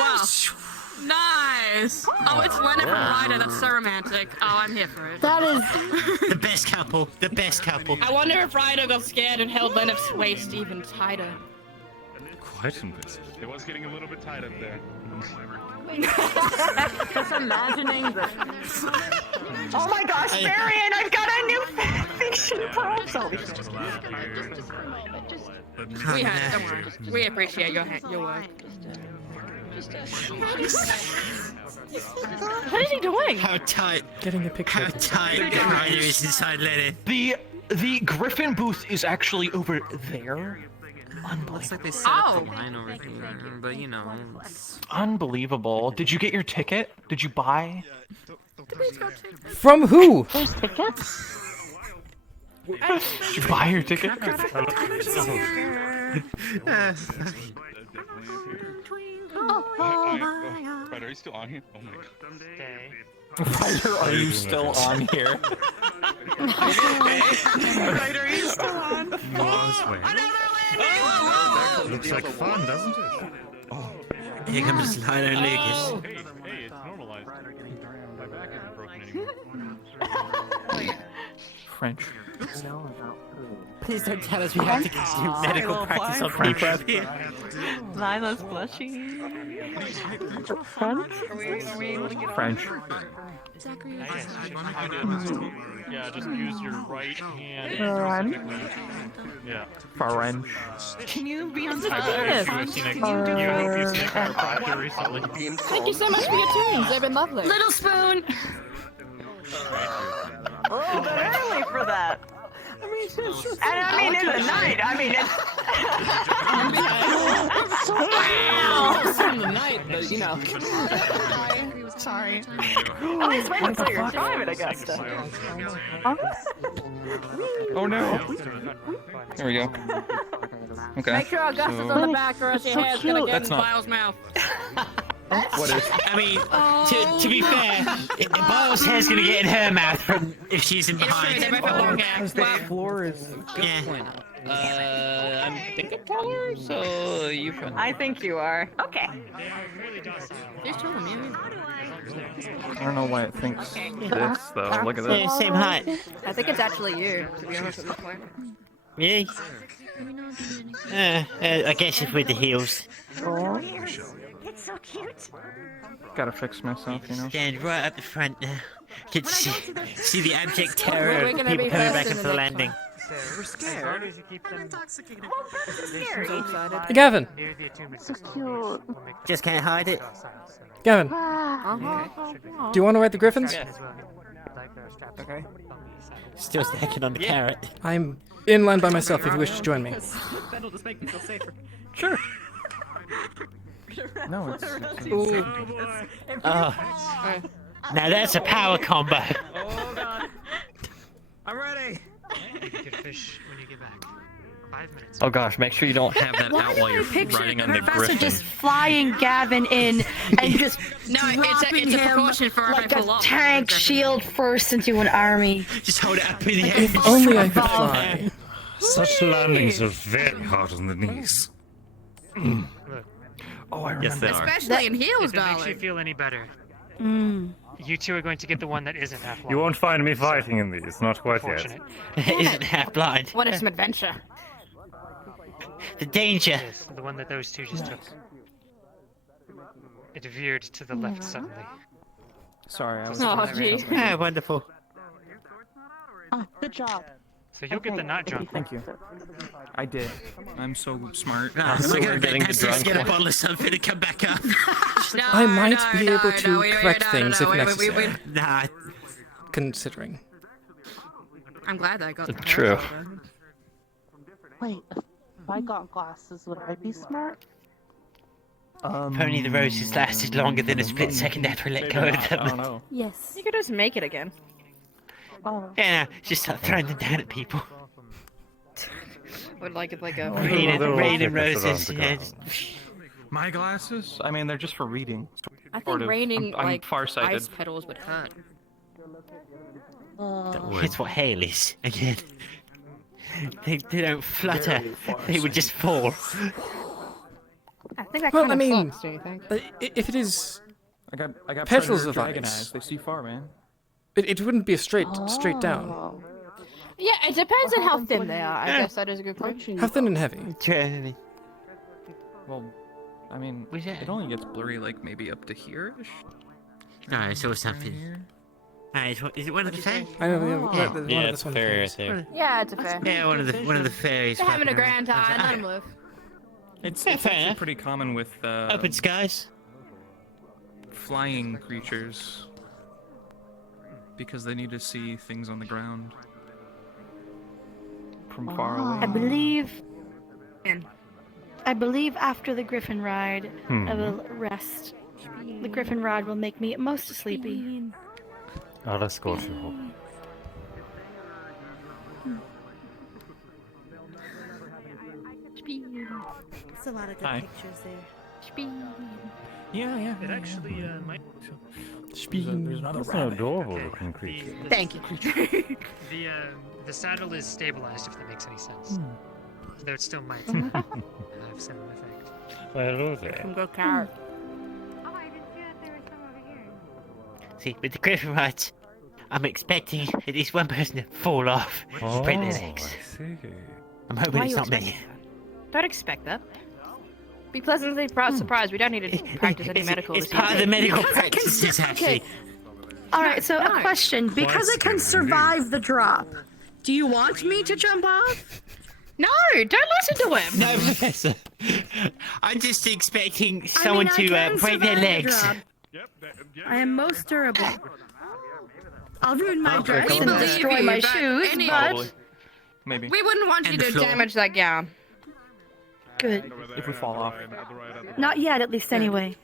Wow. Nice. Oh, it's Leonard and Ryder. That's so romantic. Oh, I'm here for it. That is The best couple. The best couple. I wonder if Ryder got scared and held Leonard's waist even tighter. Quite invisible. It was getting a little bit tight up there. Just imagining the. Oh my gosh, Marion, I've got a new fanfiction proposal. We had. Don't worry. We appreciate your work. What is he doing? How tight? Getting a picture. How tight Ryder is inside Leonard. The Griffin booth is actually over there. Looks like they set up the line over here, but you know. Unbelievable. Did you get your ticket? Did you buy? From who? There's tickets? Did you buy your ticket? Right, are you still on here? Oh my god. Ryder, are you still on here? Ryder, are you still on? Looks like fun, doesn't it? Here comes Ryder and Lucas. Hey, it's normalized. My back isn't broken anymore. French. Please don't tell us we have to do medical practice on people. Lila's blushing. French? French. Yeah, just use your right hand. Yeah. French. Can you be on I hope you've seen a chiropractor recently. Thank you so much for your tunes. They've been lovely. Little spoon! A little bit early for that. And I mean, in the night. I mean, it's. It's in the night, but you know. Sorry. At least wait until you're driving, Augusta. Oh no. There we go. Okay. Make sure Augusta's on the back or else your hair's gonna get in Biles' mouth. What is? I mean, to be fair, Biles' hair's gonna get in her mouth from if she's in behind. Because the floor is good point. I think I'm taller, so you. I think you are. Okay. There's two of them, I don't know why it thinks this though. Look at Yeah, this. same height. I think it's actually you, to be honest at this point. Really? I guess it's with the heels. It's so cute. Gotta fix myself, you know. Stand right up the front now. Get to see the abject terror We're of gonna people be coming faster back in than for the the landing. We're scared. As you keep them intoxicated. Scary. Hey, Gavin. So cute. Just can't hide it. Gavin, Wow. do you want to ride the Griffins? Okay. Still stacking on the carrot. I'm in line by myself if you wish to join me. That'll just make me feel safer. Sure. No, it's Oh. Now that's a power combo. Oh god. I'm ready. You can fish when you get back. 5 minutes. Oh gosh, make sure you don't have that Why out do while I you're picture riding on the Professor Griffin. just flying Gavin in and just No, dropping it's a him precaution for like a a lot. tank shield first into an army? Just hold it up in the air. If only I could fly. Such landings are very hard on the knees. Oh, I remember. Yes, they are. Especially in heels, If it makes you darling. feel any better, Mm. you two are going to get the one that isn't half You won't find me fighting in these, not quite yet. Fortunate. Isn't half blind. What is some adventure? The danger. Yes, the one that those two just took. It veered to the left suddenly. Sorry, I was. Oh, gee. Ah, wonderful. Oh, good job. So you'll get the not drunk one. Thank you. I did. I'm so smart. Ah, So look we're at getting that. the Let's drunk get a one. bottle of something and come back up. No, I might no, be no, able to no, correct things if wait, necessary. Nah, Considering. I'm glad I got that. True. Wait, if I got glasses, would I be smart? Pony the Roses lasted longer than a split second after I let go of I them. don't know. Yes. You could just make it again. Oh. Yeah, just start throwing them down at people. Would like it like a. Raining roses. Yeah, My glasses? I mean, they're just for reading. I think Sort of. raining I'm like farsighted. ice petals would hurt. It's what hail is, again. They don't flutter, they would just fall. I think that Well, kind I of mean, sucks, don't you think? if it is I got petals predator of dragon ice, eyes. They see far, man. it wouldn't be a straight down. Oh. Yeah, it depends on how thin they are. I guess that is a good question. How thin and heavy? Well, I mean, it only gets blurry like maybe up to here-ish. No, it's all something. Is it one of the fairies? I know, Yeah, one yeah, of it's the fairy fairies. right there. Yeah, it's a fair. Yeah, one of the fairies. They're having a grand time. Let them live. It's fair actually enough. pretty common with Open skies. Flying creatures because they need to see things on the ground from far away. I believe after the griffin ride, Hmm. I will rest. The griffin ride will make me most sleepy. I'll escort you home. It's a lot of good Hi. pictures there. Yeah. It actually might. There's another adorable looking creature. Thank you. The saddle is stabilized, if that makes any sense. Though it still might have some effect. Well, hello there. Some good carrot. See, with the griffin rides, I'm expecting at least one person to fall off and break their legs. I see. I'm hoping Why it's you not me. expecting that? Don't expect that. Be pleasantly surprised. We don't need to practice any medical. It's part of the medical Because I can practices, actually. Alright, so a question. Because I can survive the drop, do you want me to jump off? No, don't listen to him. No, Professor. I'm just expecting I someone mean, I to can break their survive the legs. drop. I am most durable. I'll ruin my dress We and believe destroy you, my but shoes, any- but Maybe. We wouldn't want you And the to floor. damage that gown. good. If we fall off. Not yet, at least anyway.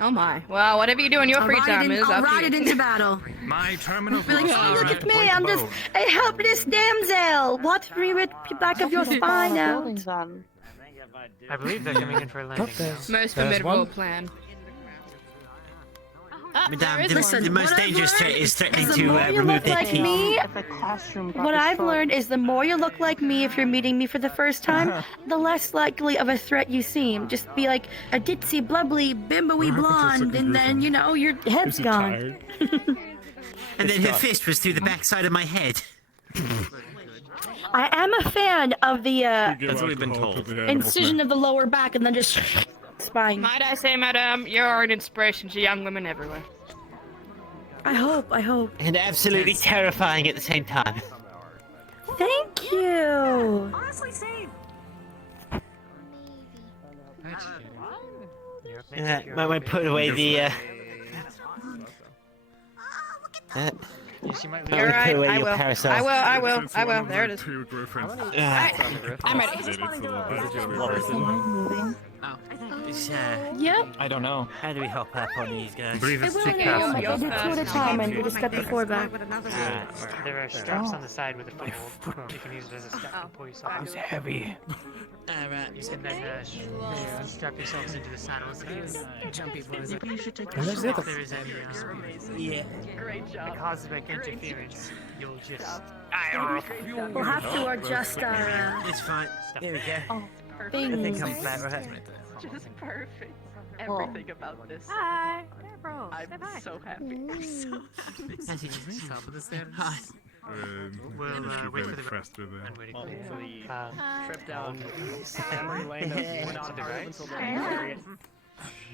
Oh my. Well, whatever you do in your free time is I'll up to ride you. it into battle. My terminal Be like, oh, look at me, I'm just a helpless damsel. What? Rip the back of your spine out. I believe they're coming in for a landing now. Most formidable plan. Madame, Listen, the most what I've dangerous threat learned is threatening is the to more you remove look their like teeth. me, what I've learned is the more you look like me if you're meeting me for the first time, the less likely of a threat you seem. Just be like a ditzy, blubbly, bimbowy blonde, and then, you know, your head's gone. And then her fist was through the backside of my head. I am a fan of the That's what we've been told. incision of the lower back and then just spine. Might I say, madame, you're an inspiration to young women everywhere. I hope. And absolutely terrifying at the same time. Thank you. Honestly, same. Might put away the Yes, you might You're put right. away I your will. parasol. I will. There it is. I'm ready. Yep. I don't know. How do we hop up on these guys? believe it's Okay, I you're did two at a time and we just got the four back. There are straps on the side with a foothold. You can use it as a strap to pull yourself. It's heavy. Alright. You can then strap yourselves into the saddles if you jumpy boys. And there's the If other. there is any cosmic interference, you'll just. We'll have to adjust our It's fine. There we go. I think things. I'm flat, right? Just perfect. Everything about this. Hi, bro. I'm so happy. I'm so happy. Top of the stairs. We'll wait for the rest. Trip down memory lane to the right.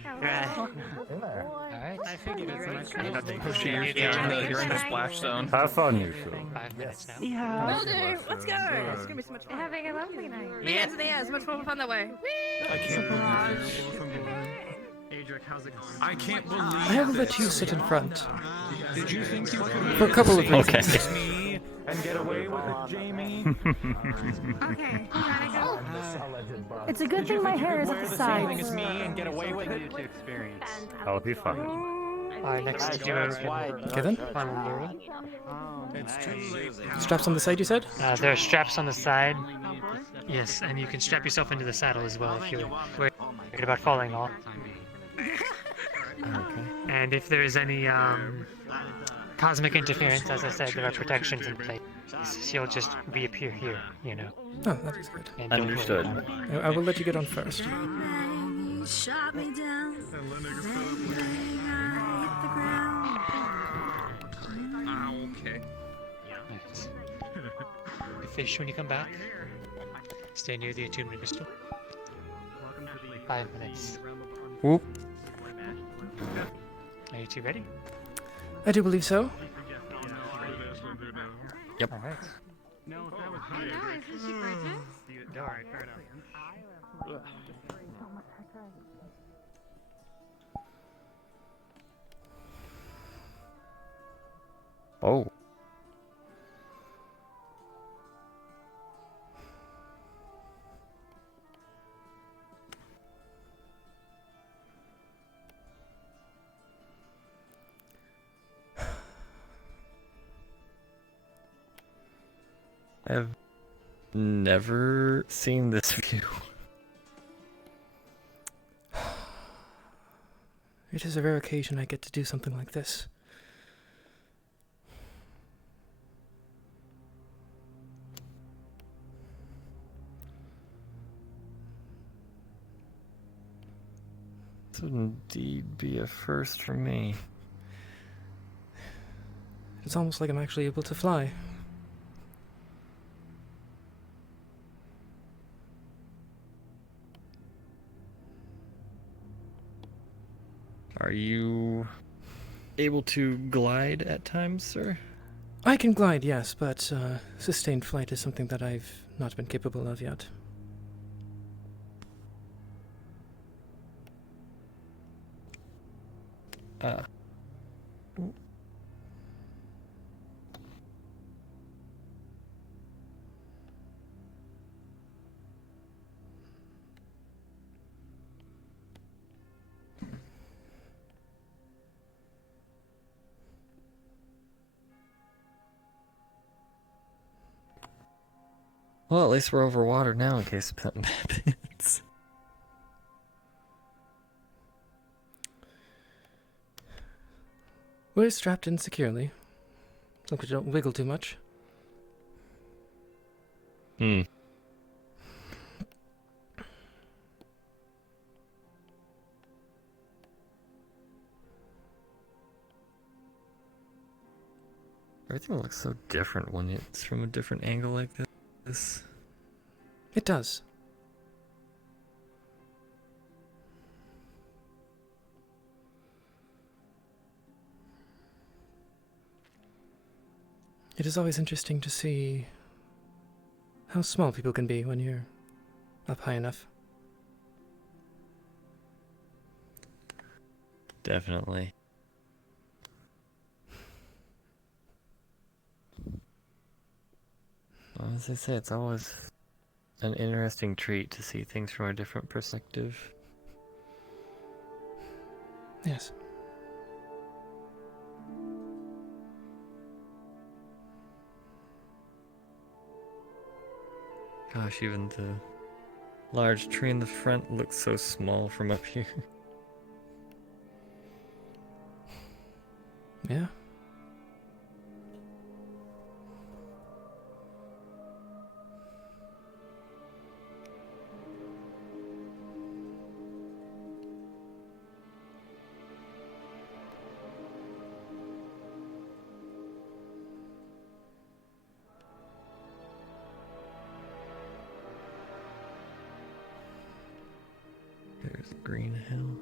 Alright. I figured it's nice. You're in the splash zone. Have fun, you two. 5 minutes now. Yeah. Will do. Let's go. It's gonna be so much fun. Having a lovely night. Big hands in the air. So much more fun that way. I can't I can't believe I haven't let you sit in front. Did you think you could For a couple of reasons. Okay. me and get away with it, Jamie? Okay, gotta go. It's a good thing my hair is at the side. It's me and get away with it. I'll be fine. Next duo. Okay then. Straps on the side, you said? There are straps on the side. Yes, and you can strap yourself into the saddle as well if you're worried about falling off. And if there is any cosmic interference, as I said, there are protections in place. She'll just reappear here, you know. Oh, that is good. And don't worry Understood. about it. I will let you get on first. Shot me down. Okay. Nice. You fish when you come back. Stay near the attunement crystal. 5 minutes. Whoop. Are you two ready? I do believe so. Yep. All right. Oh no, is this super intense? Alright, fair enough. Oh. I've never seen this view. It is a rare occasion I get to do something like this. This would indeed be a first for me. It's almost like I'm actually able to fly. Are you able to glide at times, sir? I can glide, yes, but sustained flight is something that I've not been capable of yet. Well, at least we're over water now in case something happens. We're strapped in securely. So we don't wiggle too much. Hmm. Everything looks so different when it's from a different angle like this. It does. It is always interesting to see how small people can be when you're up high enough. Definitely. Well, as I say, it's always an interesting treat to see things from a different perspective. Yes. Gosh, even the large tree in the front looks so small from up here. Yeah. There's Green Hill.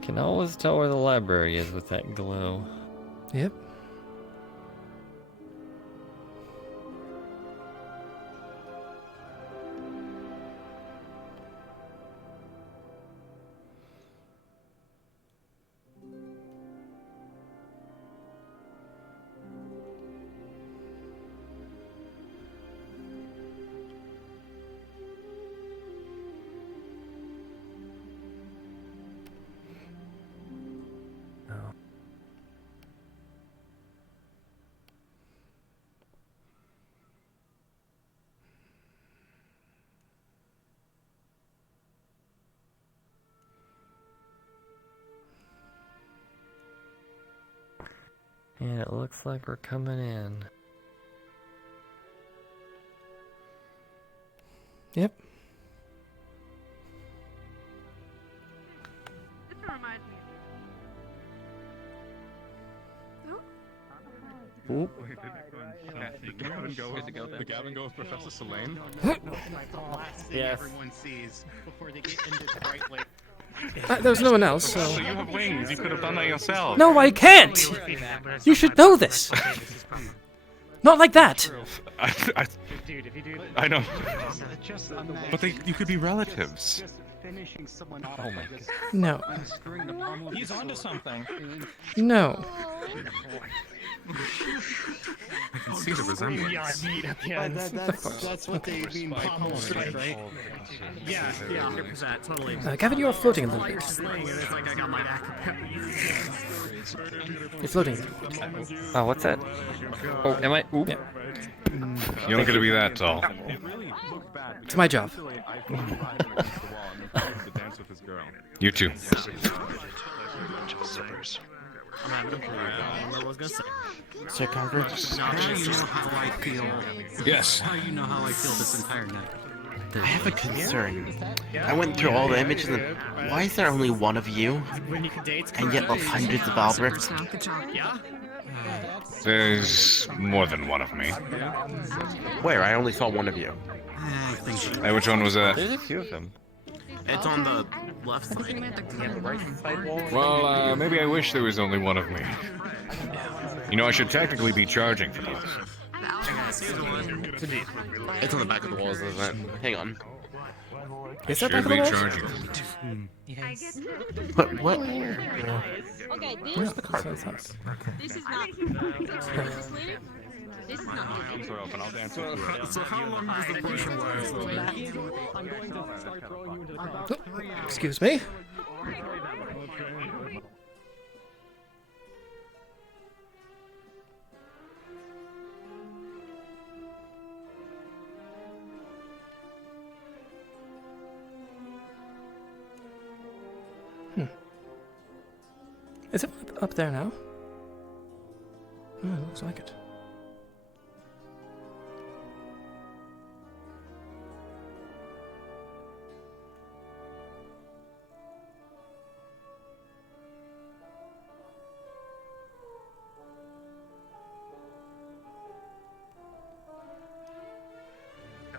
Can always tell where the library is with that glow. Yep. And it looks like we're coming in. Yep. This reminds me. Oop. Did the Gavin go with Professor Sûlain? Yes. Everyone sees before they get into the bright light. There's no one else, so... Professor, you have wings. You could have done that yourself. No, I can't! You should know this! Not like that! I know. But you could be relatives. Oh my god. No. He's onto something. No. I can see the resemblance. That's what they mean pommels, right? Yeah, 100%, totally. Gavin, you are floating a little bit. Slaying it, it's like I got my You're floating. Oh, what's that? Oh, am I? Oop. Yeah. You're not going to be that tall. It's my job. You too. Circumference. How do you know how I feel? Yes. How do you know how I feel this entire night? I have a concern. I went through all the images and why is there only one of you? And yet of hundreds of Alberts? Yeah? There's more than one of me. Where? I only saw one of you. Hey, which one was that? There's a few of them. It's on the left side. Well, maybe I wish there was only one of me. You know, I should technically be charging for those. It's on the back of the walls, isn't it? Hang on. Is that Should back of be the walls? charging. Yes. What? Okay, Yeah, this that's nice. this is not. This is not. Arms are open. I'll dance So how long does the potion last? Excuse me? Is it up there now? Oh, it looks like it.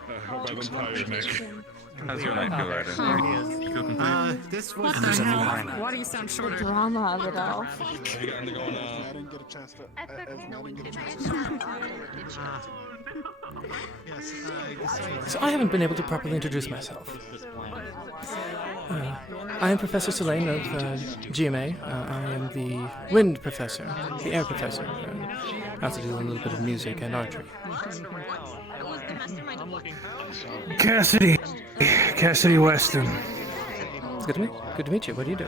I hope I don't tire you, Nick. How's your night feel, Ryder? This was why do you sound shorter? Drama of it all. So I haven't been able to properly introduce myself. I am Professor Sûlain of GMA. I am the wind professor, the air professor. I also do a little bit of music and archery. Cassidy Weston. It's good to meet you. What do you do?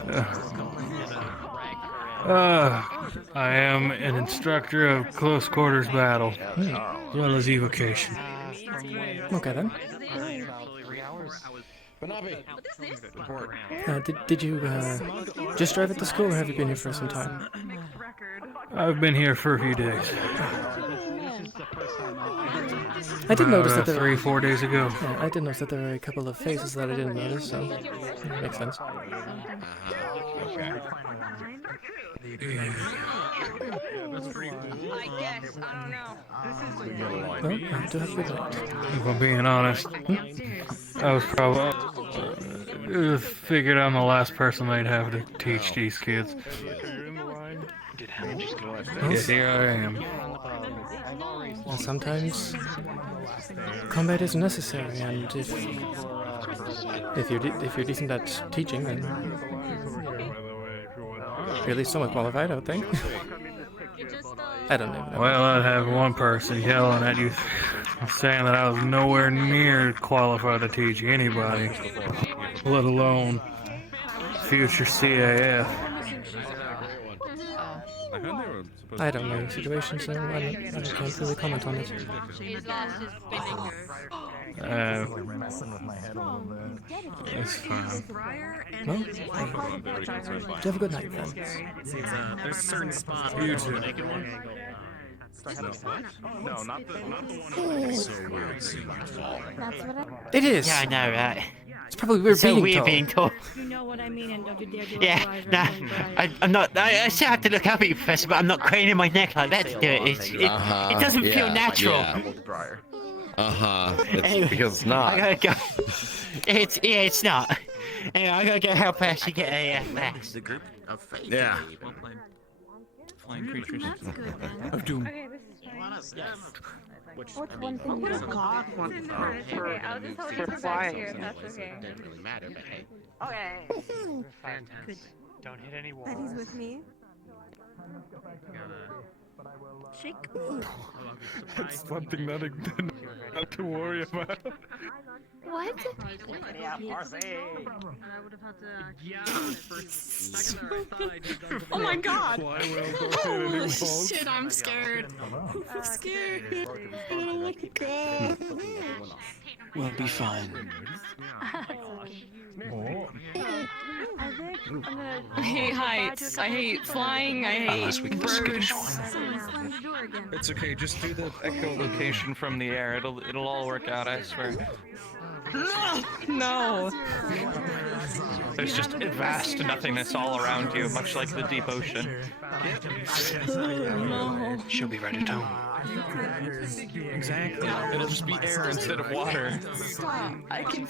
I am an instructor of close quarters battle, as well as evocation. Okay then. Did you just drive at the school, or have you been here for some time? I've been here for a few days. I did notice that there 3-4 days ago. Yeah, I did notice that there were a couple of faces that I didn't notice, so makes sense. Well, I do have a good night. If I'm being honest, I was probably figured I'm the last person they'd have to teach these kids. Yes, here I am. Well, sometimes combat is necessary, and if you're decent at teaching, then you're at least somewhat qualified, I would think. I don't even know. Well, I'd have one person yelling at you, saying that I was nowhere near qualified to teach anybody, let alone future C.A.F. I heard they were I don't know the situation, so I can't really comment on it. Messing with my head a little bit. It's fine. No? You have a good night then. There's certain spots. You too. The naked one. No, not the one. That's what I... It is! Yeah, I know, right? It's probably weird so being weird told. being told. You know what I mean, and don't you dare do Yeah, nah, I'm not. I still have to look up at you, Professor, but I'm not craning my neck like that to do it. It doesn't feel natural. It's because it's not. I gotta go. It's not. Anyway, I gotta go help Ashley get a mask. The group of faith. Yeah. Well played. Flying creatures. That's good, man. Of doom. Okay, this is fine. What's one thing what you is God want Okay, for I'll just hold it for back here, if that's okay. Doesn't really matter, but hey. Okay. Fantastic. Don't hit any walls. Betty's with me. Shake. It's something not to worry about. What? Yeah, Oh my god! Oh Shit, I'm scared. I'm scared. I don't want to go. We'll be fine. I hate heights. I hate flying. I hate birds. It's okay, just do the echolocation from the air. It'll all work out, I swear. No. There's just vast nothingness all around you, much like the deep ocean. No. She'll be right at home. Exactly. It'll just be air instead of water. Stop. I can.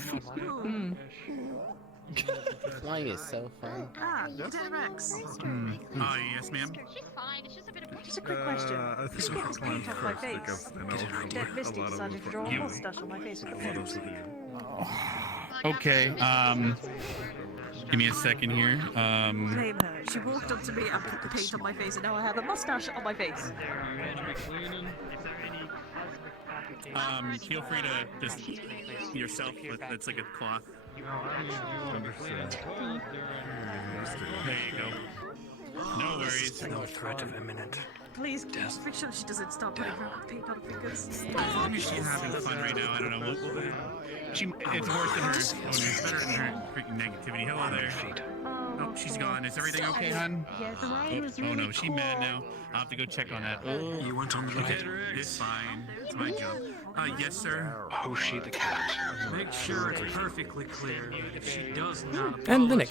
Flying is so fun. Lieutenant Rex. Yes, ma'am. She's fine. It's just a bit of. Just a quick question. I think This I book's climbed paint off my first face. because then I'll That do Misty a lot decided of to draw a You. mustache on my face. Okay, give me a second here. Blame her. She walked up to me and put the paint on my face, and now I have a mustache on my face. Feel free to just yourself with, it's like a cloth. There you go. No worries. No threat of imminent. Please, make sure she doesn't stop putting her paint on her fingers. As long as she's having fun right now, I don't know. It's worse than her owners. It's better than her freaking negativity. Hello there. Oh, she's gone. Is everything okay, hon? Yes, Oh no, she's mad now. I'll have to go check on that. You went on the Okay, it's fine. It's my job. Yes, sir. Hoshi the cat. Make sure it's perfectly clear that if she does not And the Nick.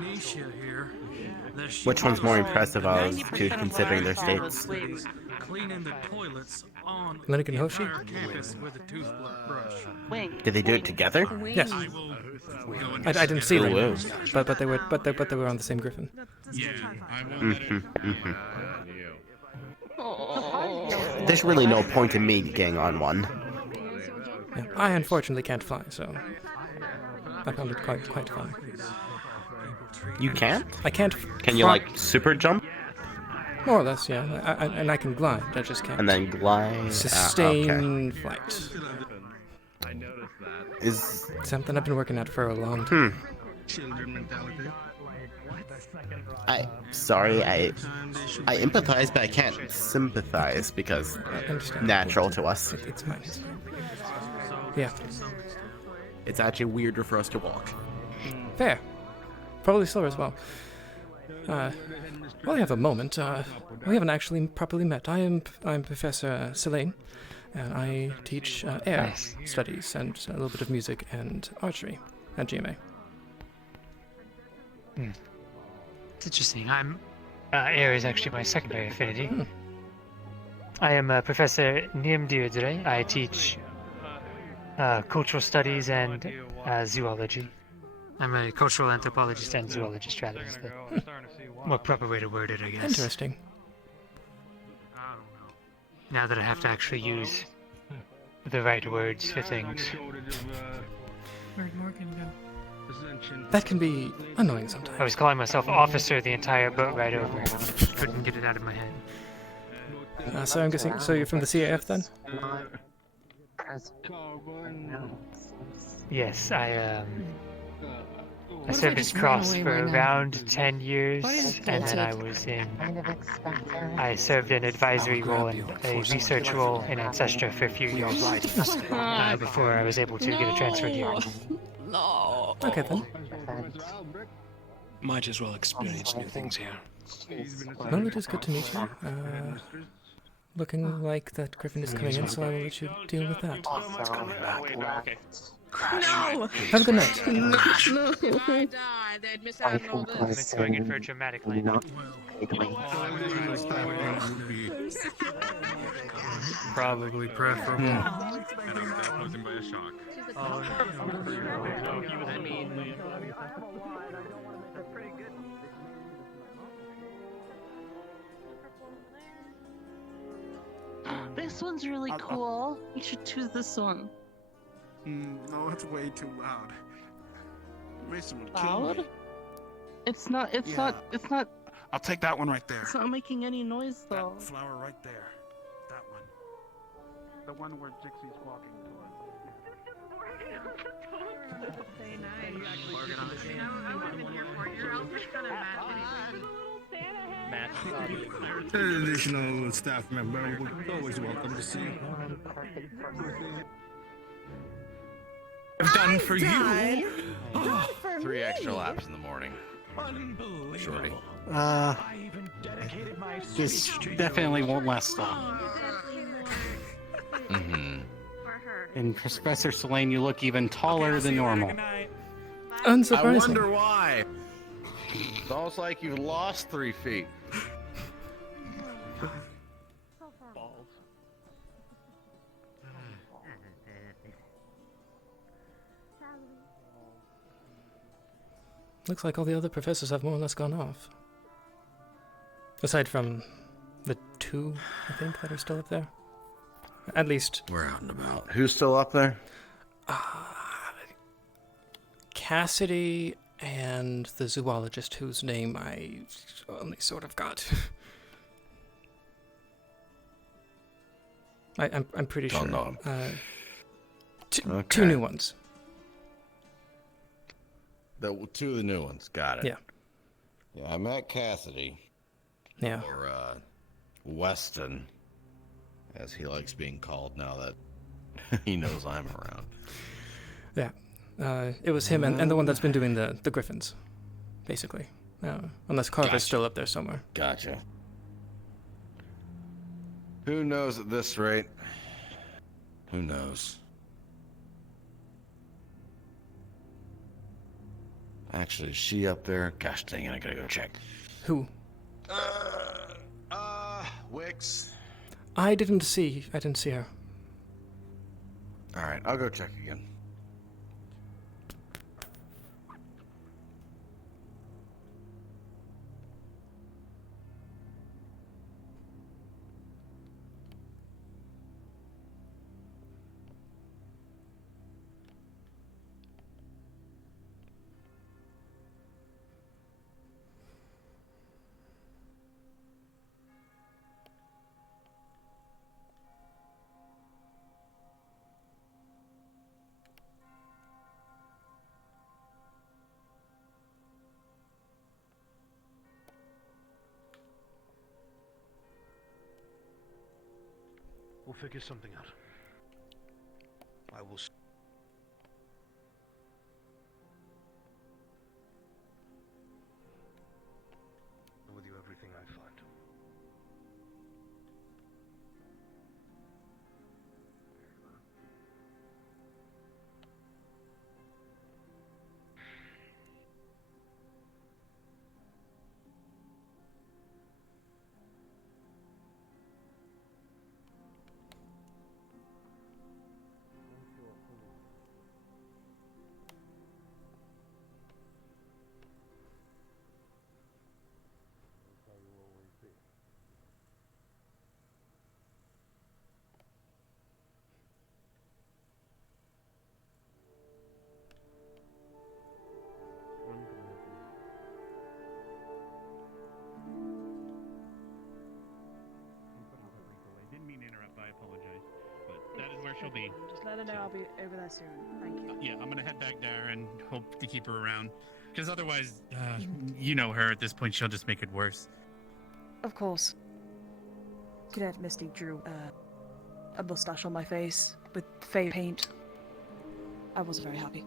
Nisha here, that she Which one's more will impressive of the two, considering their states? cleaning the toilets on Linux and Hoshi? entire campus with a toothbrush. Did they do it together? Yes. I didn't see them, but they were on the same griffin. Yeah, I will. There's really no point in me getting on one. Yeah, I unfortunately can't fly, so I found it quite fun. You can't? I can't. Can you like super jump? More or less, yeah. And I can glide. I just can't. And then glide. Sustain flight. Is something I've been working at for a long time. Children mentality. I empathize, but I can't sympathize because natural to us. It's fine. It's fine. Yeah. It's actually weirder for us to walk. Fair. Probably slower as well. Well, we have a moment. We haven't actually properly met. I'm Professor Sûlain, and I teach air studies and a little bit of music and archery at GMA. It's interesting. Air is actually my secondary affinity. Hmm. I am Professor Sûlain Ídhror. I teach cultural studies and zoology. I'm a cultural anthropologist and zoologist, rather. Is the more proper way to word it, I guess. Interesting. Now that I have to actually use the right words for things. Where'd Morgan go? That can be annoying sometimes. I was calling myself officer the entire boat ride over. Couldn't get it out of my head. So I'm guessing. So you're from the C.A.F. then? Yes, I I served as Cross for around 10 years, and then I served an advisory role and a research role in Ancestra for a few years before I was able to get a transfer here. No. Okay then. Might as well experience new things here. Well, it is good to meet you. Looking like that Griffin is coming in, so I will let you deal with that. It's coming back. Okay. No! Have a good night. No! If I died, they'd miss out on all this. It's going in for a dramatic landing. Probably preferable. Closing by a shock. This one's really cool. You should choose this one. No, it's way too loud. Mason would kill me. Loud? It's not. It's not. It's not. I'll take that one right there. It's not making any noise though. That flower right there. That one. The one where Dixie's walking Say nice. I would have been here for it. Your elf is kind of match anyway. An additional staff member would always welcome to see you. I've done for you. 3 extra laps in the morning. Shorty. This definitely won't last long. And Professor Sûlain, you look even taller than normal. Unsurprising. I wonder why. It's almost like you've lost 3 feet. Looks like all the other professors have more or less gone off. Aside from the 2, I think, that are still up there. At least... We're out and about. Who's still up there? Cassidy and the zoologist whose name I only sort of got. I'm pretty sure. Don't know him. 2 new ones. The 2 of the new ones. Got it. Yeah. Yeah, I met Cassidy. Yeah. Or Weston, as he likes being called now that he knows I'm around. Yeah. It was him and the one that's been doing the griffins, basically. Unless Carver's still up there somewhere. Gotcha. Who knows at this rate? Who knows? Actually, is she up there? Gosh dang it, I gotta go check. Who? Wix. I didn't see her. Alright, I'll go check again. We'll figure something out. I will. With you, everything I find. She'll be. Just let her know I'll be over there soon. Thank you. Yeah, I'm gonna head back there and hope to keep her around. Because otherwise, you know her at this point, she'll just make it worse. Of course. Cadet Misty drew a mustache on my face with fake paint. I wasn't very happy.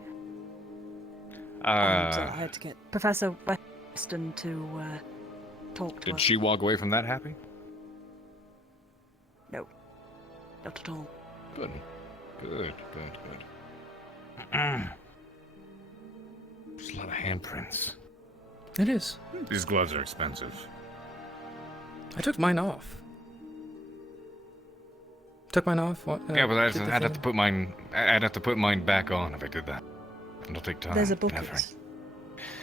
And I had to get Professor Weston to talk to her. Did she walk away from that happy? No. Not at all. Good. Good. There's a lot of handprints. It is. These gloves are expensive. I took mine off. Took mine off? What? Yeah, but I'd have to put mine. I'd have to put mine back on if I did that. It'll take time. There's a and bucket. effort.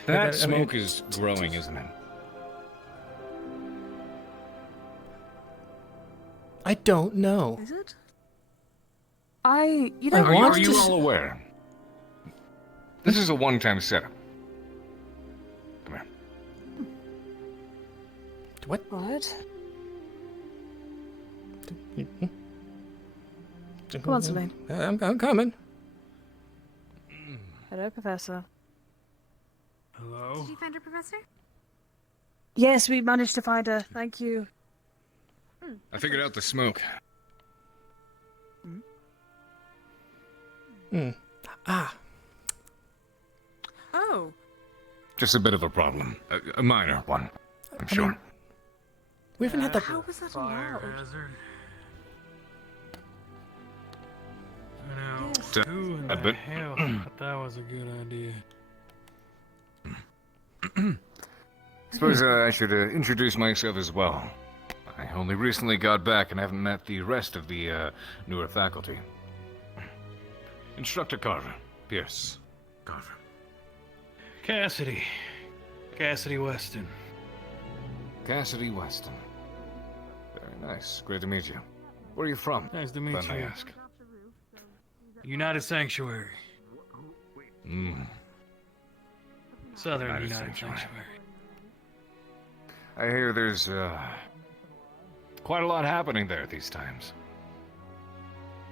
That smoke is growing, isn't it? I don't know. Is it? You know, Are you all aware? This is a one-time setup. Come here. What? What? Come on, Sûlain. I'm coming. Hello, Professor. Hello? Did you find her, Professor? Yes, we managed to find her. Thank you. I figured out the smoke. Ah. Oh. Just a bit of a problem. A minor one, I'm sure. Mean, we haven't had that. How was that allowed? I know. Yes. Who in the hell thought that was a good idea? Suppose I should introduce myself as well. I only recently got back and haven't met the rest of the newer faculty. Instructor Carver. Pierce Carver. Cassidy Weston. Cassidy Weston. Very nice. Great to meet you. Where are you from? Nice to meet if I you. may ask. United Sanctuary. Southern United United Sanctuary. Sanctuary. I hear there's quite a lot happening there these times.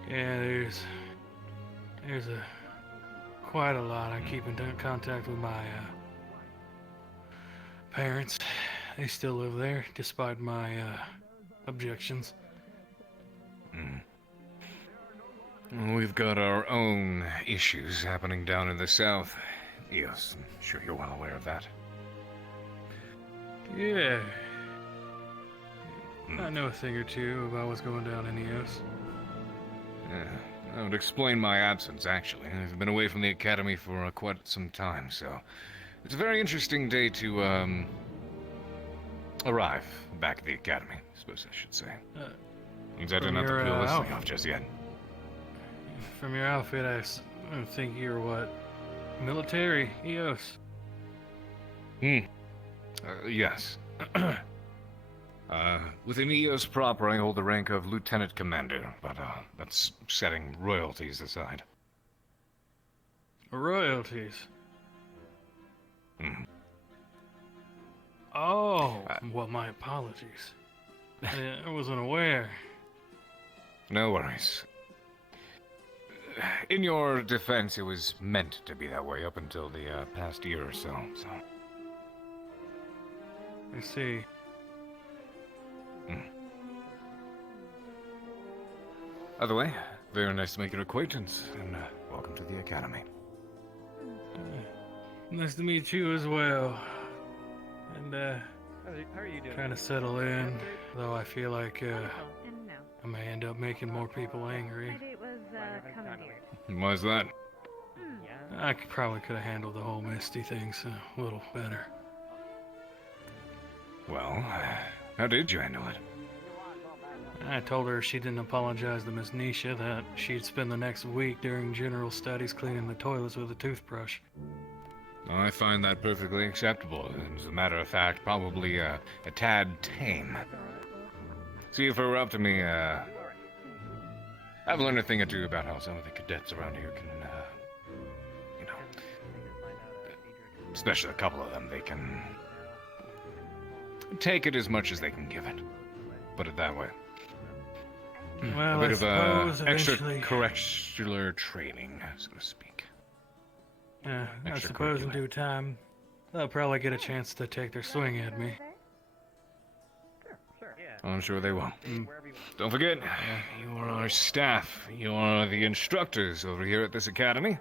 Yeah, there's quite a lot. I keep in contact with my parents. They still live there, despite my objections. We've got our own issues happening down in the south. Yes, I'm sure you're well aware of that. Yeah. I know a thing or two about what's going down in EOS. Yeah, that would explain my absence, actually. I've been away from the Academy for quite some time, so... It's a very interesting day to, arrive back at the Academy, I suppose I should say. Means I don't have to peel this thing off just yet. From your outfit, I think you're what? Military, EOS? Yes. Within EOS proper, I hold the rank of Lieutenant Commander, but, that's setting royalties aside. Royalties? Oh, well, my apologies. I wasn't aware. No worries. In your defense, it was meant to be that way up until the past year or so. I see. Either way, very nice to make your acquaintance, and welcome to the Academy. Nice to meet you as well. And how are you doing? trying to settle in, though I feel like I may end up making more people angry. Why's that? I probably could have handled the whole Misty thing a little better. Well, how did you handle it? I told her if she didn't apologize to Miss Nisha that she'd spend the next week during general studies cleaning the toilets with a toothbrush. I find that perfectly acceptable. As a matter of fact, probably a tad tame. See, if it were up to me, I've learned a thing or two about how some of the cadets around here can, you know, especially a couple of them, they can take it as much as they can give it. Put it that way. Well, a bit of eventually... extracurricular training, so to speak. Yeah, I suppose in due time, they'll probably get a chance to take their swing at me. I'm sure they will. Don't forget, you are our staff. You are the instructors over here at this academy.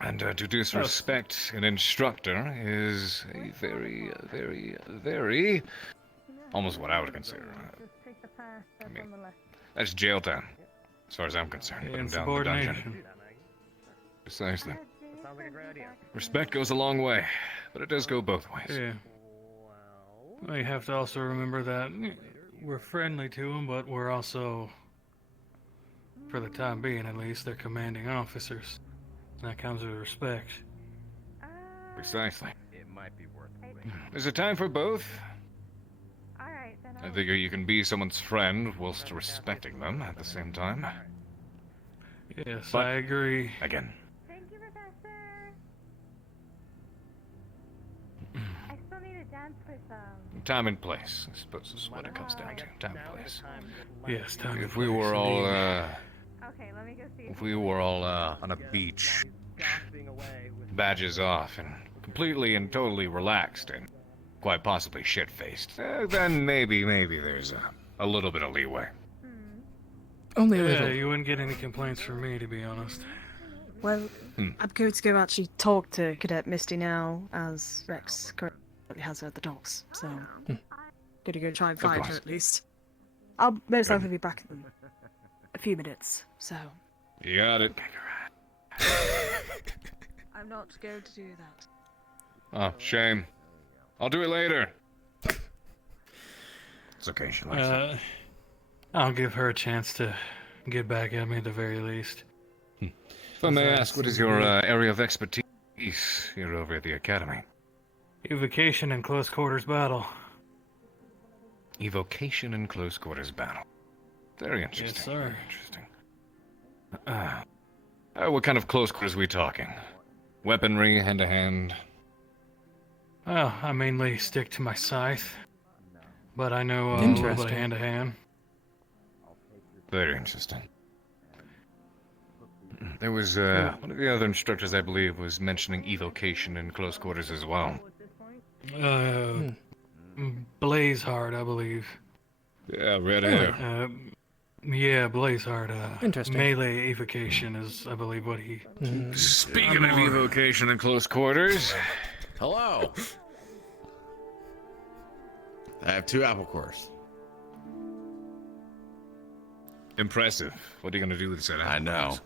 And to disrespect an instructor is a very, very, almost what I would consider. I mean, that's jail time, as far as I'm concerned. Put him down in the dungeon. Precisely. Respect goes a long way, but it does go both ways. Yeah. Well, you have to also remember that we're friendly to them, but we're also, for the time being at least, they're commanding officers. And that comes with respect. Precisely. There's a time for both. I figure you can be someone's friend whilst respecting them at the same time. Yes, But, I agree. Again. I still need a dance for some. Time and place, I suppose is what it comes down to. Time and place. Yes, time and If we place, were all, Okay, let me go see. if we were all, on a beach, badges off, and completely and totally relaxed, and quite possibly shit-faced, then maybe there's a little bit of leeway. Only a Yeah, little. you wouldn't get any complaints from me, to be honest. Well, I'm going to go actually talk to Cadet Misty now, as Rex currently has her at the docks. So, gonna go try and find her course. at least. I'll most likely be back in a few minutes. So, You got it. I'm not going to do that. Oh, shame. I'll do it later. It's okay, she likes it. I'll give her a chance to get back at me at the very least. If I may ask, what is your area of expertise here over at the academy? Evocation and close quarters battle. Evocation and close quarters battle. Very interesting. Yes, sir. Very interesting. What kind of close quarters are we talking? Weaponry, hand to hand? Well, I mainly stick to my scythe, but I know a little bit of hand to hand. Very interesting. There was one of the other instructors, I believe, was mentioning evocation in close quarters as well. Blaze Hard, I believe. Yeah, red hair. Yeah, Blaze Hard. Interesting. Melee evocation is, I believe, what he. Speaking of evocation in close quarters, Hello. I have 2 apple cores. impressive. What are you gonna do with that? I know.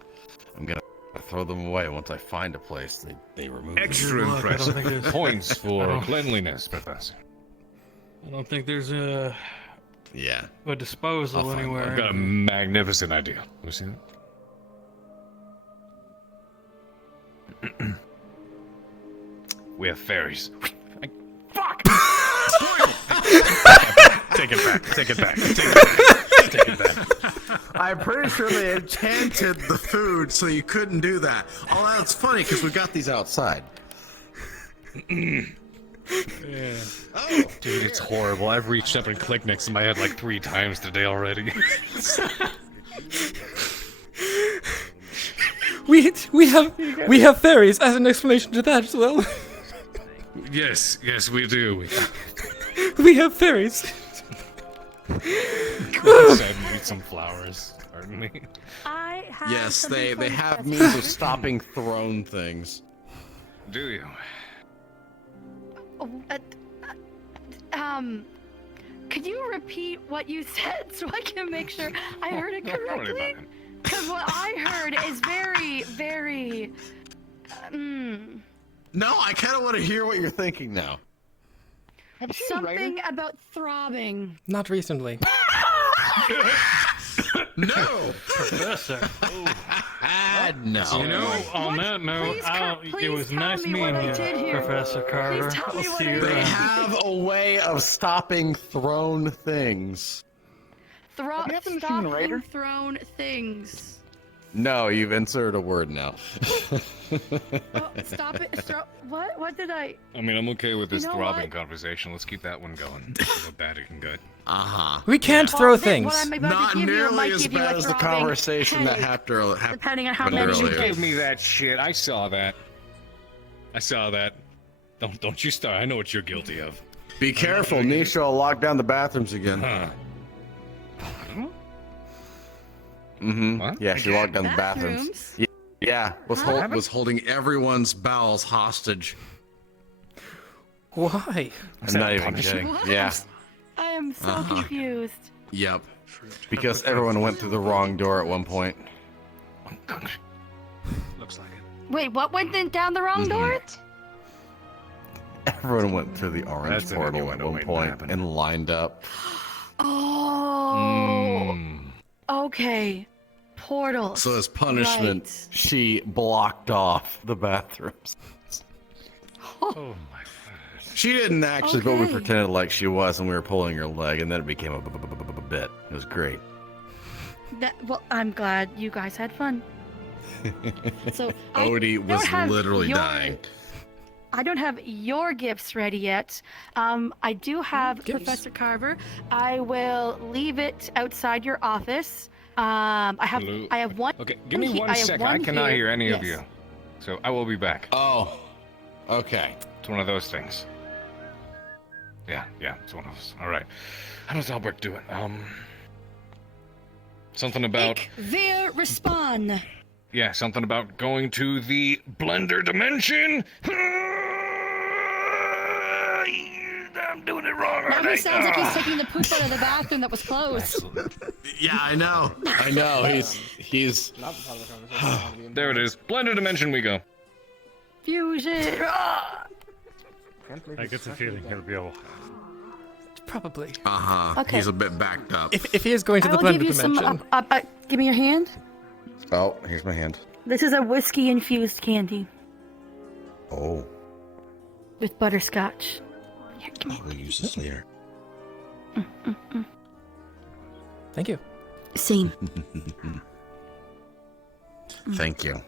I'm gonna throw them away once I find a place. They remove them. Extra impressive. Points for cleanliness, Professor. I don't think there's a disposal anywhere. I've got a magnificent idea. You see that? We have fairies. Fuck! Take it back. Take it back. Take it back. Take it back. I'm pretty sure they enchanted the food so you couldn't do that. Oh, that's funny because we got these outside. Yeah. Oh, dude, it's horrible. I've reached up and clicked next to my head like 3 times today already. We have fairies as an explanation to that as well. Yes, we do. We have fairies. Need some flowers. Pardon me. I have Yes, they have means of stopping thrown things. Do you? Could you repeat what you said so I can make sure I heard it correctly? Because what I heard is very, very. No, I kind of want to hear what you're thinking now. Something about throbbing. Not recently. No, Professor. no. You know, on that note, it was nice meeting you, Professor Carver. I'll see you They around. have a way of stopping thrown things. Stopping thrown things. No, you've inserted a word now. Stop it. What? What did I? I mean, I'm okay with this You know throbbing what? conversation. Let's keep that one going. See how bad it can get. We can't throw things. What I'm about Not to give you nearly might as give you bad a as the throbbing conversation that headache, happened depending on how happened many you earlier. Give me that shit. I saw that. I saw that. Don't you start. I know what you're guilty of. Be careful, Nisha will lock down the bathrooms again. Huh. Yeah, she locked down the bathrooms. Yeah, was holding everyone's bowels hostage. Why? I'm not even kidding. Yeah. I am so confused. Yep. Because everyone went through the wrong door at one point. Looks like it. Wait, what went down the wrong door? Everyone went through the orange portal at one point and lined up. Oh. Okay. Portal. So as punishment, she blocked off the bathrooms. Oh my. She didn't actually, but we pretended like she was, and we were pulling her leg, and then it became a bit. It was great. Well, I'm glad you guys had fun. So Odie was literally dying. I don't have your gifts ready yet. I do have Professor Carver. I will leave it outside your office. I have one. Okay, give me 1 second. I cannot hear any of you, so I will be back. Oh, okay. It's one of those things. Yeah, it's one of those. All right. How does Albert do it? Something about. Wir respond. Yeah, something about going to the blender dimension. I'm doing it wrong, aren't Now I? he sounds like he's taking the poop out of the bathroom that was closed. Yeah, I know. I know. He's. There it is. Blender dimension we go. Fusion. I get the feeling he'll be all. Probably. Okay. He's a bit backed up. If he is going to the I will blender give you dimension. Give me your hand. Oh, here's my hand. This is a whiskey infused candy Oh. with butterscotch. Here, give me. We'll use this later. Thank you. Same. Thank you.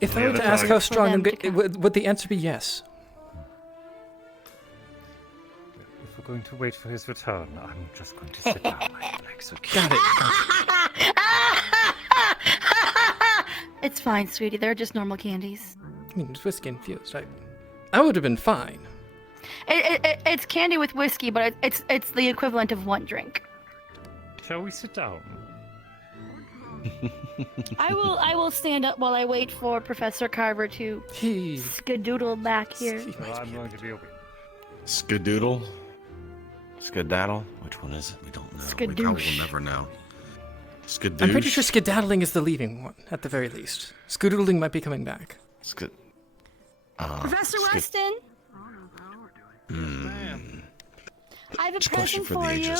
If I were to ask how strong I'm good, would the answer be yes? If we're going to wait for his return, I'm just going to sit down. My legs are Got it. It's fine, sweetie. They're just normal candies. I mean, it's whiskey infused. I would have been fine. It's candy with whiskey, but it's the equivalent of one drink. Shall we sit down? I will stand up while I wait for Professor Carver to skadoodle back here. Well, I'm going to be over. Skadoodle? Skedaddle? Which one is it? We don't know. Skadoosh. We probably will never know. Skadoosh? I'm pretty sure skedaddling is the leaving one, at the very least. Skadoodling might be coming back. Professor Weston! I have a present for you.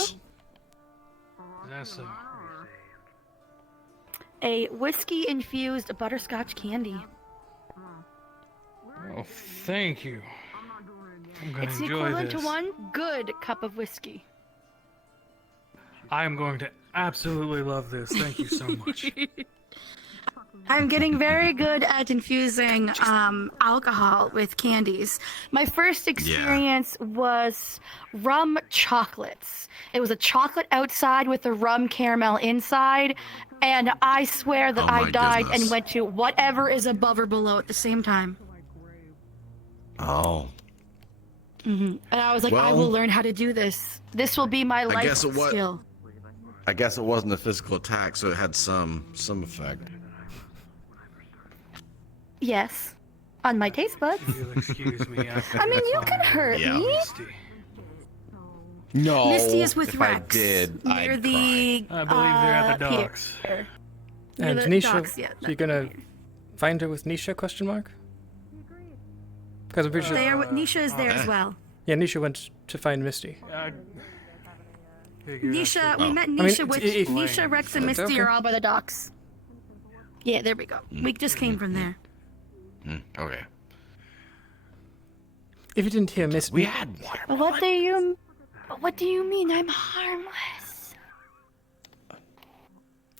A whiskey-infused butterscotch candy. Oh, thank you. I'm gonna It's the enjoy equivalent this. to one good cup of whiskey. I'm going to absolutely love this. Thank you so much. I'm getting very good at infusing alcohol with candies. My first experience was rum chocolates. It was a chocolate outside with a rum caramel inside, and I swear that I died and went to whatever is above or below at the same time. Oh. And I was like, I will learn how to do this. This will be my life skill. I guess it wasn't a physical attack, so it had some effect. Yes. On my taste buds. Excuse me. I mean, you can hurt me. No. Misty is with if Rex. I did, Near I'd the. I believe they're at the docks. Here. And Near the Nisha, docks, yeah, you're gonna find her with Nisha? Question mark? Because I'm pretty sure. Nisha is there as well. Yeah, Nisha went to find Misty. Nisha, we met Nisha with Nisha, Rex, and Misty are all by the docks. Yeah, there we go. We just came from there. Okay. If you didn't hear Misty, we had water. What do you mean? I'm harmless.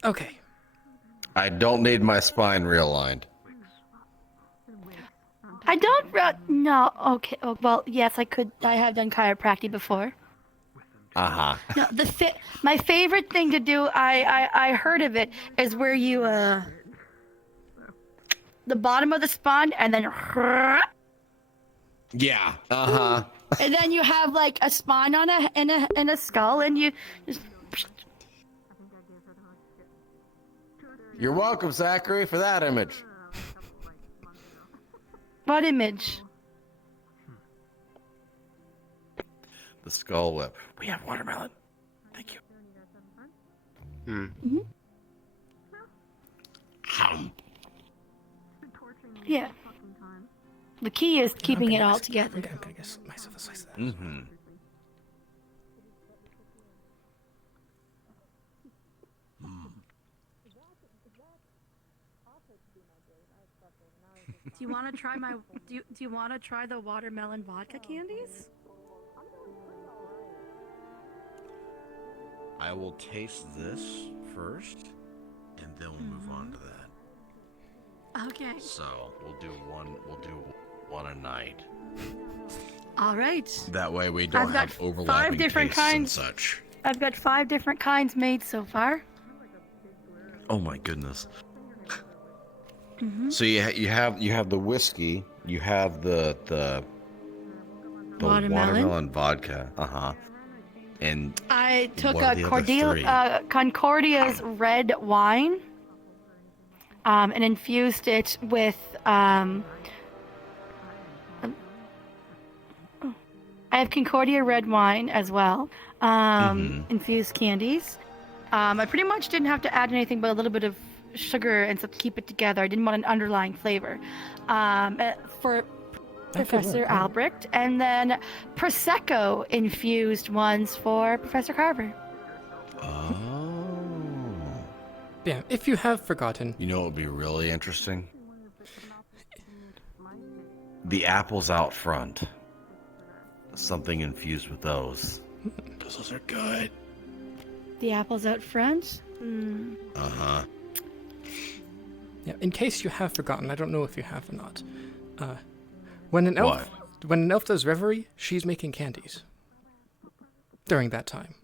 Okay. I don't need my spine realigned. I don't. No. Okay. Oh, well, yes, I could. I have done chiropractic before. No, my favorite thing to do. I heard of it is where you the bottom of the spawn, and then Yeah. Uh-huh. and then you have like a spawn on in a skull, and you just. You're welcome, Zachary, for that image. What image? The skull whip. We have watermelon. Thank you. Mm-hmm. Yeah. The key is keeping it all together. I'm gonna get myself a slice of that. Mm-hmm. Do you want to try my? Do you want to try the watermelon vodka candies? I will taste this first, and then we'll move on to that. Okay. So we'll do one a night. All right. That way we don't have overlapping 5 different tastes kinds. and such. I've got 5 different kinds made so far. Oh my goodness. Mm-hmm. So you have the whiskey, you have the watermelon vodka, and I took what are the other 3? Concordia's red wine, and infused it with I have Concordia red wine as well. Infused candies. I pretty much didn't have to add anything but a little bit of sugar and stuff to keep it together. I didn't want an underlying flavor. For Professor Albrecht, and then Prosecco infused ones for Professor Carver. Oh. Yeah, if you have forgotten. You know what would be really interesting? The apples out front. Something infused with those. Those are good. The apples out front? Yeah, in case you have forgotten, I don't know if you have or not. When an elf does reverie, she's making candies. During that time.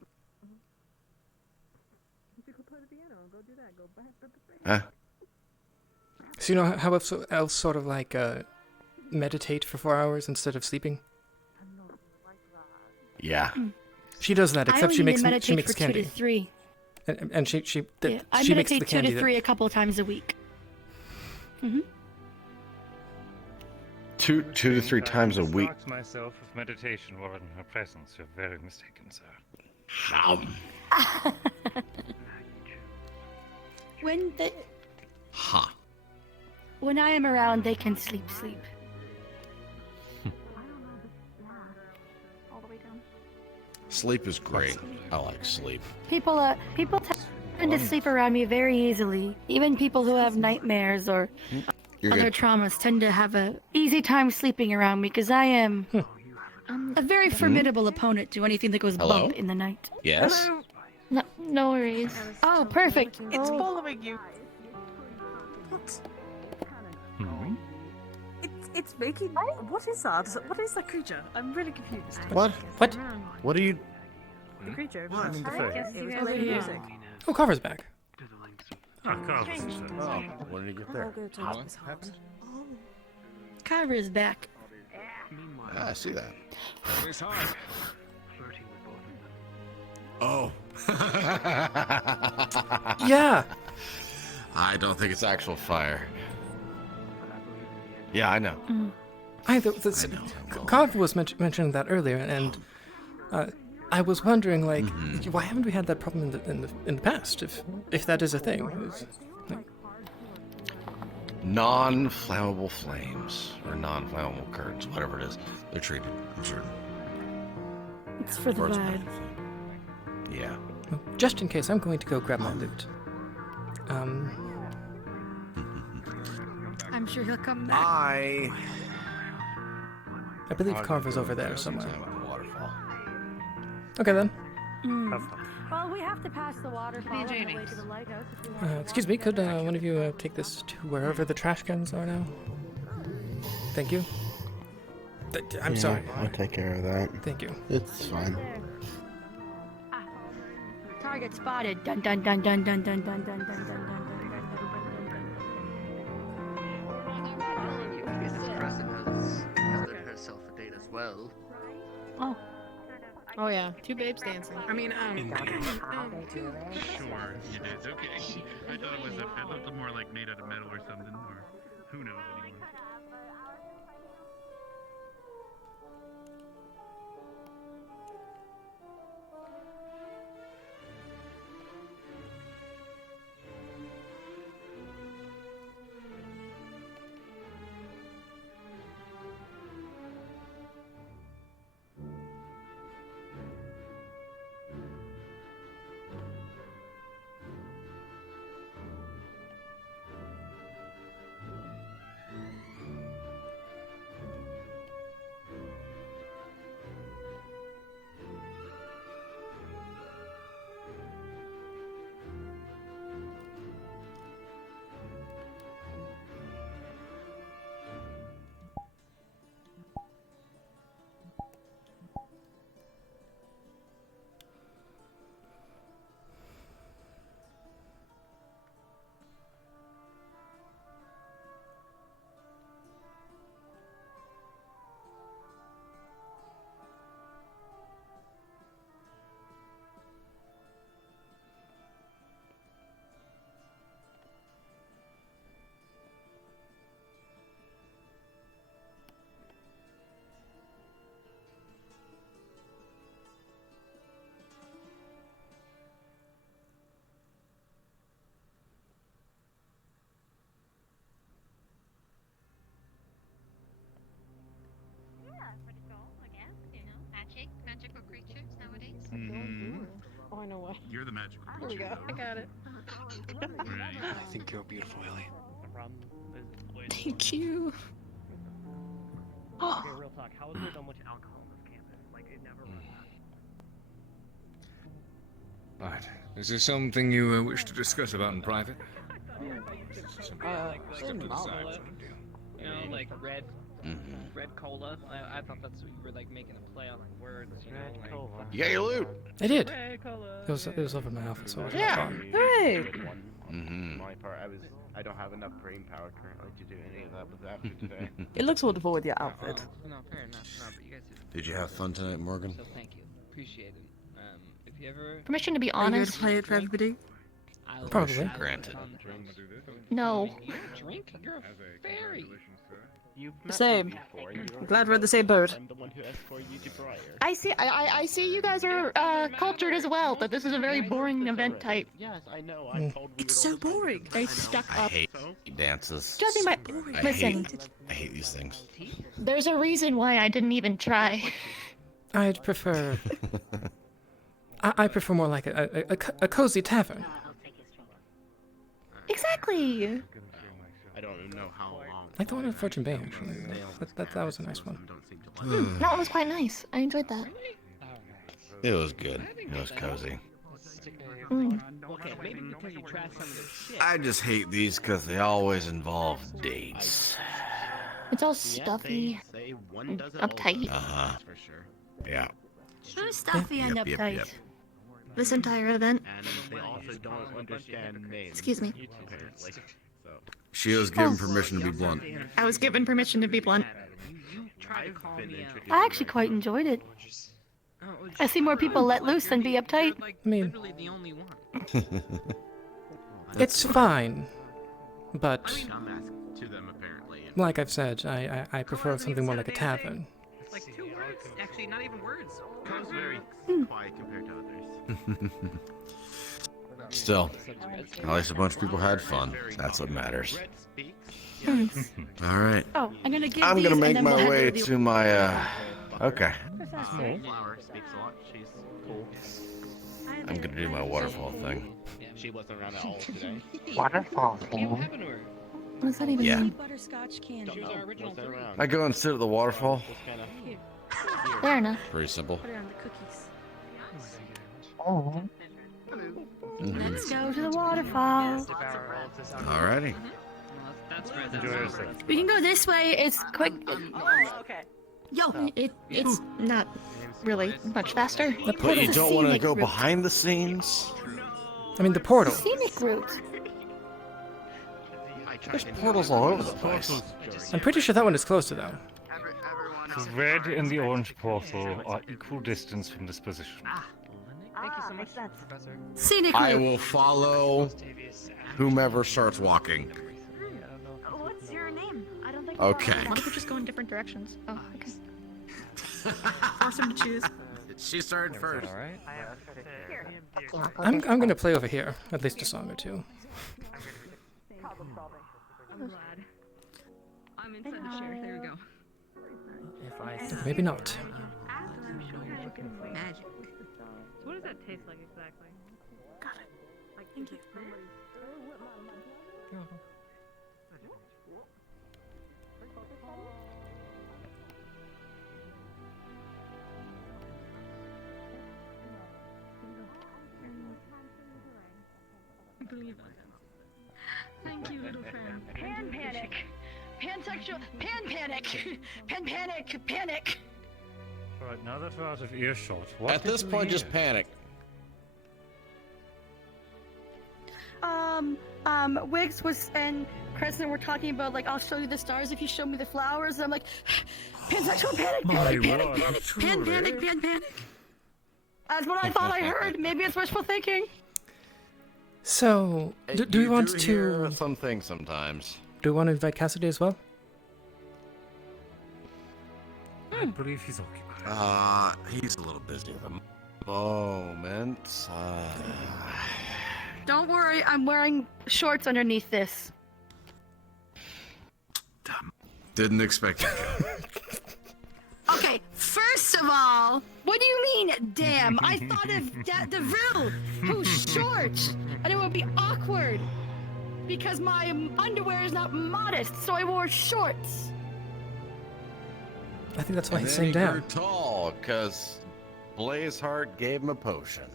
Huh? So you know how elves sort of like meditate for 4 hours instead of sleeping? Yeah. She does that, except she makes meditate for candy. 2 to 3. And she I she makes the meditate 2 candy to 3 a couple of times a week. 2 to 3 times a week. I myself of meditation while in her presence. You're very mistaken, sir. When I am around, they can sleep. Sleep is great. I like sleep. People tend to sleep around me very easily. Even people who have nightmares or other traumas tend to have a easy time sleeping around me because I am a very formidable opponent to anything that goes bump in the night. Yes? No worries. Oh, perfect. It's following you. It's making. What is that? What is that creature? I'm really confused. What? What are you? The creature. What? It was playing music. Oh, Carver's back. When did you get there? Carver is back. Yeah, I see that. Oh. Yeah. I don't think it's actual fire. Yeah, I know. Carver was mentioning that earlier, and I was wondering, like, why haven't we had that problem in the past? If that is a thing. Non-flammable flames or non-flammable curtains, whatever it is, they're treated. I'm certain. It's for the vibe. Yeah. Well, just in case, I'm going to go grab my loot. I'm sure he'll come back. I believe Carver's over there somewhere. Okay then. Well, we have to pass the waterfall on the way to the lighthouse. Excuse me, could one of you take this to wherever the trash cans are now? Thank you. I'm sorry. I'll take care of that. Thank you. It's fine. Target spotted. Dun dun dun dun dun dun dun dun dun dun dun dun dun dun. well. Oh. Oh yeah, two babes dancing. I mean, Sure, you did. Okay. I thought it looked more like made out of metal or something, or who knows anymore. Magical creatures nowadays. Oh, I know what. You're the magical There we creature. go. I got it. I think you're beautiful, Ellie. Thank you. Okay, real talk. How is there so much alcohol on this campus? Like, it never runs out. Right. Is there something you wish to discuss about in private? Step to the side. You know, like red cola. I thought that's what you were like making a play on like words. You know, like cola. You got your loot. I did. Red cola. It was over my office. So it was Yeah. fun. Hey. My part, I don't have enough brain power currently to do any of that with after today. It looks wonderful with your outfit. No, fair enough. No, but you guys Did you have fun tonight, Morgan? So thank you. Appreciate it. If you ever Permission to be Are you going honest. to play it for everybody? Probably. Granted. No. Drink? You're a fairy. Same. I'm glad we're in the same boat. I'm the one who asked for you to Briar. I see you guys are cultured as well, but this is a very boring event type. Yes, I know. I told you. It's so boring. Very stuck I up. hate dances. Judging by listen, I hate these things. there's a reason why I didn't even try. I'd prefer. I prefer more like a cozy tavern. Exactly. I don't know how long. Like the one in Fortune Bay, actually. That was a nice one. That one was quite nice. I enjoyed that. It was good. It was cozy. Okay, maybe because you trashed some of their shit. I just hate these because they always involve dates. It's all stuffy, uptight. Uh-huh. Yeah. So stuffy and Yep, yep, uptight. yep. This entire event. And they also don't understand names. Excuse me. Apparently. So. She was given permission to be blunt. I was given permission to be blunt. Try to call me out. I actually quite enjoyed it. I see more people let loose than be uptight. I mean, Literally the only one. it's fine, but To them, apparently. like I've said, I prefer something more like a tavern. Like 2 words. Actually, not even words. Co's very quiet compared to others. Still, at least a bunch of people had fun. That's what matters. Thanks. All right. Oh, I'm gonna give I'm these gonna and make then we'll my head way to the- to my, okay. Flower speaks a lot. She's cool. I'm gonna do my waterfall thing. She wasn't around at all today. Waterfall thing? What does that even Yeah. mean? Butterscotch candy. She was our original 3. I go and sit at the waterfall. Fair enough. Pretty simple. Put it on the cookies. Oh. Let's go to the waterfall. Alrighty. We can go this way. It's quick. Okay. Yo, it's not really much faster. But you don't want to go behind the scenes? I mean, the portal. Scenic route. There's portals all over the place. I'm pretty sure that one is closer, though. The red and the orange portal are equal distance from this position. Thank you so much, Professor. Scenically. I will follow whomever starts walking. What's your name? I don't think. Okay. What if we just go in different directions? Oh, okay. Force him to choose. She started first. All right. I'm gonna play over here, at least a song or two. I'm glad. I'm inside the chair. There we go. If I Maybe not. Magic. So what does that taste like exactly? Got it. Like, thank you. Thank you, little friend. Pan panic. Pansexual. Pan panic. Pan panic. Panic. Alright, now that we're out of earshot, what At this point, just panic. Wiggs was and Crescent were talking about like I'll show you the stars if you show me the flowers. And I'm like, pansexual panic, panic, panic, pan panic, pan panic. That's what I thought I heard. Maybe it's wishful thinking. So, do we want to hear some things sometimes? Do we want to invite Cassidy as well? I believe he's occupied. He's a little busy at the moment. Don't worry, I'm wearing shorts underneath this. Didn't expect it. Okay, first of all, what do you mean, damn? I thought of DeVille, who's short, and it would be awkward because my underwear is not modest, so I wore shorts. I think that's why And he's then saying he grew down. tall because Blazeheart gave him a potion.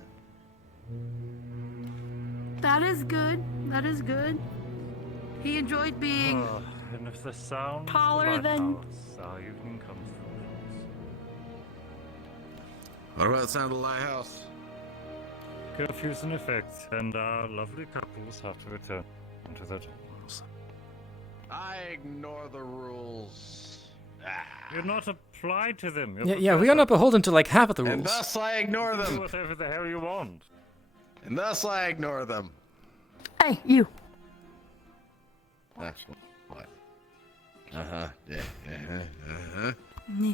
That is good. That is good. He enjoyed being And if the sound taller than. our evening comes to What about the sound of the lighthouse? curfew's in effect, and our lovely couples have to return to their homes. I ignore the rules. You're not applied to them. Yeah, we are not beholden to like half of the And rules. thus I ignore Do them. whatever the hell you want. And thus I ignore them. Hey, you. What? Uh-huh. Yeah. Uh-huh. Mm-hmm.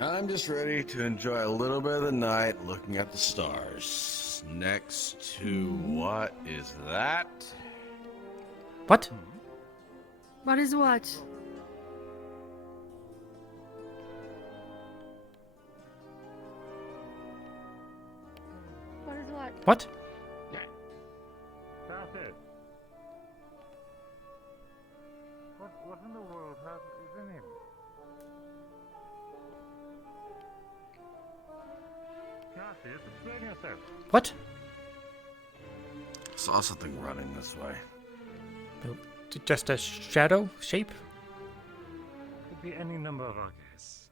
I'm just ready to enjoy a little bit of the night looking at the stars. Next to what is that? What? What is what? What is what? What? That's it. What in the world is in him? Cassie, explain yourself. What? Saw something running this way. Just a shadow shape? Could be any number of our guests.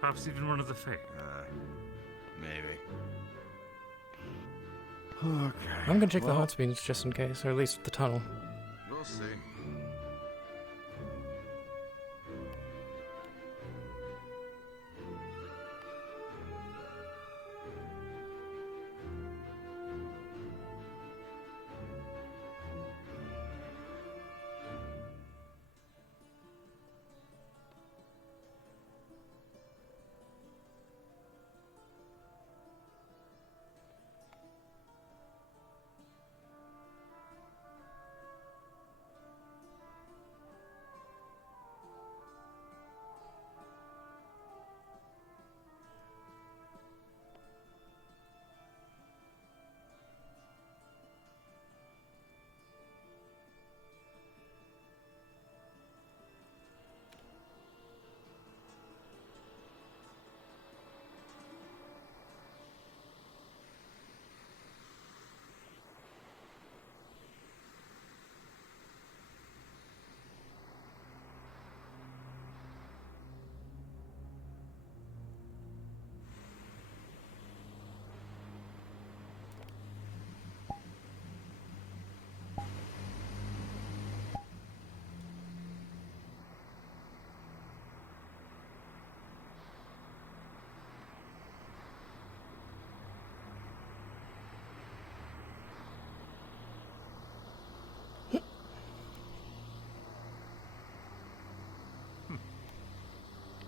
Perhaps even one of the Fae. Maybe. Okay. I'm gonna check the hot springs just in case, or at least the tunnel. We'll see.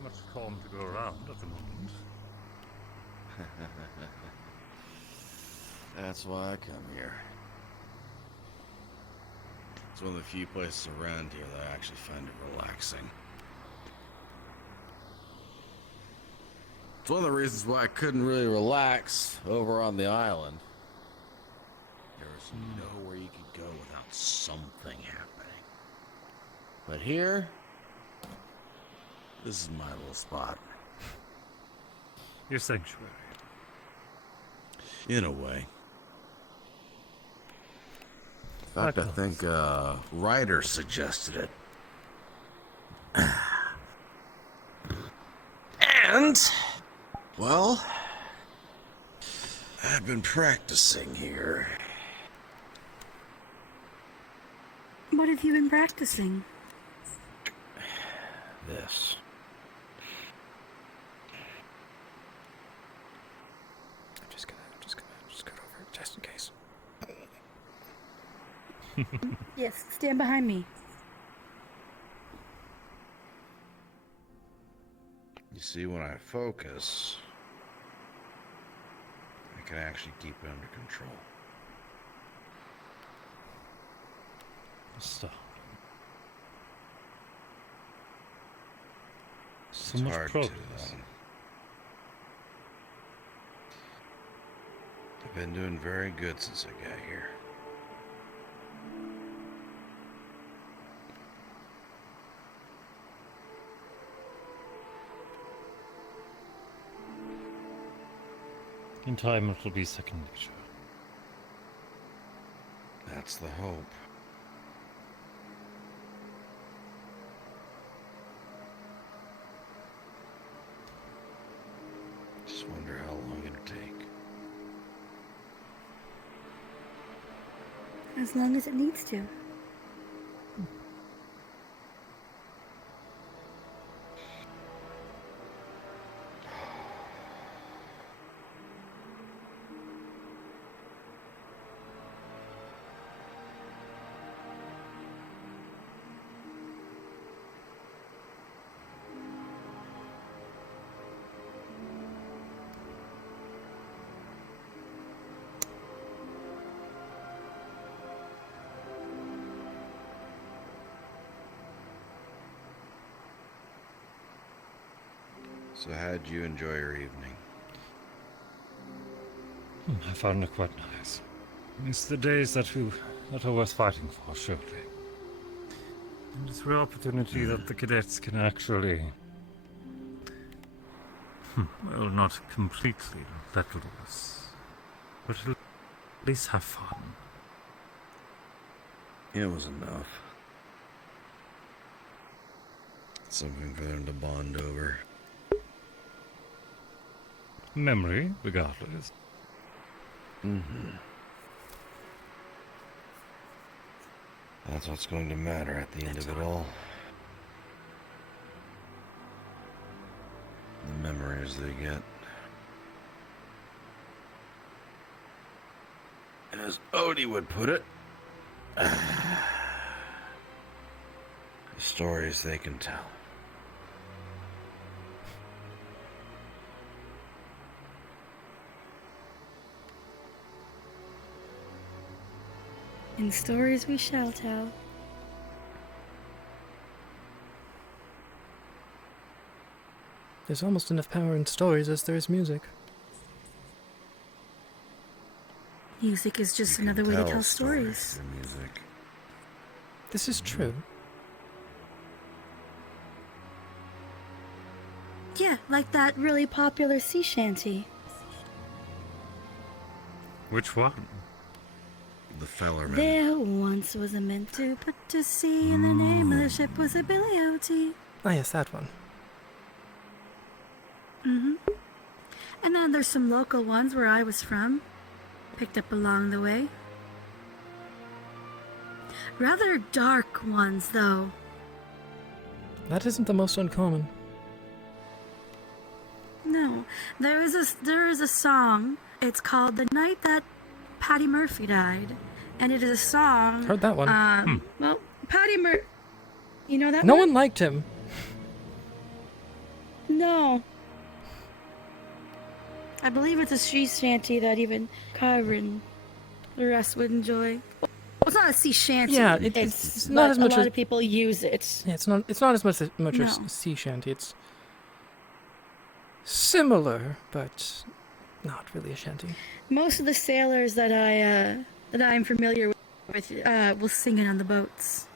much calm to go around at the moment. That's why I come here. It's one of the few places around here that I actually find it relaxing. It's one of the reasons why I couldn't really relax over on the island. There was nowhere you could go without something happening. But here, this is my little spot. Your sanctuary. In a way. In fact, I think Ryder suggested it. And, well, I've been practicing here. What have you been practicing? This. I'm just gonna scoot over just in case. Yes, stand behind me. You see, when I focus, I can actually keep it under control. Stop. So It's much hard progress. to, I've been doing very good since I got here. In time, it will be second nature. That's the hope. Just wonder how long it'll take. As long as it needs to. So how'd you enjoy your evening? I found it quite nice. It's the days that are worth fighting for, surely. And it's a real opportunity that the cadets can actually, well, not completely let loose, but at least have fun. It was enough. Something for them to bond over. Memory, regardless. Mm-hmm. That's what's going to matter at the end of it all. The memories they get. As Odie would put it, the stories they can tell. And stories we shall tell. There's almost enough power in stories as there is music. Music is just another way to tell stories. Music. This is true. Yeah, like that really popular sea shanty. Which one? The Fellerman. There once was a man to put to sea, and the name of the ship was a Billy O.T. Ah, yes, that one. Mm-hmm. And then there's some local ones where I was from. Picked up along the way. Rather dark ones, though. That isn't the most uncommon. No, there is a song. It's called "The Night That Patty Murphy Died," and it is a song. Heard that one. Well, Patty Murphy. You know that No one? one liked him. No. I believe it's a sea shanty that even Carver and the rest would enjoy. Well, it's not a sea shanty. Yeah, it's not as much a lot as of people use it. Yeah, it's not as much No. as sea shanty. It's similar, but not really a shanty. Most of the sailors that I'm familiar with will sing it on the boats.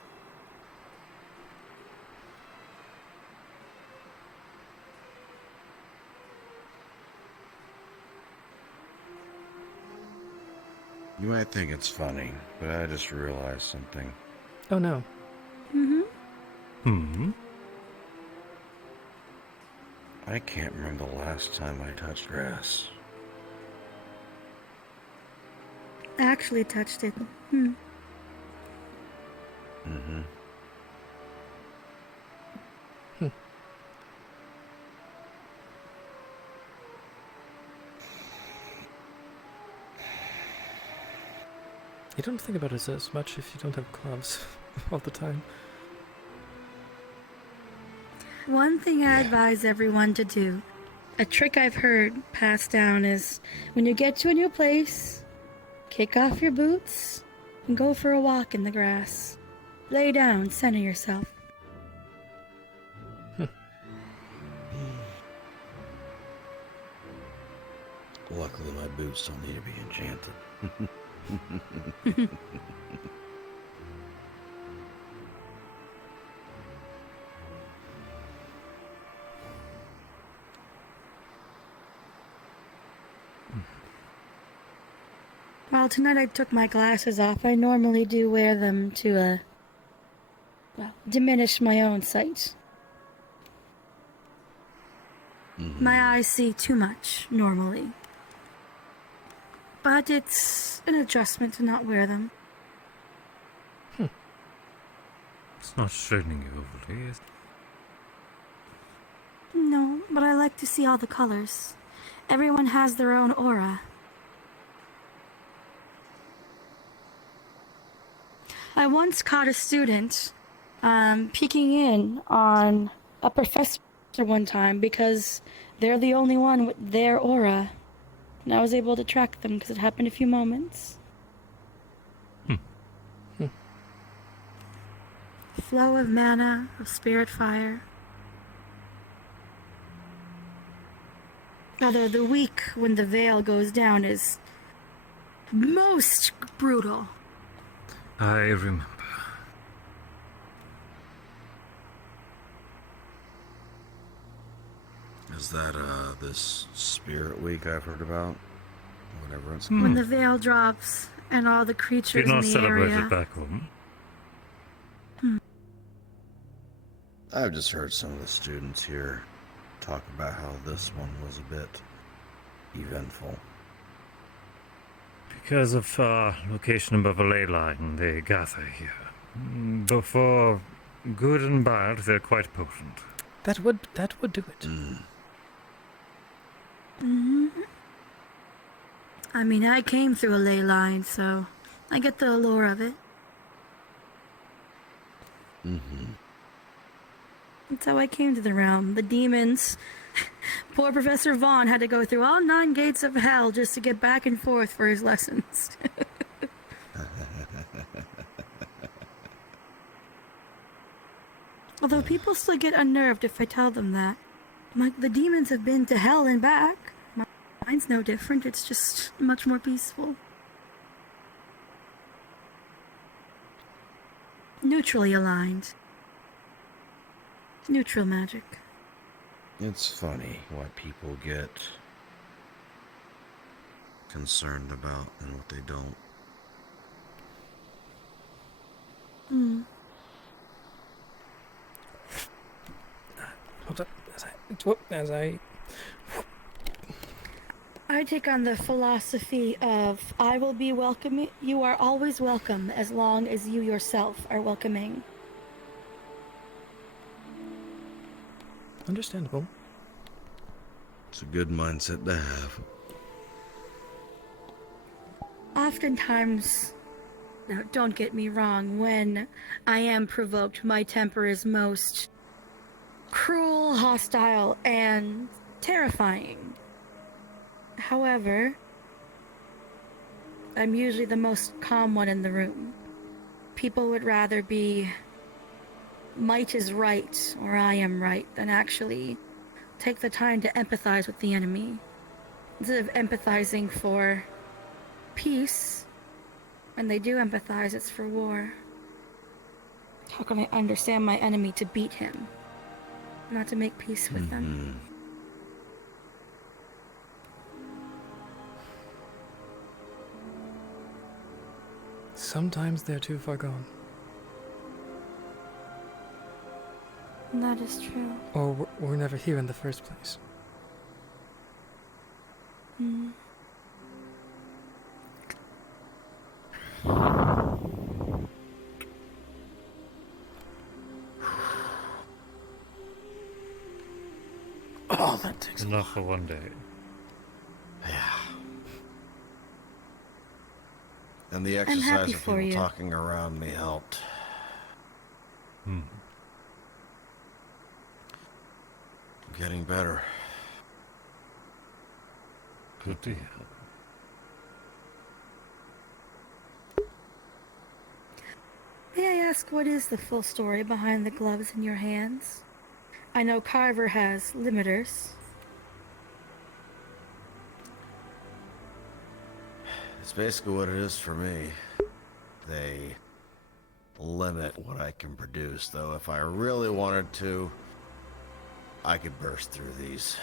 You might think it's funny, but I just realized something. Oh no. I can't remember the last time I touched grass. I actually touched it. You don't think about it as much if you don't have gloves all the time. One thing I advise everyone to do, a trick I've heard passed down, is when you get to a new place, kick off your boots and go for a walk in the grass. Lay down, center yourself. Luckily, my boots don't need to be enchanted. Well, tonight I took my glasses off. I normally do wear them to, diminish my own sight. My eyes see too much, normally. But it's an adjustment to not wear them. It's not straining you overly, is it? No, but I like to see all the colors. Everyone has their own aura. I once caught a student peeking in on a professor one time because they're the only one with their aura. And I was able to track them because it happened a few moments. Flow of mana, of spirit fire. Although the week when the veil goes down is most brutal. I remember. Is that this spirit week I've heard about? Whatever it's When called. the veil drops and all the creatures Did not in the celebrate area. it back home. I've just heard some of the students here talk about how this one was a bit eventful. Because of location above a ley line, they gather here. Before good and bad, they're quite potent. That would do it. I mean, I came through a ley line, so I get the allure of it. That's how I came to the realm. The demons. Poor Professor Vaughn had to go through all 9 gates of hell just to get back and forth for his lessons. Although people still get unnerved if I tell them that. Like, the demons have been to hell and back. Mine's no different, it's just much more peaceful. Neutrally aligned. Neutral magic. It's funny what people get concerned about and what they don't. Hold up, as I I take on the philosophy of I will be welcoming. You are always welcome as long as you yourself are welcoming. Understandable. It's a good mindset to have. Oftentimes, now don't get me wrong, when I am provoked, my temper is most cruel, hostile and terrifying. However, I'm usually the most calm one in the room. People would rather be might is right or I am right than actually take the time to empathize with the enemy. Instead of empathizing for peace, when they do empathize, it's for war. How can I understand my enemy to beat him, not to make peace with them? Sometimes they're too far gone. That is true. Or we're never here in the first place. Mm. Oh, that takes enough for one day. Yeah. And the I'm exercise happy of for people you. talking around me helped. Hmm. I'm getting better. Good to hear. May I ask, what is the full story behind the gloves in your hands? I know Carver has limiters. It's basically what it is for me. They limit what I can produce, though if I really wanted to, I could burst through these.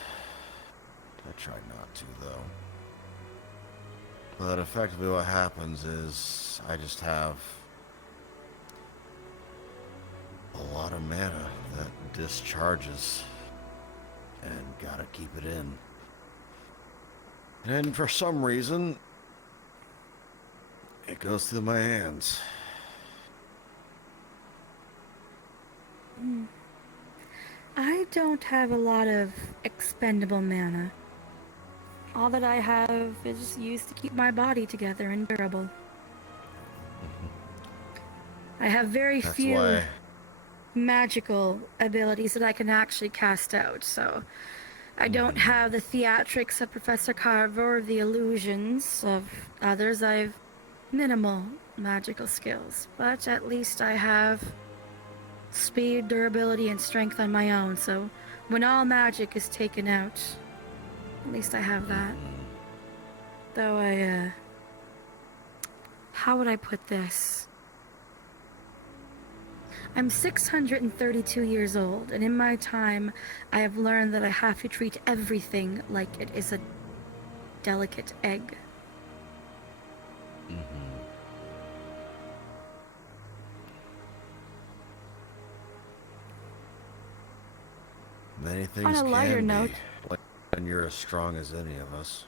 I try not to, though. But effectively what happens is I just have a lot of mana that discharges and gotta keep it in. And for some reason, it goes through my hands. I don't have a lot of expendable mana. All that I have is used to keep my body together and durable. I have very That's few why magical abilities that I can actually cast out, so I don't have the theatrics of Professor Carver or the illusions of others. I've minimal magical skills, but at least I have speed, durability, and strength on my own, so when all magic is taken out, at least I have that. Though how would I put this? I'm 632 years old, and in my time, I have learned that I have to treat everything like it is a delicate egg. Many things On a lighter can note, be when you're as strong as any of us.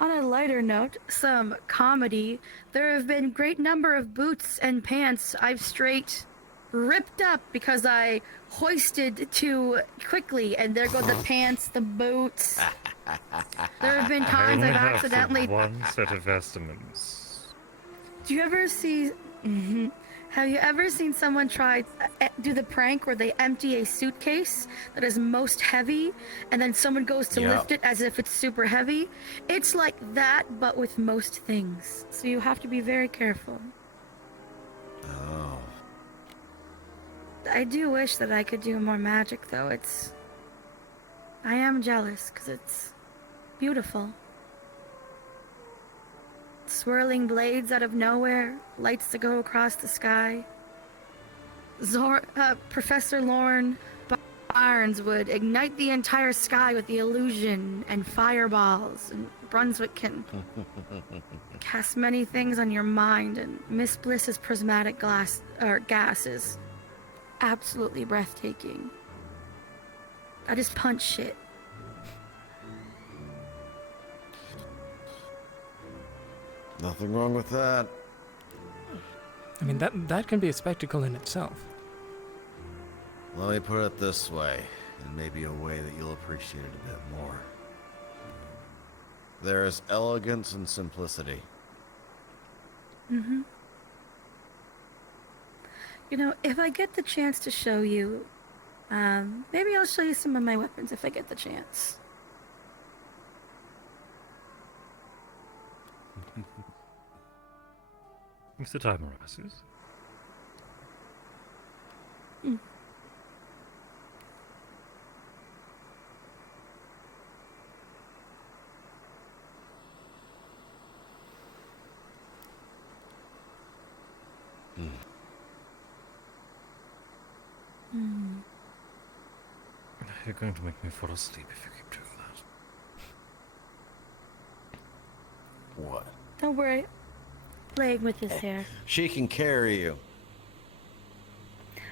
On a lighter note, some comedy. There have been great number of boots and pants I've straight ripped up because I hoisted too quickly, and there go the pants, the boots. There have been I times only I've have accidentally. one set of estimates. Do you ever see? Have you ever seen someone try do the prank where they empty a suitcase that is most heavy, and then someone goes to lift it as if it's super heavy? It's like that, but with most things. So you have to be very careful. Oh. I do wish that I could do more magic, though. I am jealous because it's beautiful. Swirling blades out of nowhere, lights that go across the sky. Professor Lorne Barnes would ignite the entire sky with the illusion and fireballs, and Brunswick can cast many things on your mind, and Miss Bliss's prismatic gas is absolutely breathtaking. I just punch shit. Nothing wrong with that. I mean, that can be a spectacle in itself. Let me put it this way, and maybe a way that you'll appreciate it a bit more. There is elegance and simplicity. You know, if I get the chance to show you Maybe I'll show you some of my weapons if I get the chance. If the time arises. Mm. Mm. You're going to make me fall asleep if you keep doing that. What? Don't worry. Playing with his hair. She can carry you.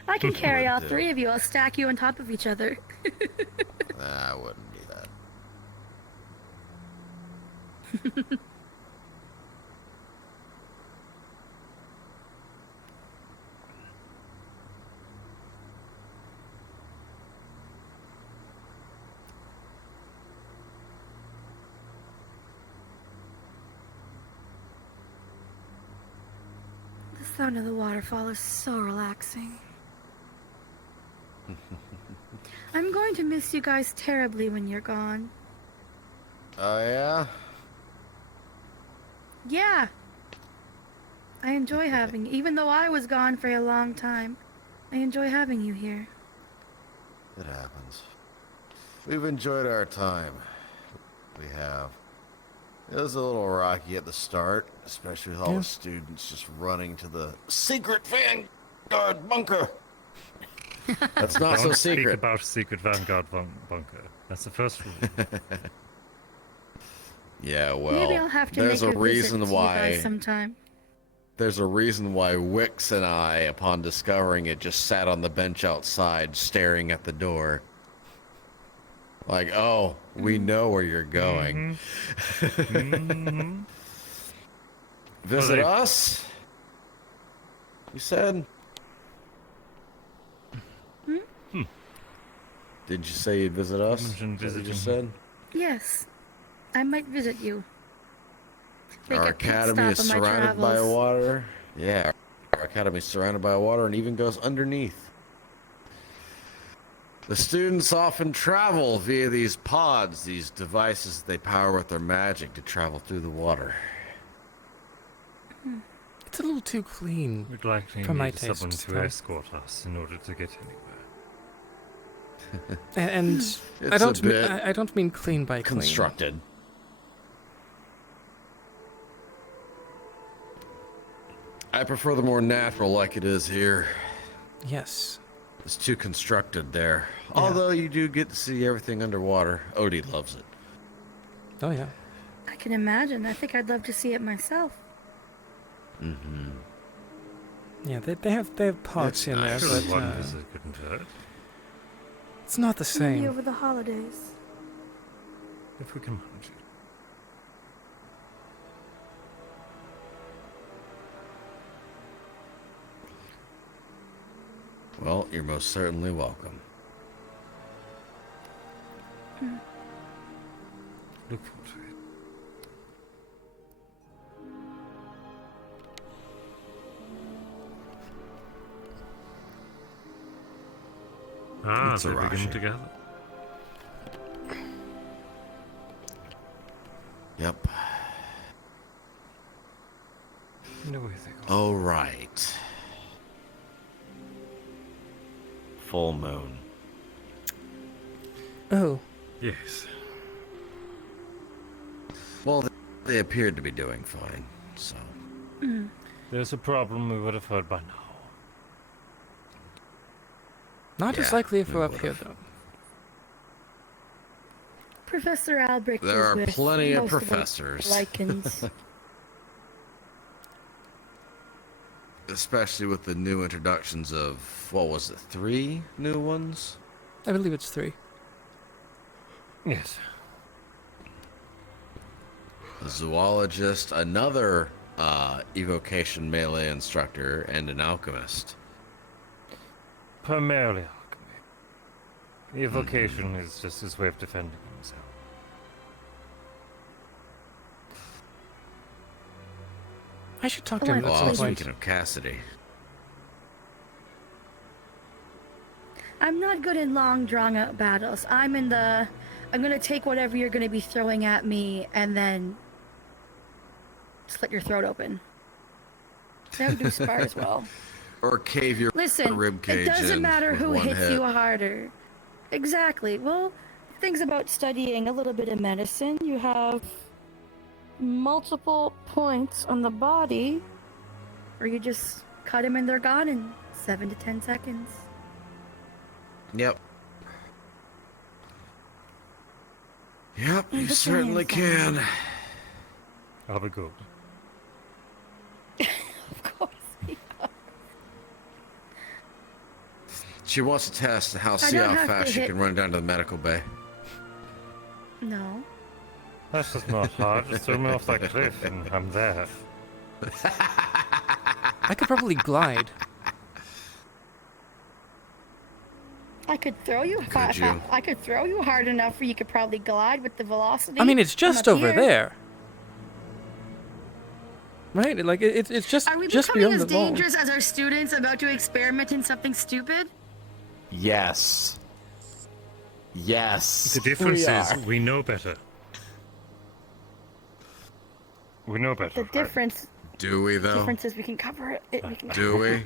I can carry all do. 3 of you. I'll stack you on top of each other. Nah, I wouldn't do that. The sound of the waterfall is so relaxing. I'm going to miss you guys terribly when you're gone. Oh, yeah? Yeah. I enjoy having, even though I was gone for a long time, I enjoy having you here. It happens. We've enjoyed our time. We have. It was a little rocky at the start, especially with all the students just running to the secret Vanguard bunker. That's not so Don't secret. Speak about secret Vanguard bunker. That's the first rule. Yeah, well, Maybe I'll have to there's make a a visit reason to you why. guys sometime. There's a reason why Wix and I, upon discovering it, just sat on the bench outside, staring at the door. Like, oh, we know where you're going. Visit us? You said? Did you say you'd visit us? Is that what you just said? Yes, I might visit you. Make Our a pit academy stop is on my surrounded by travels. water. Yeah, our academy is surrounded by water and even goes underneath. The students often travel via these pods, these devices they power with their magic to travel through the water. It's a little too clean We'd likely for my need someone tastes. to escort us in order to get anywhere. And I don't mean clean by clean. Constructed. I prefer the more natural like it is here. Yes. It's too constructed there. Yeah. Although you do get to see everything underwater. Odie loves it. Oh, yeah. I can imagine. I think I'd love to see it myself. Mm-hmm. Yeah, they have pods in there, but one visit couldn't hurt. It's not the same. Maybe over the holidays. If we can manage it. Well, you're most certainly welcome. Look forward to it. Ah, It's they a begin Rashi. together. Yep. No way they go. All right. Full moon. Oh. Yes. Well, they appeared to be doing fine, so. There's a problem we would have heard by now. Not as likely if we're up here, though. Professor Albrecht There is are with plenty of most professors. the lichens. Especially with the new introductions of, what was it, 3 new ones? I believe it's 3. Yes. A zoologist, another evocation melee instructor, and an alchemist. Primarily alchemy. Evocation is just his way of defending himself. I should talk to him Well, at I some was point. thinking of Cassidy. I'm not good in long, drawn-out battles. I'm gonna take whatever you're gonna be throwing at me and then slit your throat open. I don't do spars well. Or cave your Listen, rib cage it doesn't in matter with who one hits hit. you harder. Exactly. Well, things about studying a little bit of medicine. You have multiple points on the body, or you just cut them and they're gone in 7 to 10 seconds. Yep. Yep, And you put your certainly hands down. can. I'll be good. Of course. She wants to test how I don't have fast to she hit- can run down to the medical bay. No. That's just not hard. Just throw me off that cliff and I'm there. I could probably glide. I could throw you hard. you? I could throw you hard enough where you could probably glide with the velocity. I mean, it's from just up over here. there. Right? Like, it's just Are we just becoming beyond as the wall. dangerous as our students about to experiment in something stupid? Yes. Yes. The difference we is are. we know better. We know better. The right? difference. Do we, though? Difference is we can cover it. We can Do we?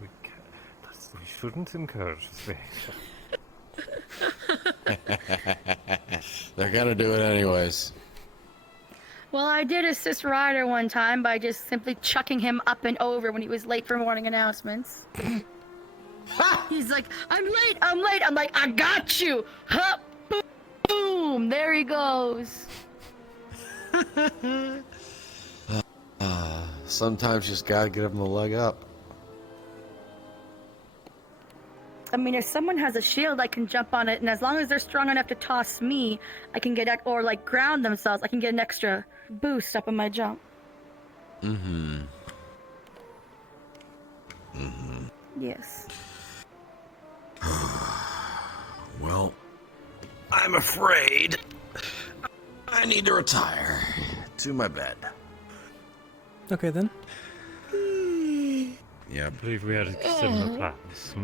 We shouldn't encourage this behavior. They're gonna do it anyways. Well, I did assist Ryder one time by just simply chucking him up and over when he was late for morning announcements. He's like, I'm late. I'm like, I got you. Huh, boom. There he goes. Sometimes you just gotta give them the leg up. I mean, if someone has a shield, I can jump on it, and as long as they're strong enough to toss me, I can get, or like ground themselves, I can get an extra boost up on my jump. Mm-hmm. Yes. Well, I'm afraid I need to retire to my bed. Okay, then. Yeah. I believe we had similar plans.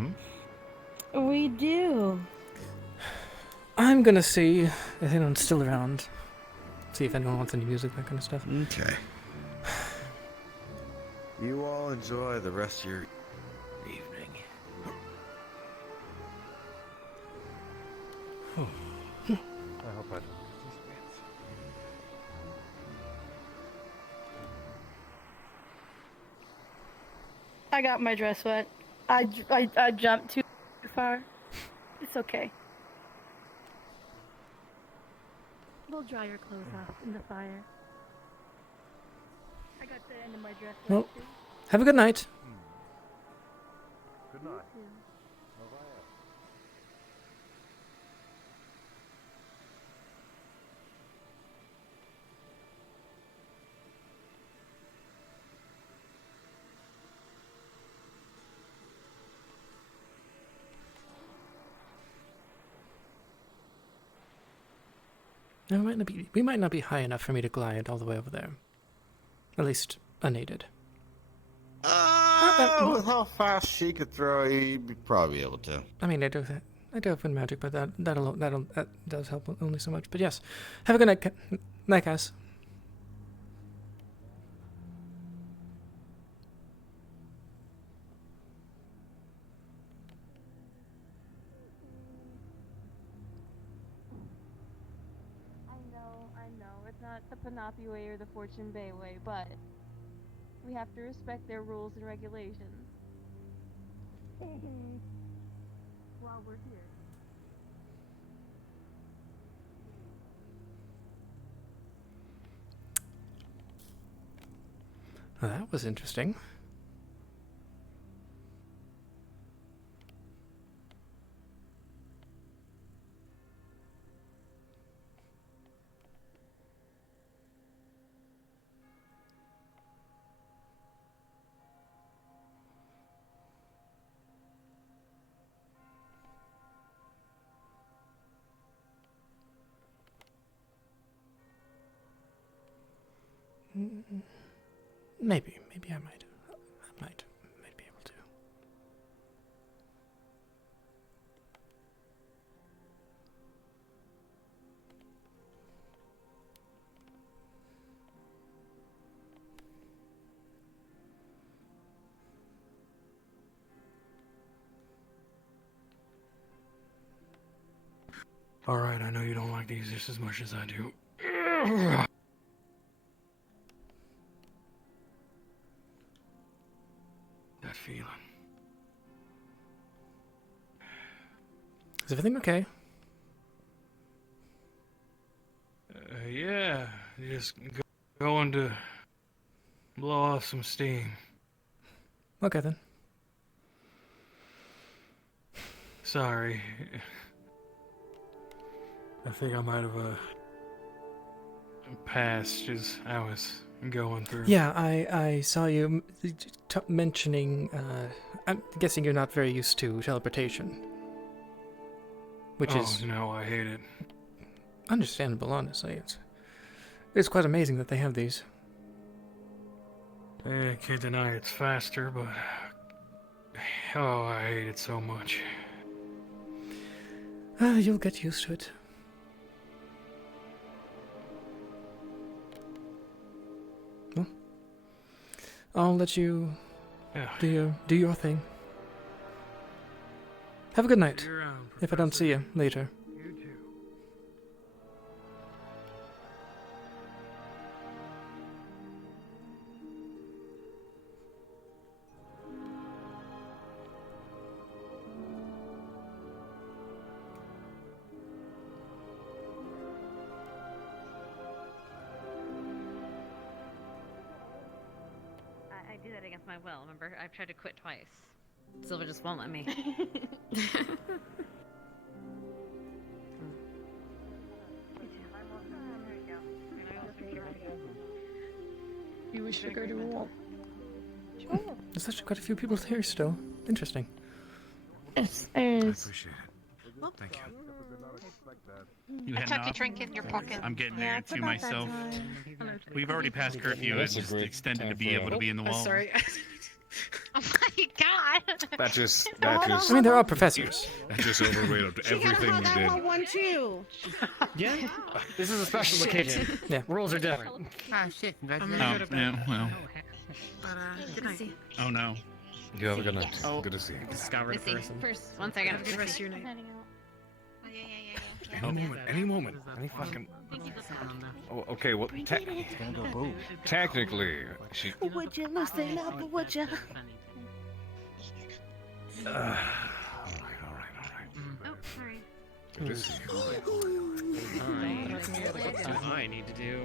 We do. I'm gonna see if anyone's still around. See if anyone wants any music, that kind of stuff. Okay. You all enjoy the rest of your evening. I hope I don't. I got my dress wet. I jumped too far. It's okay. We'll dry your clothes off in the fire. I got the end of my dress wet Well, too. have a good night. Good night. No, we might not be high enough for me to glide all the way over there. At least unaided. With how fast she could throw, you'd probably be able to. I mean, I do have wind magic, but that does help only so much. But yes, have a good night, night, guys. I know. It's not the Panopi way or the Fortune Bay way, but we have to respect their rules and regulations. While we're here. Well, that was interesting. Maybe I might be able to. Alright, I know you don't like these just as much as I do. That feeling. Is everything okay? Yeah, just going to blow off some steam. Okay then. Sorry. I think I might have passed as I was going through. Yeah, I saw you mentioning. I'm guessing you're not very used to teleportation. Which is no, I hate it. Understandable, honestly. It's quite amazing that they have these. I can't deny it's faster, but oh, I hate it so much. You'll get used to it. Well, I'll let you do your thing. Have a good night. If I don't see you later. I do that against my will. Remember, I've tried to quit twice. Silver just won't let me. You wish to go to war? There's actually quite a few people here still. Interesting. Yes, I appreciate it. Thank you. You I heading tucked your off? drink in your pocket. I'm getting there too myself. We've already passed curfew. It's just extended to be able to be in the wall. Sorry. Oh my god. That just. I mean, they're all professors. That just overrated everything you did. One too. Yeah. This is a special occasion. Yeah. Rules are different. Ah, shit. Oh, yeah, well. Good night. Oh no. You have a good night. Good to see you. Missy, first, 1 second. Have a good rest of your night. Any moment. Any fucking. Oh, okay, well, technically, she. Would you listen up, would you? Alright. Oh, sorry. Good to see you. I need to do.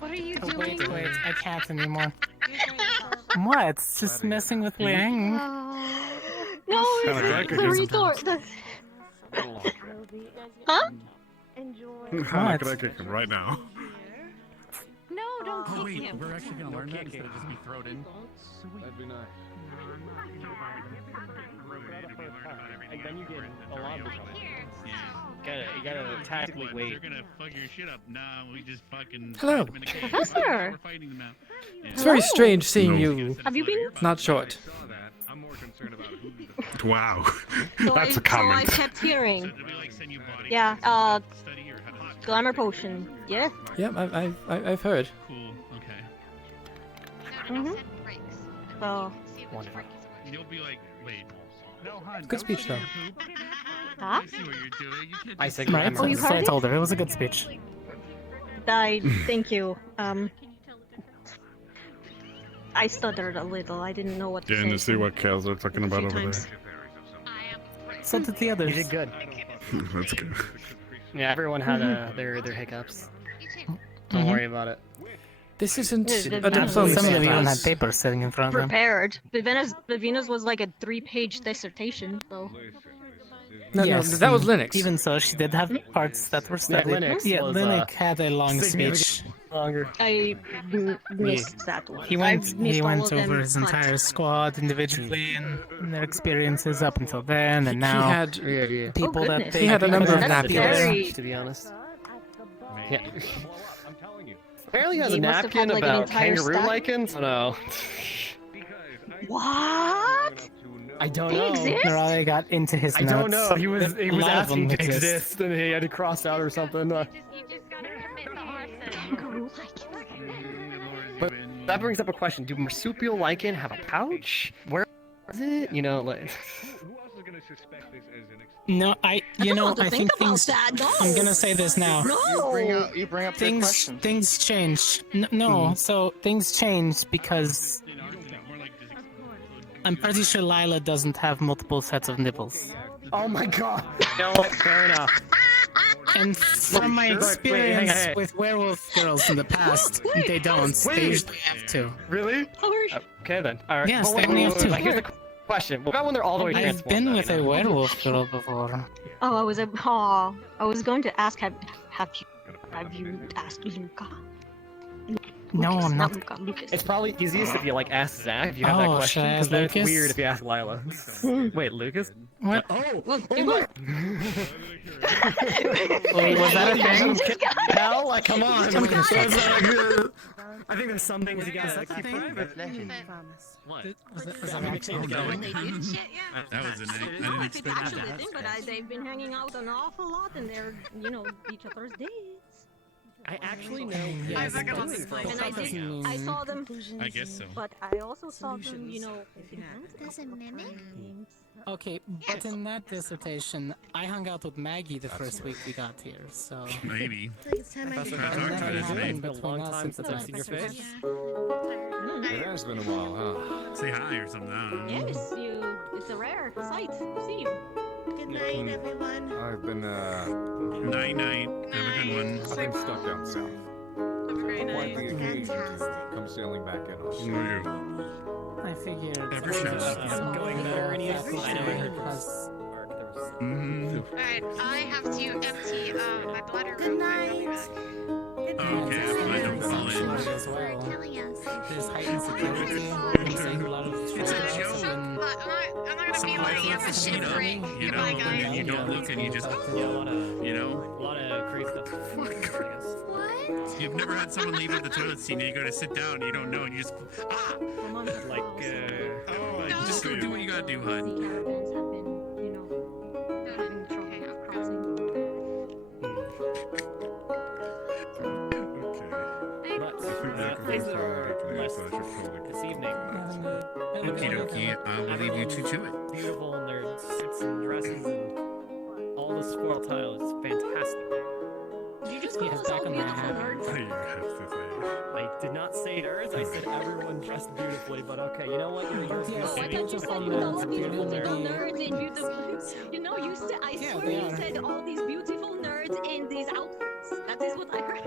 What are you Oh, doing? wait, I can't anymore. What? It's just messing with Liang. No, it's the resort. Huh? I'm not gonna kick him right now. No, don't kick him. We're actually gonna learn that instead of just be thrown in. That'd be nice. Like, then you get alarmed or something. You gotta tactically wait. They're gonna fuck your shit up. Nah, we just fucking. Hello. Professor. We're fighting them out. It's very strange seeing you. Have you been? Not short. I'm more concerned about who. Wow. So That's a So I comment. kept hearing. Yeah. Glamour potion. Yeah. Yeah, I've heard. Cool. Okay. Mhm. So. You'll be like, wait. No, hun. Good speech though. Huh? See what you're doing. You can't I just- said Right, so you so heard I it? told her it was a good speech. Thank you. I stuttered a little. I didn't know what to say. Getting to see what cows are talking about over there. So did the others. You did good. That's good. Yeah, everyone had their hiccups. Don't worry about it. This isn't The a diplomacy Some of them even had class. papers sitting in front of them. Prepared. Vivina's was like a 3-page dissertation, so. No, Yes, no, that was Linux. Even so, she did have parts that were studied. Linux yeah, was, Linux had a long speech. Longer. I missed that one. He I went missed all over of them, his but- entire squad individually and their experiences up until then and now. He had people that goodness. they He had a number of That's napkins. very- To be honest. Yeah. I'm telling you. Apparently has He a must have napkin had, like, an about entire kangaroo stack. lichens? Oh, no. What? I don't They know. exist? Naralia got into his I notes. don't know. He was A lot of asking them to exist. exist and he had to cross out or something. But that brings up a question. Do marsupial lichen have a pouch? Where is it? You know, like... gonna suspect this as an No, I think things. I'm gonna say this now. You bring up good questions. Things change. No, so things change because I'm pretty sure Lila doesn't have multiple sets of nipples. Oh my god. No, fair enough. And from my experience with werewolf girls in the past, they don't. They usually have to. Really? Okay then. All right. Yes, But they only have to. Here's the question. What about when they're all the way I've transformed? been with a werewolf girl before. Oh, I was going to ask, have you asked Luca? No, I'm not. Lucas. It's probably easiest if you like ask Zach if you have that Oh, question, should I because ask then it's Lucas? weird if you ask Lila. Wait, Lucas? What? Oh, well, Wait, was that a thing? Hell, like, come on. I'm I think there's some things you gotta keep private. What? Was that That a thing? That was a I don't know if it's actually a thing, but they've been hanging out an awful lot, and they're, each other's dates. I actually know. Yes, And I saw them. I guess so. But I also saw them, Does it mimic? Okay, but in that dissertation, I hung out with Maggie the first week we got here, so... Maybe. It's time I Nothing get happened It's been a long between us time since since I've seen your then. face. It has been a while, huh? Say hi or something. I don't know. Yes, it's a rare sight to see you. Good night, everyone. I've been, Night, night. Have a good one. I've been stuck down south. Have a great Quite night. the occasion to come sailing back in. I figured... Ever since. Going better any Because... Alright, I have to empty my bladder. Good night. Okay, I don't fall in. as well. Telling us. There's heightened security, I'm saying a lot of... It's a joke. I'm not gonna be like, I'm a shit freak. You know, and then you don't look and you just, Yeah, a lot of crazy stuff. What? You've never had someone leave at the toilet seat and you go to sit down and you don't know and you just, just go do what you gotta do, bud. The caravans have been, having trouble crossing. Things are less this evening. Okie dokie, I will leave you to it. Beautiful in their suits and dresses and all the spoiled tile is fantastic. Did you just Yeah, call us back all on beautiful my nerds? What do you have to say? I did not say nerds, I said everyone dressed beautifully, but okay, you know what? You're Yes, Oh, I thought you beautiful said nerds, all beautiful beautiful nerds nerds. and beautiful. You said. I Yeah, swear they you are. said all these beautiful nerds in these outfits. That is what I heard.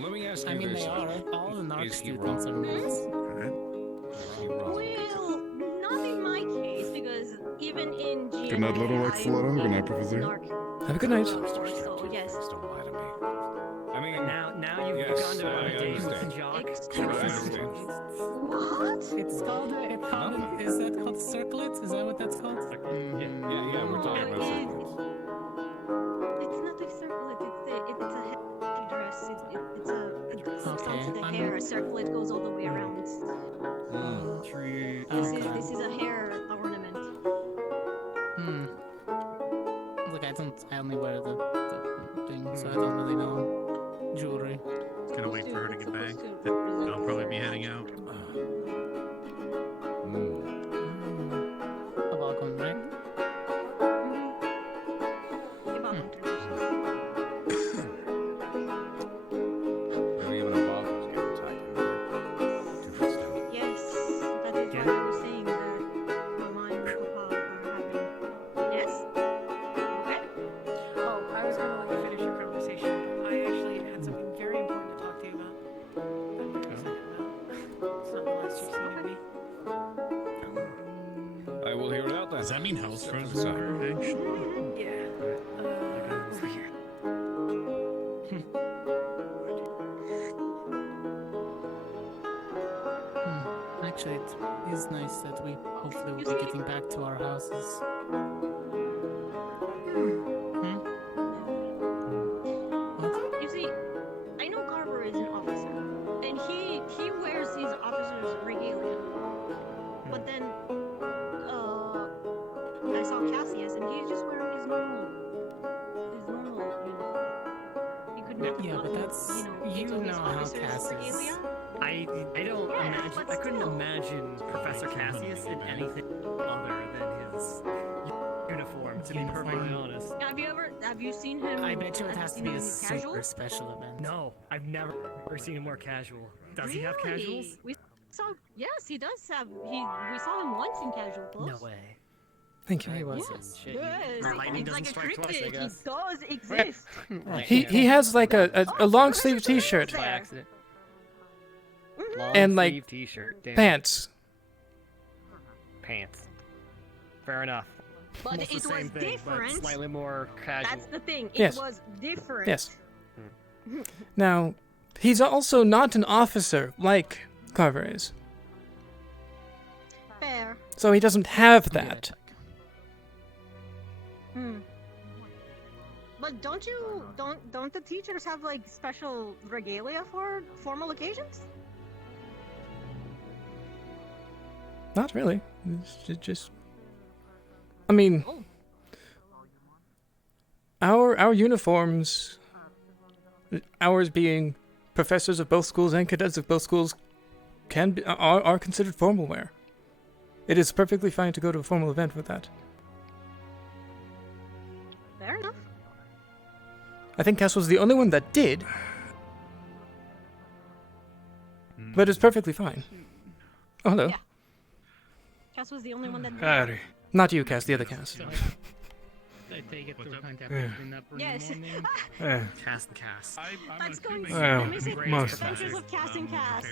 Let me ask you I mean, this. they are. All the narc Is he students are nerds. Is he wrong? Well, not in my case, because even in GMA, Good night, little X11. Good night, Professor. Have a good night. So yes. Don't lie to me. I mean, now you've yes, gone to I a date with understand. Jock. I understand. What? It's called is that called circlet? Is that what that's called? Yeah, we're talking about circles. It's not a circlet. It's a headdress. It's Okay, to the I'm- hair. A circlet goes all the way around. True. This is a hair ornament. Look, I only wear the thing, so I don't really know jewelry. Just gonna wait for her to get back. I'll probably be heading out. A balcony, right? Maybe even a bottle was getting tight. Too much stuff. Yes, that is why I was saying that Mama and Papa are having. Yes? Okay. Oh, I was gonna let you finish your conversation, but I actually had something very important to talk to you about. I'm very excited about. It's not the last you've seen of me. I will hear it out then. Does that mean house Step froze aside. over, actually? Yeah. Over here. Actually, it is nice that we hopefully will be getting back to our houses. You see, I know Carver is an officer, and he wears his officer's regalia. But then, I saw Cassius, and he's just wearing his normal, He could not. Yeah, but that's you know how Cassius. Regalia. I don't imagine. I couldn't imagine Professor Cassius in anything other than his to be perfectly honest. Have you seen him? I bet you it has to be a casual? super special event. No, I've never seen him more casual. Does he have Really? casuals? We saw. Yes, he does have. We saw him once in casual clothes. No way. Thank you. He wasn't. Yes, Shit. yes. Lightning It's doesn't like a strike twice, I triptych. guess. He does exist. He has like a long sleeve T-shirt By accident. Mm-hmm. Long and like sleeve t-shirt. Damn. pants. Pants. Fair enough. But Almost it the same was thing, but different. slightly more casual. That's the thing. It Yes. was different. Yes. Now, he's also not an officer like Carver is, Fair. so he doesn't have that. But don't the teachers have like special regalia for formal occasions? Not really. It's just. I mean, our uniforms, ours being professors of both schools and cadets of both schools, are considered formal wear. It is perfectly fine to go to a formal event with that. Fair enough. I think Cass was the only one that did, but it's perfectly fine. Oh, hello. Yeah. Cass was the only one that did. Howdy. Not you, Cass, the other Cass. I take it through contact Yeah. in the Yes. morning. Yeah. Cast and cast. Let's go and Well, let me see most Adventures of Cass and Cass.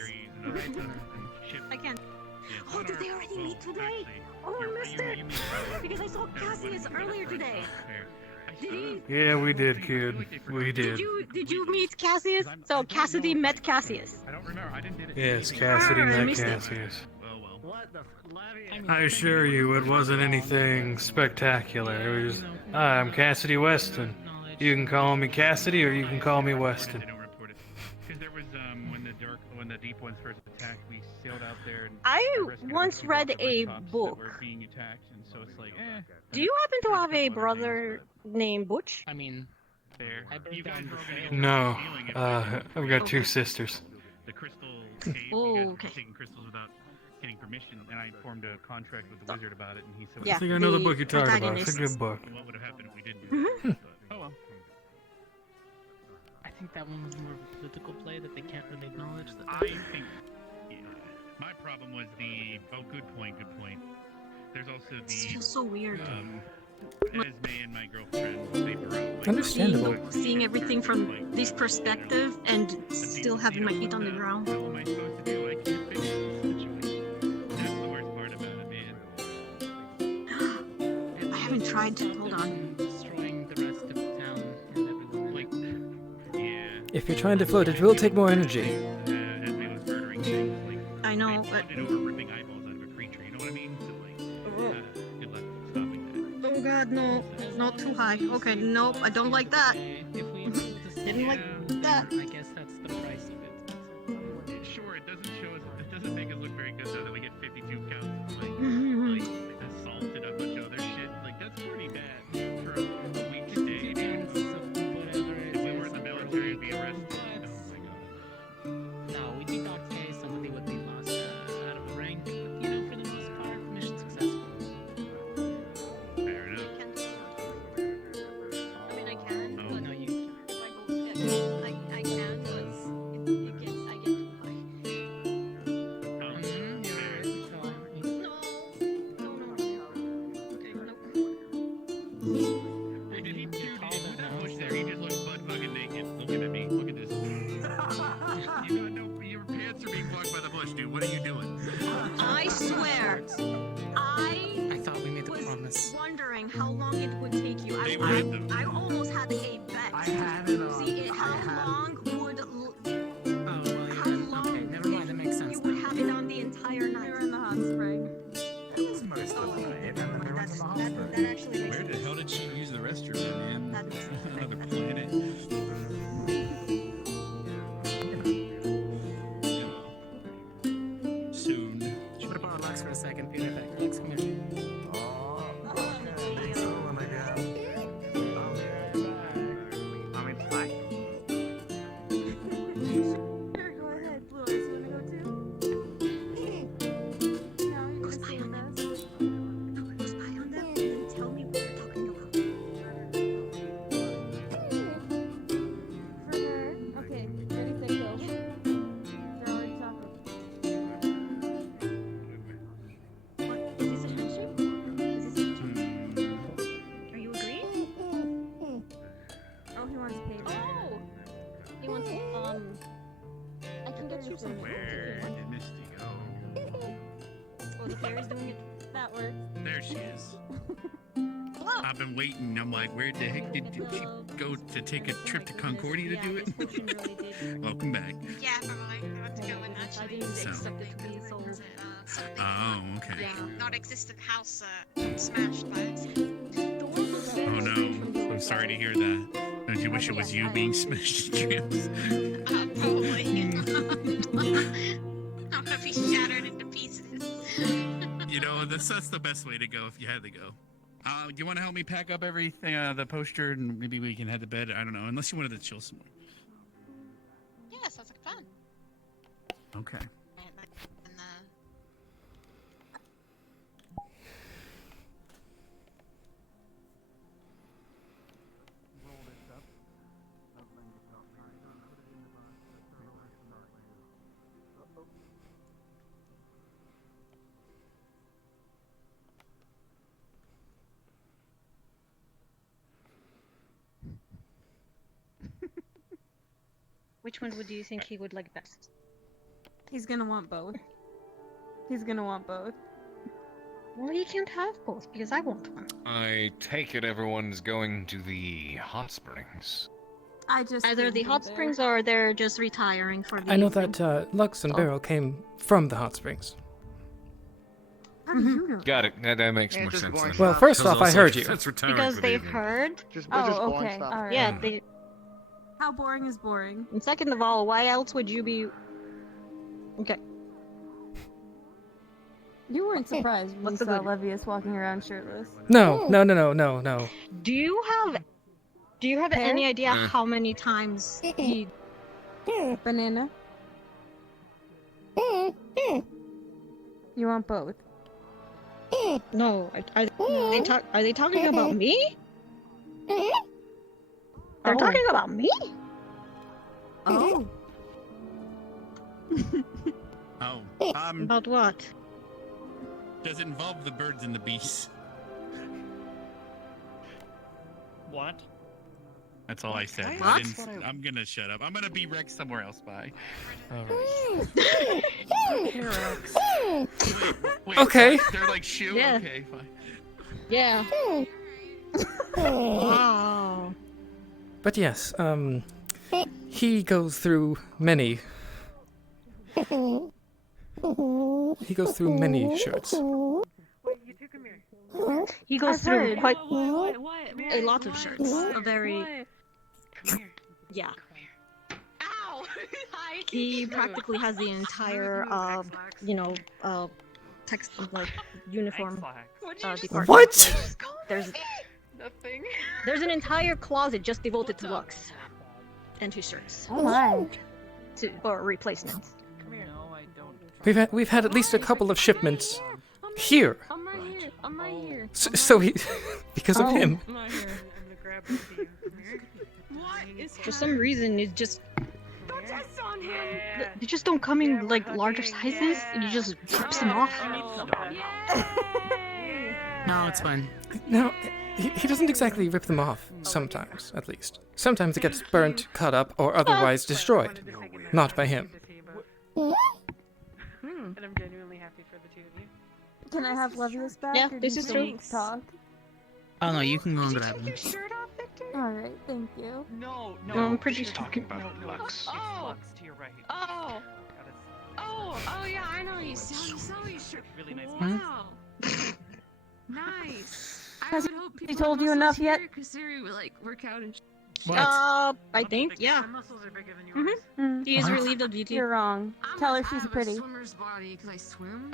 I can't. Oh, did they already meet today? Oh, I missed it. Because I saw Cassius earlier today. Did he? Yeah, we did, kid. We did. Did you meet Cassius? So Cassidy met Cassius. Yes, Cassidy I met missed it. Cassius. I assure you, it wasn't anything spectacular. It was just, hi, I'm Cassidy Weston. You can call me Cassidy, or you can call me Weston. Because there was when the deep ones first attacked, we sailed out there. And I once read a book. being attacked, and so it's like, Do you happen to have a brother named Butch? I mean, there. You guys No, I've got two sisters. The crystal cave, Oh, you guys were okay. taking crystals without getting permission, and I formed a contract with the wizard about it, and he said, Yeah, I think I know the the book you're talking about. It's a protagonists. good book. What would have happened if we didn't do Mm-hmm. that? But, oh well. I think that one was more of a political play that they can't really acknowledge. That I think my problem was good point. There's also the. This feels so weird. Esme and my girlfriend, they were Understandable. Seeing everything from this perspective and still having my feet on the ground. What am I supposed to do? I can't finish this situation. That's the worst part about it, man. I haven't tried to. Hold on. destroying the rest of the town and everyone. Like, yeah. If you're trying to float, it will take more energy. Esme was murdering things. Like, I know, but. bonded over ripping eyeballs out of a creature. You know what I mean? So like, good luck stopping that. Oh god, no. Not too high. Okay, nope, I don't like that. Didn't like that. I guess that's the price of it. Sure, it doesn't show us. It doesn't make us look very good though that we get 52 counts. Like assaulted a bunch of other shit. Like that's pretty bad for a weekday. If we were in the military, it'd be arrested. Oh my god. No, we did not say somebody would be lost out of rank, but you know, for the most part, mission successful. Fair enough. I mean, I can, Oh. but No, you. if I go check, I can, but it gets, I get too high. Oh, fair. No. Okay, no. Hey, did he do that bush there? He just looked butt fucking naked. Looking at me. Look at this. You got no. Your pants are being blocked by the bush, dude. What are you doing? I swear, I thought we made the was promise. wondering how long it would take you. They were at them. I almost had a bet. I had it on. See, how long would Oh, well, how yeah. long Okay, never mind. That makes sense. you would have it on the entire night? You're in the hot spring. It was most of the night, and then I went to the hospital. That actually makes Where sense. the hell did she use the restroom, man? That makes sense. Another planet. Soon. Should have borrowed Lex for a second. Be right back. Lex, come here. Sure, go ahead. Blue, you wanna go too? No, you Go just spy see on them. this. Go spy on them and then tell me what they're talking about. I've been waiting. I'm like, where the heck did she go to take a trip to Concordia to do it? Welcome back. Yeah, probably. I want to go and actually Oh, okay. Yeah, non-existent house smashed by Oh no, I'm sorry to hear that. Don't you wish it was you being smashed to strips? Probably. I'm gonna be shattered into pieces. You know, that's the best way to go if you had to go. Do you want to help me pack up everything, the poster, and maybe we can head to bed? I don't know, unless you wanted to chill some more. Yeah, sounds like fun. Okay. Which one would you think he would like best? He's gonna want both. He's gonna want both. Well, he can't have both because I want one. I take it everyone's going to the hot springs. I just either the hot springs or they're just retiring for the I know evening. that Lux and Beryl came from the hot springs. How do you know? Got it. That makes more sense. Then. Well, first off, I heard you. It's retiring Because for the they evening. heard. Oh, okay. All right. Yeah, they. How boring is boring? And second of all, why else would you be? Okay. You weren't surprised when you What's the saw good? Levius walking around shirtless. No. Do you have any idea Mm. how many times he? Banana. You want both? No, are they talking about me? They're Oh. talking about me? Oh. Oh, About what? does it involve the birds and the beasts? What? That's all I said. What? I didn't, I'm gonna shut up. I'm gonna be Rex somewhere else. Bye. Wait, Okay. what? They're like shoe. Yeah. Okay, fine. Yeah. Wow. But yes, he goes through many. He goes through many shirts. He goes I've through heard. quite What? a lot of shirts. A very yeah. Ow! Hi. He practically has the entire text like uniform department. What? There's Nothing. there's an entire closet just devoted to Lux and his shirts. Oh my. Or replacements. We've had at least a couple of shipments here. I'm right here. I'm right here. So he, because of him. I'm right here. I'm gonna grab both of you. Come here. What is For some reason, it just Don't test on him. they just don't come in like larger sizes, and you just rips them off. No, it's fine. No, he doesn't exactly rip them off. Sometimes, at least. Sometimes it gets burnt, cut up, or otherwise destroyed. Not by him. And I'm genuinely happy for the two of you. Can I have Levius back? Yeah, or do this you is still true. need to talk? Oh no, you can go and grab Take him. your shirt off, Victor. Alright, thank you. No, I'm pretty you're sure. talking about Lux. It's Oh. Lux to your right. Oh. Oh, yeah, I know you. So you shirt. Really nice. Wow. Nice. I Has would hope he people told have you enough muscles yet? here, 'cause Siri would like work out and. What? I think yeah. My muscles are bigger than yours. He is What? relieved of duty. You're wrong. Tell her she's I have pretty. a swimmer's body because I swim.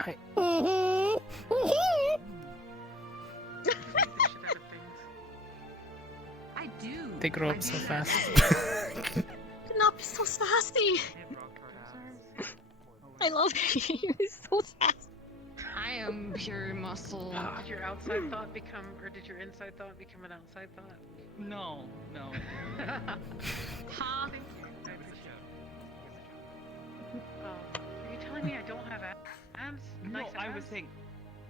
I do. They grow I up so do. fast. Do not be so sassy. I love you. You're so sassy. I am pure muscle. Did your outside thought become, or did your inside thought become an outside thought? No. Huh? Are you telling me I don't have abs? No, Nice I was abs? saying.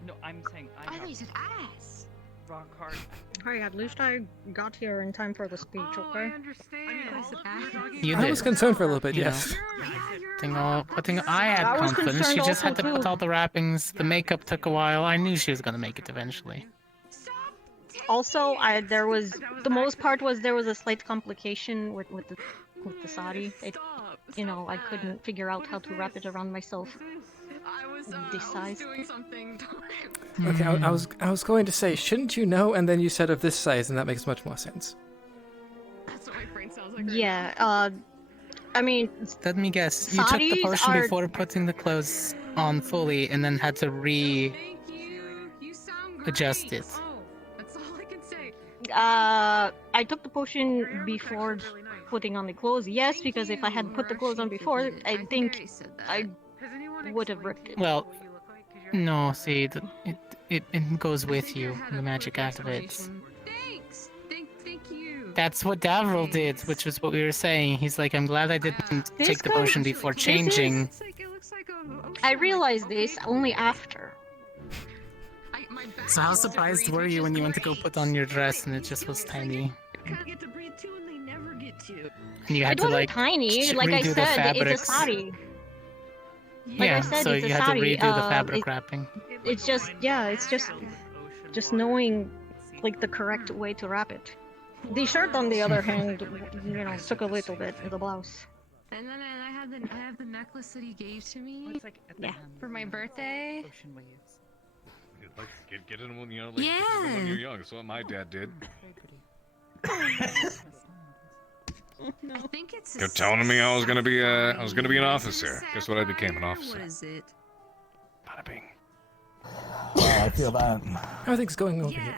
No, I'm saying I I have thought you said ass. rock hard. Hey, at least I got here in time for the speech, Oh, okay? I understand. I said ass. You I did. was concerned for a little bit, You know. yes. I think I had I was confidence. She concerned just had to also, put too. all the wrappings. The makeup took a while. I knew she was gonna make it eventually. So Also, there was the most part was there was a slight complication with the sari. I couldn't figure out how to wrap it around myself. This size. Doing something. Okay, I was going to say, shouldn't you know? And then you said of this size, and that makes much more sense. That's what my brain sounds like. Yeah. I mean, let me guess. You took the saris potion are... before putting the clothes on fully, and then had to adjust it. That's all I can say. I took the potion before putting on the clothes. Yes, because if I had put the clothes on before, I think I would have ripped it. Well, no. See, it goes with you. The magic activates. Thanks. Thank you. That's what Davril did, which was what we were saying. He's like, I'm glad I didn't take the potion before changing. I realized this only after. So how surprised were you when you went to go put on your dress and it just was tiny? And you had It to wasn't tiny. Like I redo the said, fabrics. it's a sari. Yeah, so you had to redo the fabric wrapping. It's just knowing like the correct way to wrap it. The shirt, on the other hand, took a little bit with the blouse. And then I have the necklace that he gave to me. For my birthday. Get it when you're when you're young. That's what my dad did. I think it's. They're telling me I was gonna be an officer. Guess what? I became an officer. What is it? Bada bing. I feel that. Everything's going over here.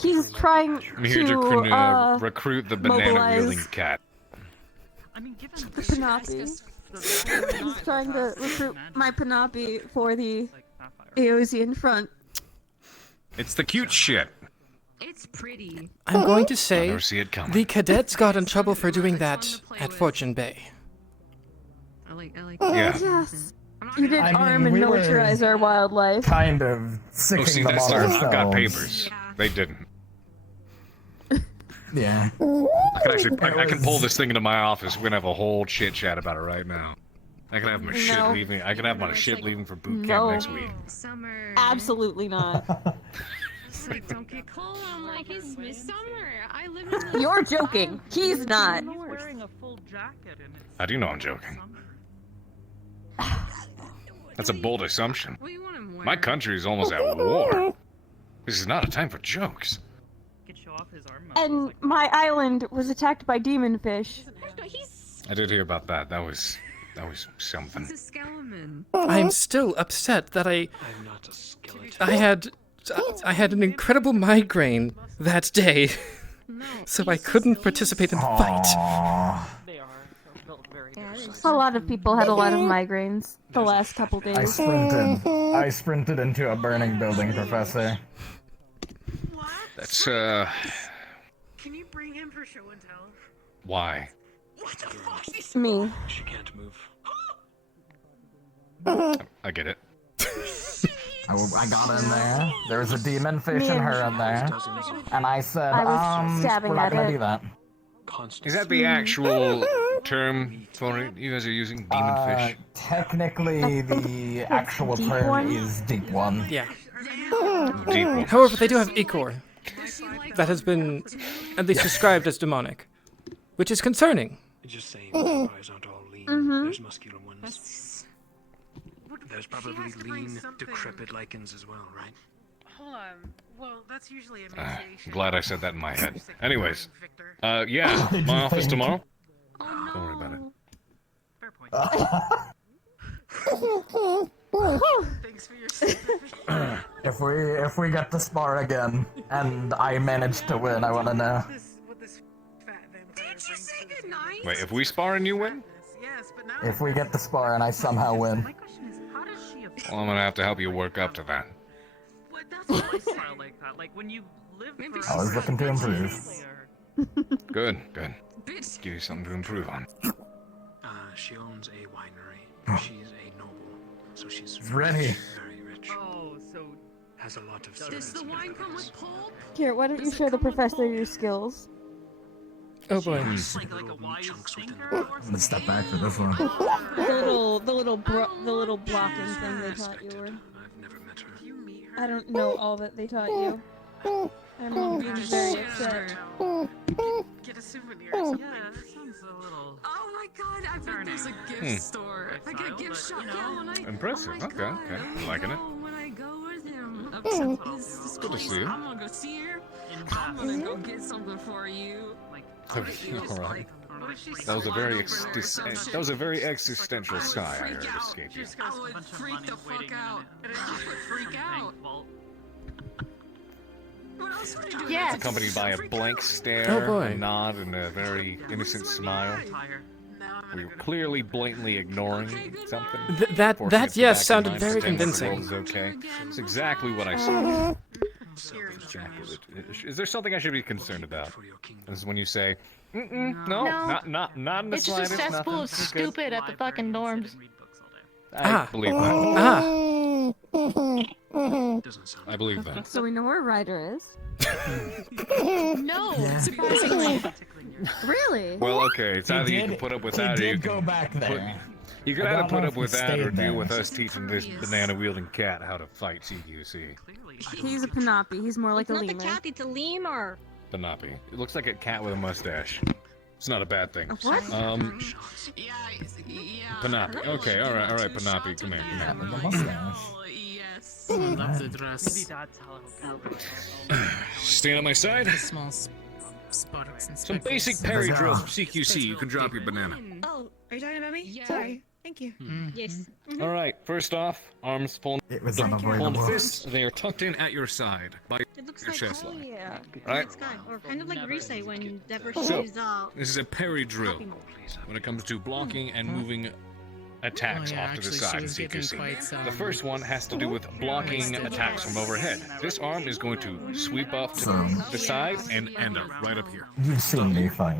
He's trying I'm here to recruit the banana-wielding cat. the Panapi. He's trying to recruit my Panapi for the Eosian front. It's the cute shit. It's pretty. I'm going to say never see it coming. the cadets got in trouble for doing that at Fortune Bay. I like. Yeah. Yes. You did arm and militarize our wildlife. Kind of sicking them on ourselves. I've got papers. They didn't. Yeah. I can pull this thing into my office. We're gonna have a whole chit chat about it right now. I can have my shit leaving. I can have my shit leaving for boot camp next week. Summer. Absolutely not. It's like, don't get cold. I'm like, it's midsummer. I live in the... You're joking. He's not. How do you know I'm joking? That's a bold assumption. My country is almost at war. This is not a time for jokes. And my island was attacked by demon fish. I did hear about that. That was something. He's a skeleton. I'm still upset that I had an incredible migraine that day, so I couldn't participate in the fight. A lot of people had a lot of migraines the last couple days. I sprinted into a burning building, Professor. That's Can you bring him for show and tell? why. What the fuck? Me. She can't move. I get it. I got in there. There was a demon fish and her in there. And I said, I was stabbing we're not at gonna it. do that. Is that the actual term for it? You guys are using demon fish? Technically, the actual term is deep one. Yeah. Deep one. However, they do have ichor. That has been at least described as demonic, which is concerning. Just saying, vampires aren't all lean. There's muscular ones. There's probably lean, decrepit lichens as well, right? Hold on. Well, that's usually a I'm mutation. glad I said that in my head. Anyways, yeah, my office tomorrow. Don't worry about it. Thanks for your sympathy. If we get to spar again and I manage to win, I want to know. Did you say goodnight? Wait, if we spar and you win? Yes, but now If we get to spar and I somehow win. Well, I'm gonna have to help you work up to that. Like when you live I was looking to improve. Good. Give you something to improve on. She owns a winery. She's a noble, so she's ready. Very rich. Oh, so has a lot of does servants. the wine come with pulp? Here, why don't you show the professor your skills? Oh boy. Like a wise thinker? I'm gonna step back for this one. The little blocking thing they taught you were. I've never met her. You meet I don't know all that they taught you. I'm being very upset. Get a souvenir. Yeah, that sounds a little. Oh my god! I bet there's a gift store, like a gift shop. Yeah, when I. Impressive. Oh my Okay, God, okay. I'm I liking it. know, when I go with him. It's good to see you. I'm gonna go see her. I'm gonna go get something for you. All right. That was a very existential sigh I heard escape you. I would freak the fuck out. I would freak out. What else would you do? Yes. Accompanied by a blank stare, Oh, boy. a nod, and a very innocent smile. We were clearly blatantly ignoring something. That Forcing it to yes back in sounded mind, very pretending the convincing. world is okay. It's exactly what I saw. Is there something I should be concerned about? This is when you say, no, not in the It's just a slightest, cesspool nothing. of stupid at the fucking dorms. I believe that. I believe that. So we know where Ryder is. No, surprisingly. Really? Well, okay, it's either you can put up with that or you can go back there. You can I either don't put know up if with he that or stayed deal there. with us teaching this banana-wielding cat how to fight CQC. He's a Panapi. He's more like It's a not lemur. the cat, it's a lemur. Panapi. It looks like a cat with a mustache. It's not a bad thing. What? Panapi. Okay, all right, Panapi. Come here, come here. Love the dress. Maybe that's how Stand on my side. small spots and Some basic parry drills from CQC. You can drop your banana. Oh, are you talking about me? Yeah. Sorry. Thank you. Yes. All right. First off, arms full. It was Full unavoidable. fists. They are tucked in at your side by It looks your like chest line. Yeah. Right. Sky, or kind of like Risei when Deborah So, she's this is a parry drill when it comes to blocking and moving attacks Oh, yeah, off to the actually, side she in was getting CQC. quite, The first one has to do with blocking attacks from overhead. This arm is going to sweep off to the side and end up right up here. You've seen me fight.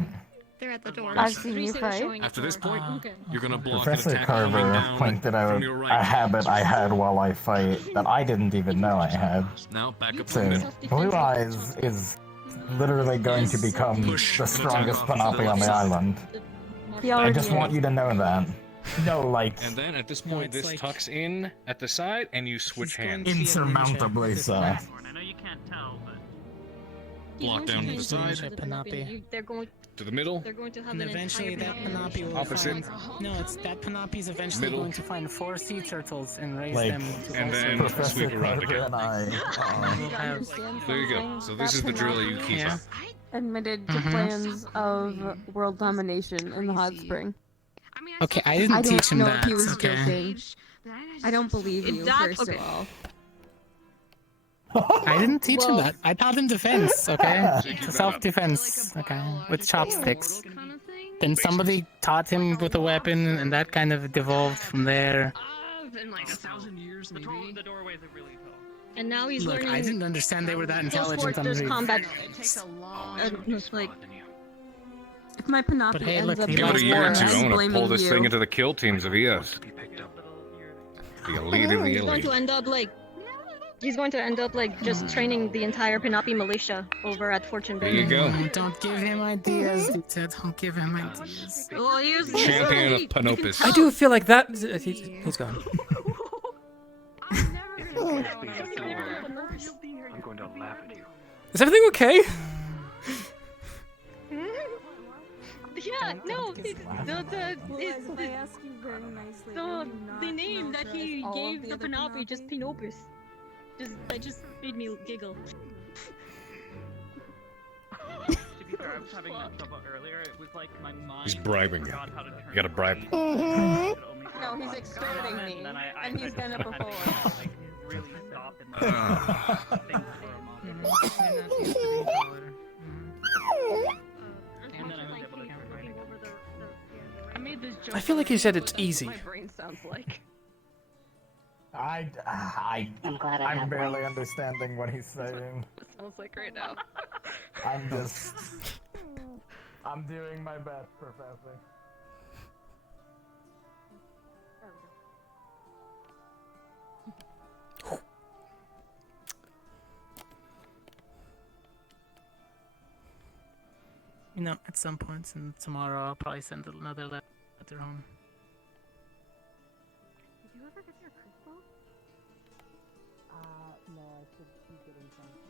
They're at the door. I've seen you fight. After this point, you're going to block an Professor attack coming Carver down pointed out from your a right. habit I had while I fight that I didn't even know I had. Now back up to So, the middle. Blue Eyes is literally going to become the strongest Panapi on the island. He I already just want you to know that. No, like, And then at this point, this tucks in at the side, and you switch hands. insurmountably so. I know you can't tell, but. Block down to the side, They're going to the middle. They're going to have And an eventually entire that Panapi will Opposite. find... No, it's that Panapi's eventually Middle. going to find 4 sea turtles and raise Like, them to and also... then Professor sweep around Carver again. and I. We'll have... There you go. So this is the drill you keep Yeah. up. admitted to plans of world domination in the hot spring. Okay, I didn't teach him know that. if he was Okay. joking. I don't believe you, first of all. I didn't teach him Well- that. I taught him defense, okay? Self-defense, okay? With chopsticks. Then somebody taught him with a weapon, and that kind of devolved from there. In like 1,000 years, maybe. The doorways are really tall. And now he's Look, learning. I didn't understand they were that intelligent on there's the combat. It takes a long It's like If my Panapi But hey, ends look, up he Give it a was in year or war, two. I'm I'm gonna blaming pull this you. thing into the kill teams of ES. The elite of the he's going elite. to end up like. He's going to end up like just training the entire Pinapi militia over at Fortune Bay. There you go. Don't give him ideas, Lita. Don't give him ideas. Well, here's Champion of Panopus. I do feel like that. He's gone. I'm going to laugh at you. Is everything okay? Yeah, no, it's I ask you very nicely. the name that he gave the Pinapi just Pinopus. That just made me giggle. To be fair, I was having that trouble earlier. It was like my mind. He's bribing you. forgot how to turn You gotta bribe. No, he's extorting me, and he's done it before. Like, really stop and think for a moment. And then I was able to find it. I made this joke. I feel like he said it's easy. My brain sounds like. I'm barely understanding what he's saying. Sounds like right now. I'm doing my best, Professor. You know, at some point in tomorrow, I'll probably send another letter home. Did you ever get your crystal? No, I should be getting something.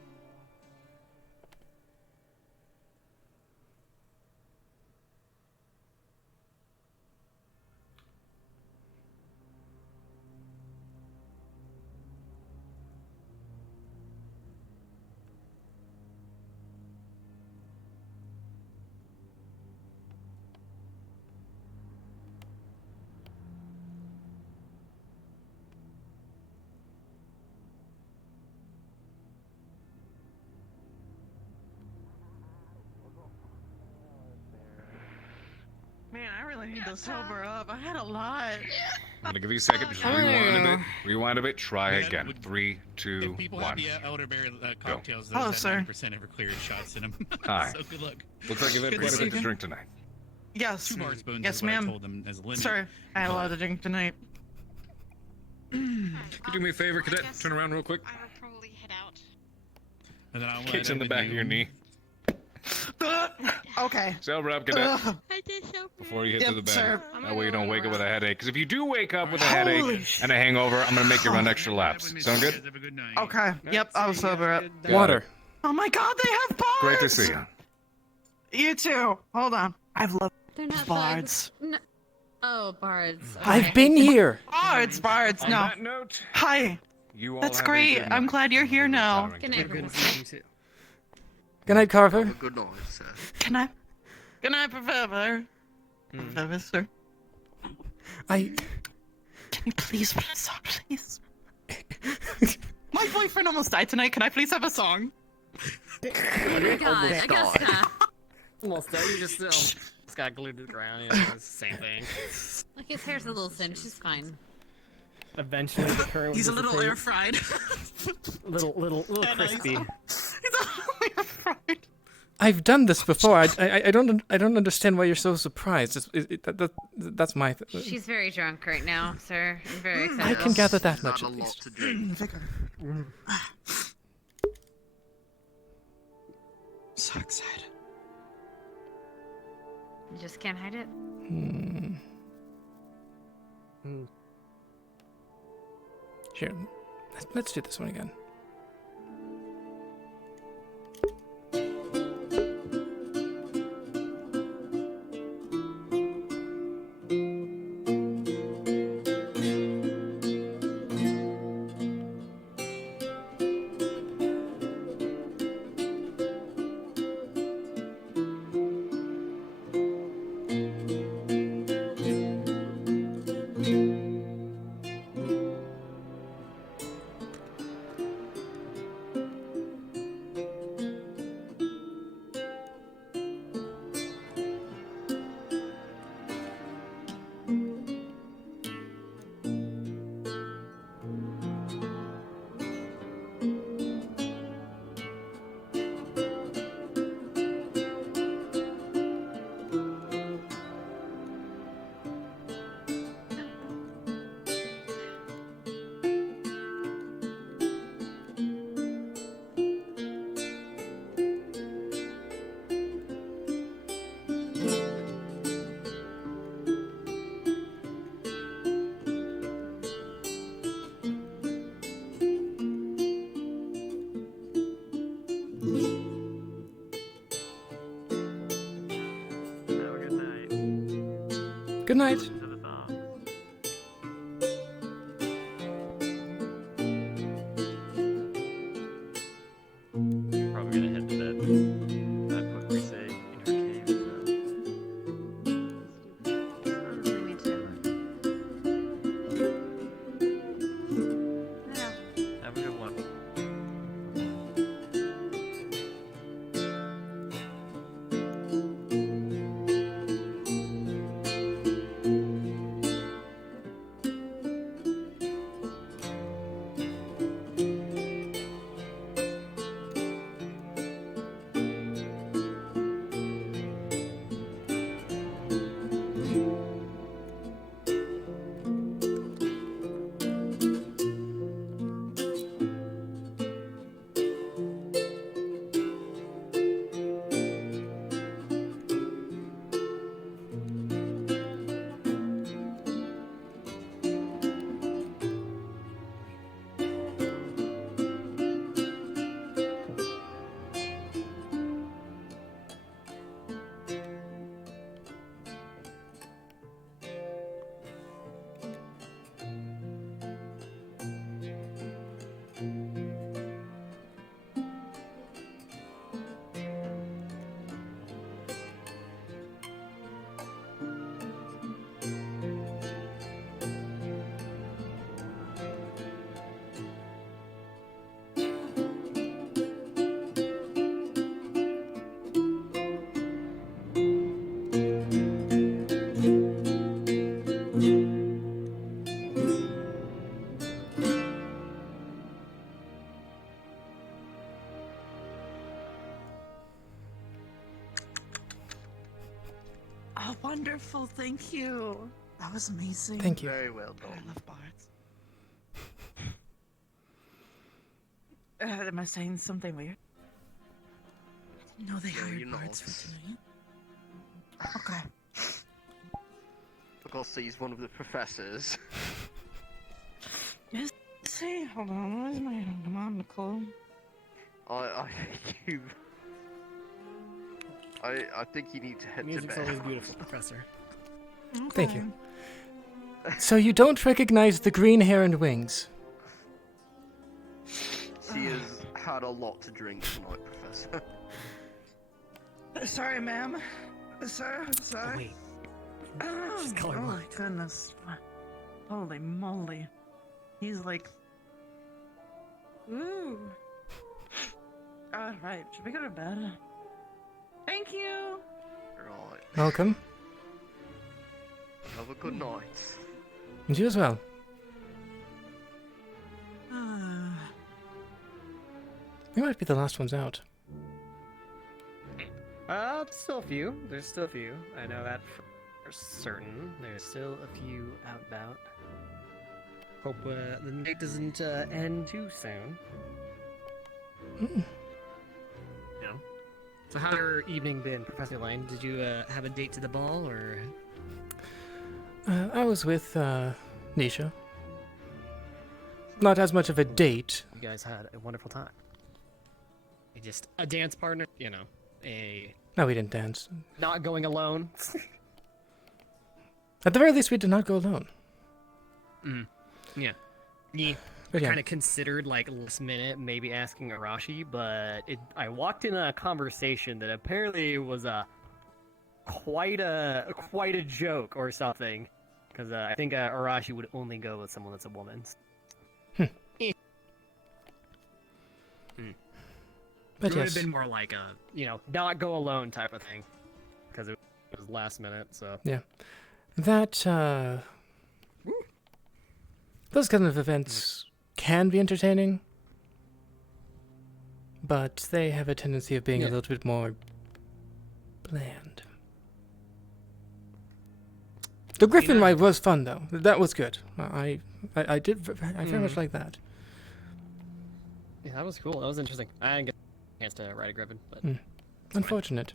Man, I really need to sober up. I had a lot. I'm gonna give you a second. Just rewind a bit. Rewind a bit. Try again. 3, 2, If people 1. have the elderberry cocktails, Oh, those sir. have 90% ever cleared shots in them. Hi. So good luck. Looks like you've had Good quite to a see bit to you. drink tonight. Yes. 2 bars spoons Yes, is what I ma'am. told them as a limit. Sir, I had a lot to drink tonight. Could you do me a favor, cadet? Turn around real quick. I would probably head out. And then I'll Kick's in the back of your knee. Okay. Sober up, cadet. I did so. Before you hit to the bed. sir. That way you don't wake up with a headache. Because if you do wake up with a headache and a hangover, I'm gonna make you run extra laps. Sound good? Okay. Yep, I'll sober up. Water. Oh my god, they have bards! Great to see you. You too. Hold on. I've loved They're not bards. No. Oh, bards. I've been here. Bards, On no. that note, Hi. you all That's have a great. good I'm night. glad you're here now. Good night, Professor. Good night, Carver. Good night, sir. Good night, Professor. Professor. I. Can you please play a song, please? My boyfriend almost died tonight. Can I please have a song? Oh my god, I guess not. Almost there, you just got glued to the ground, you know, it's the same thing. Like his hair's a little singed, she's fine. Eventually the current He's a little dissipate. air fried. little crispy. He's a little air fried. I've done this before. I don't understand why you're so surprised. That's my. She's very drunk right now, sir. I'm very excited. I can gather that much Not at a lot least. to drink. So excited. You just can't hide it. Sure. Let's do this one again. Good night. Probably gonna head to that book we say in her cave. Honestly, me too. Have a good one. wonderful. Thank you. That was amazing. Thank you. Very well done. I love bards. Am I saying something weird? I didn't know they hired bards for tonight. Okay. Because he's one of the professors. Yes. See, hold on. Where's my monocle? I think you need to head Music's to bed. always beautiful, Professor. Thank you. So you don't recognize the green hair and wings? She has had a lot to drink tonight, Professor. Sorry, ma'am. Sir, I'm sorry. Oh, wait. Oh, She's colorblind. oh my goodness. Holy moly. He's like... Ooh. Alright, should we go to bed? Thank you! Right. Welcome. Have a good night. And you as well. We might be the last ones out. Still a few. There's still a few. I know that for certain. There's still a few out and about. Hope the night doesn't end too soon. Yeah. So how's your evening been, Professor Lane? Did you have a date to the ball, or...? I was with Nisha. Not as much of a date. You guys had a wonderful time. Just a dance partner, you know, No, we didn't dance. not going alone. At the very least, we did not go alone. Yeah. Yeah. But I yeah. kind of considered, like, last minute, maybe asking Arashi, but I walked in a conversation that apparently was quite a joke or something, because I think Arashi would only go with someone that's a woman. But it would yes. have been more like a, not go alone type of thing, because it was last minute, so. Yeah. That, those kind of events can be entertaining, but they have a tendency of being a little bit more bland. The Griffin ride was fun, though. That was good. I very much like that. Yeah, that was cool. That was interesting. I didn't get a chance to ride a Griffin, but... Unfortunate.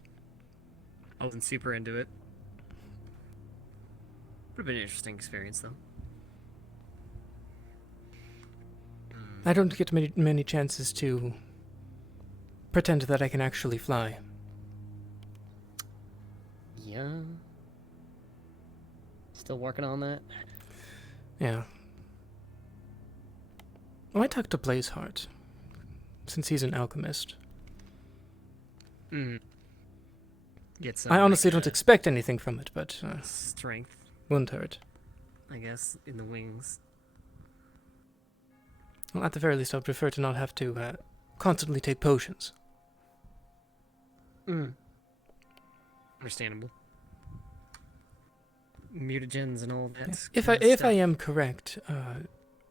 I wasn't super into it. Would have been an interesting experience, though. I don't get many chances to pretend that I can actually fly. Yeah. Still working on that? Yeah. Well, I talked to Blazeheart, since he's an alchemist. Get some, I honestly don't expect anything from it, but... strength. Wouldn't hurt. I guess, in the wings. Well, at the very least, I'd prefer to not have to constantly take potions. Understandable. Mutagens and all that. If I am correct,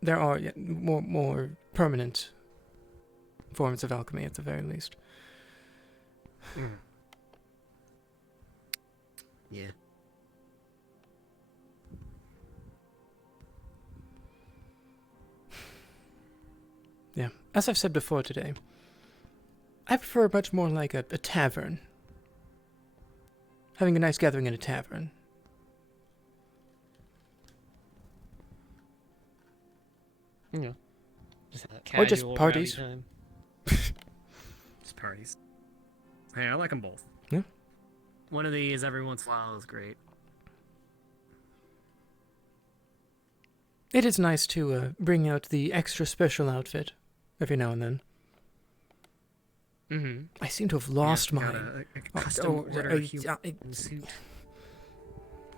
there are more permanent forms of alchemy at the very least. Yeah. Yeah, as I've said before today, I prefer much more like a tavern. Having a nice gathering in a tavern. Yeah. Or just parties. Just parties. Hey, I like them both. Yeah. One of these every once in a while is great. It is nice to bring out the extra special outfit every now and then. I seem to have lost mine.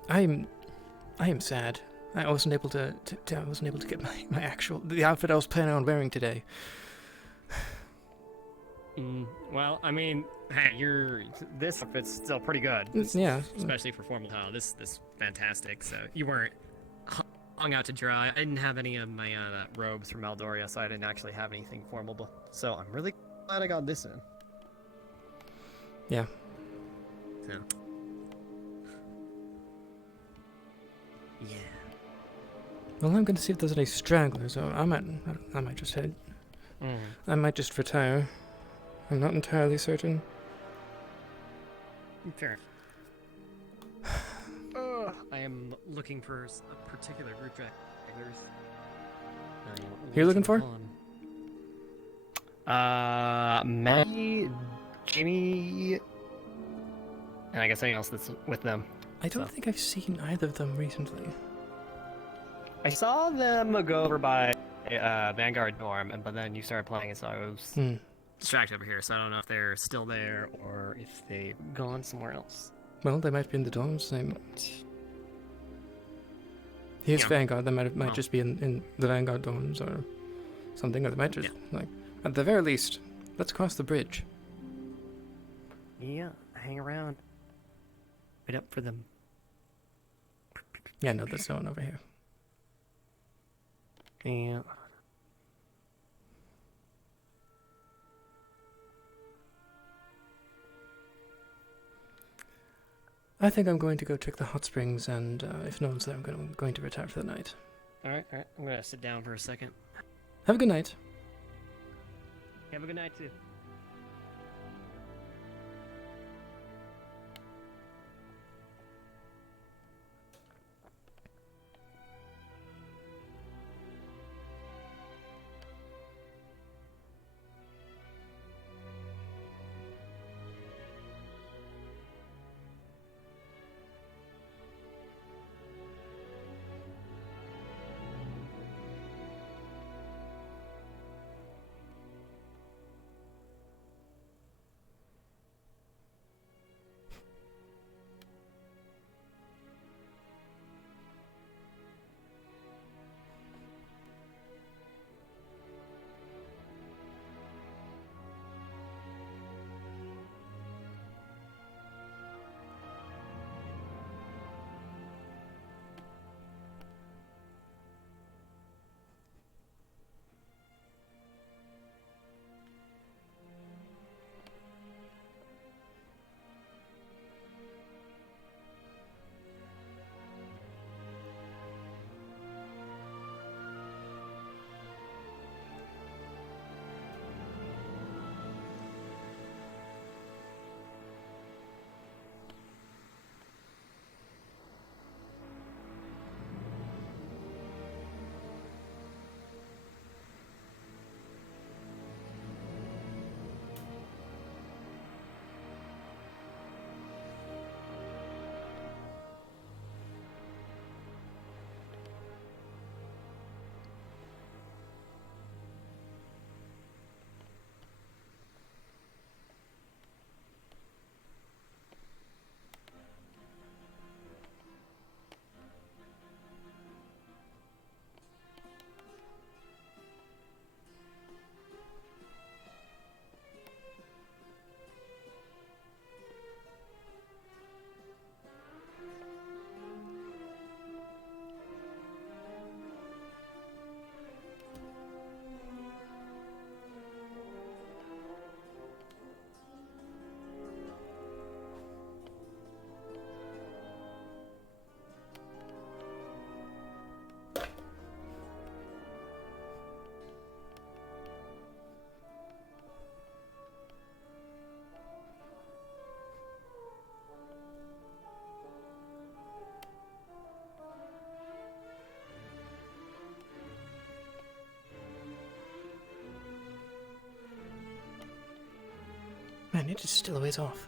I am sad. I wasn't able to get my the outfit I was planning on wearing today. Well, I mean, hey, this outfit's still pretty good. Yeah. Especially for formal style. This fantastic. So you weren't hung out to dry. I didn't have any of my robes from Eldoria, so I didn't actually have anything formal. So I'm really glad I got this in. Yeah. So. Yeah. Well, I'm going to see if there's any stragglers, or I might just head. I might just retire. I'm not entirely certain. Fair. I am looking for a particular group stragglers. Who you looking for? Maggie, Jamie, and I guess anything else that's with them. I don't think I've seen either of them recently. I saw them go over by Vanguard dorm, but then you started playing, so I was distracted over here. So I don't know if they're still there or if they've gone somewhere else. Well, they might be in the dorms. Here's Vanguard. They might just be in the Vanguard dorms or something, or they might just like. At the very least, let's cross the bridge. Yeah, hang around. Wait up for them. Yeah, no, there's no one over here. Yeah. I think I'm going to go check the hot springs, and if no one's there, I'm going to retire for the night. Alright. I'm gonna sit down for a second. Have a good night. Have a good night, too. Man, it is still a ways off.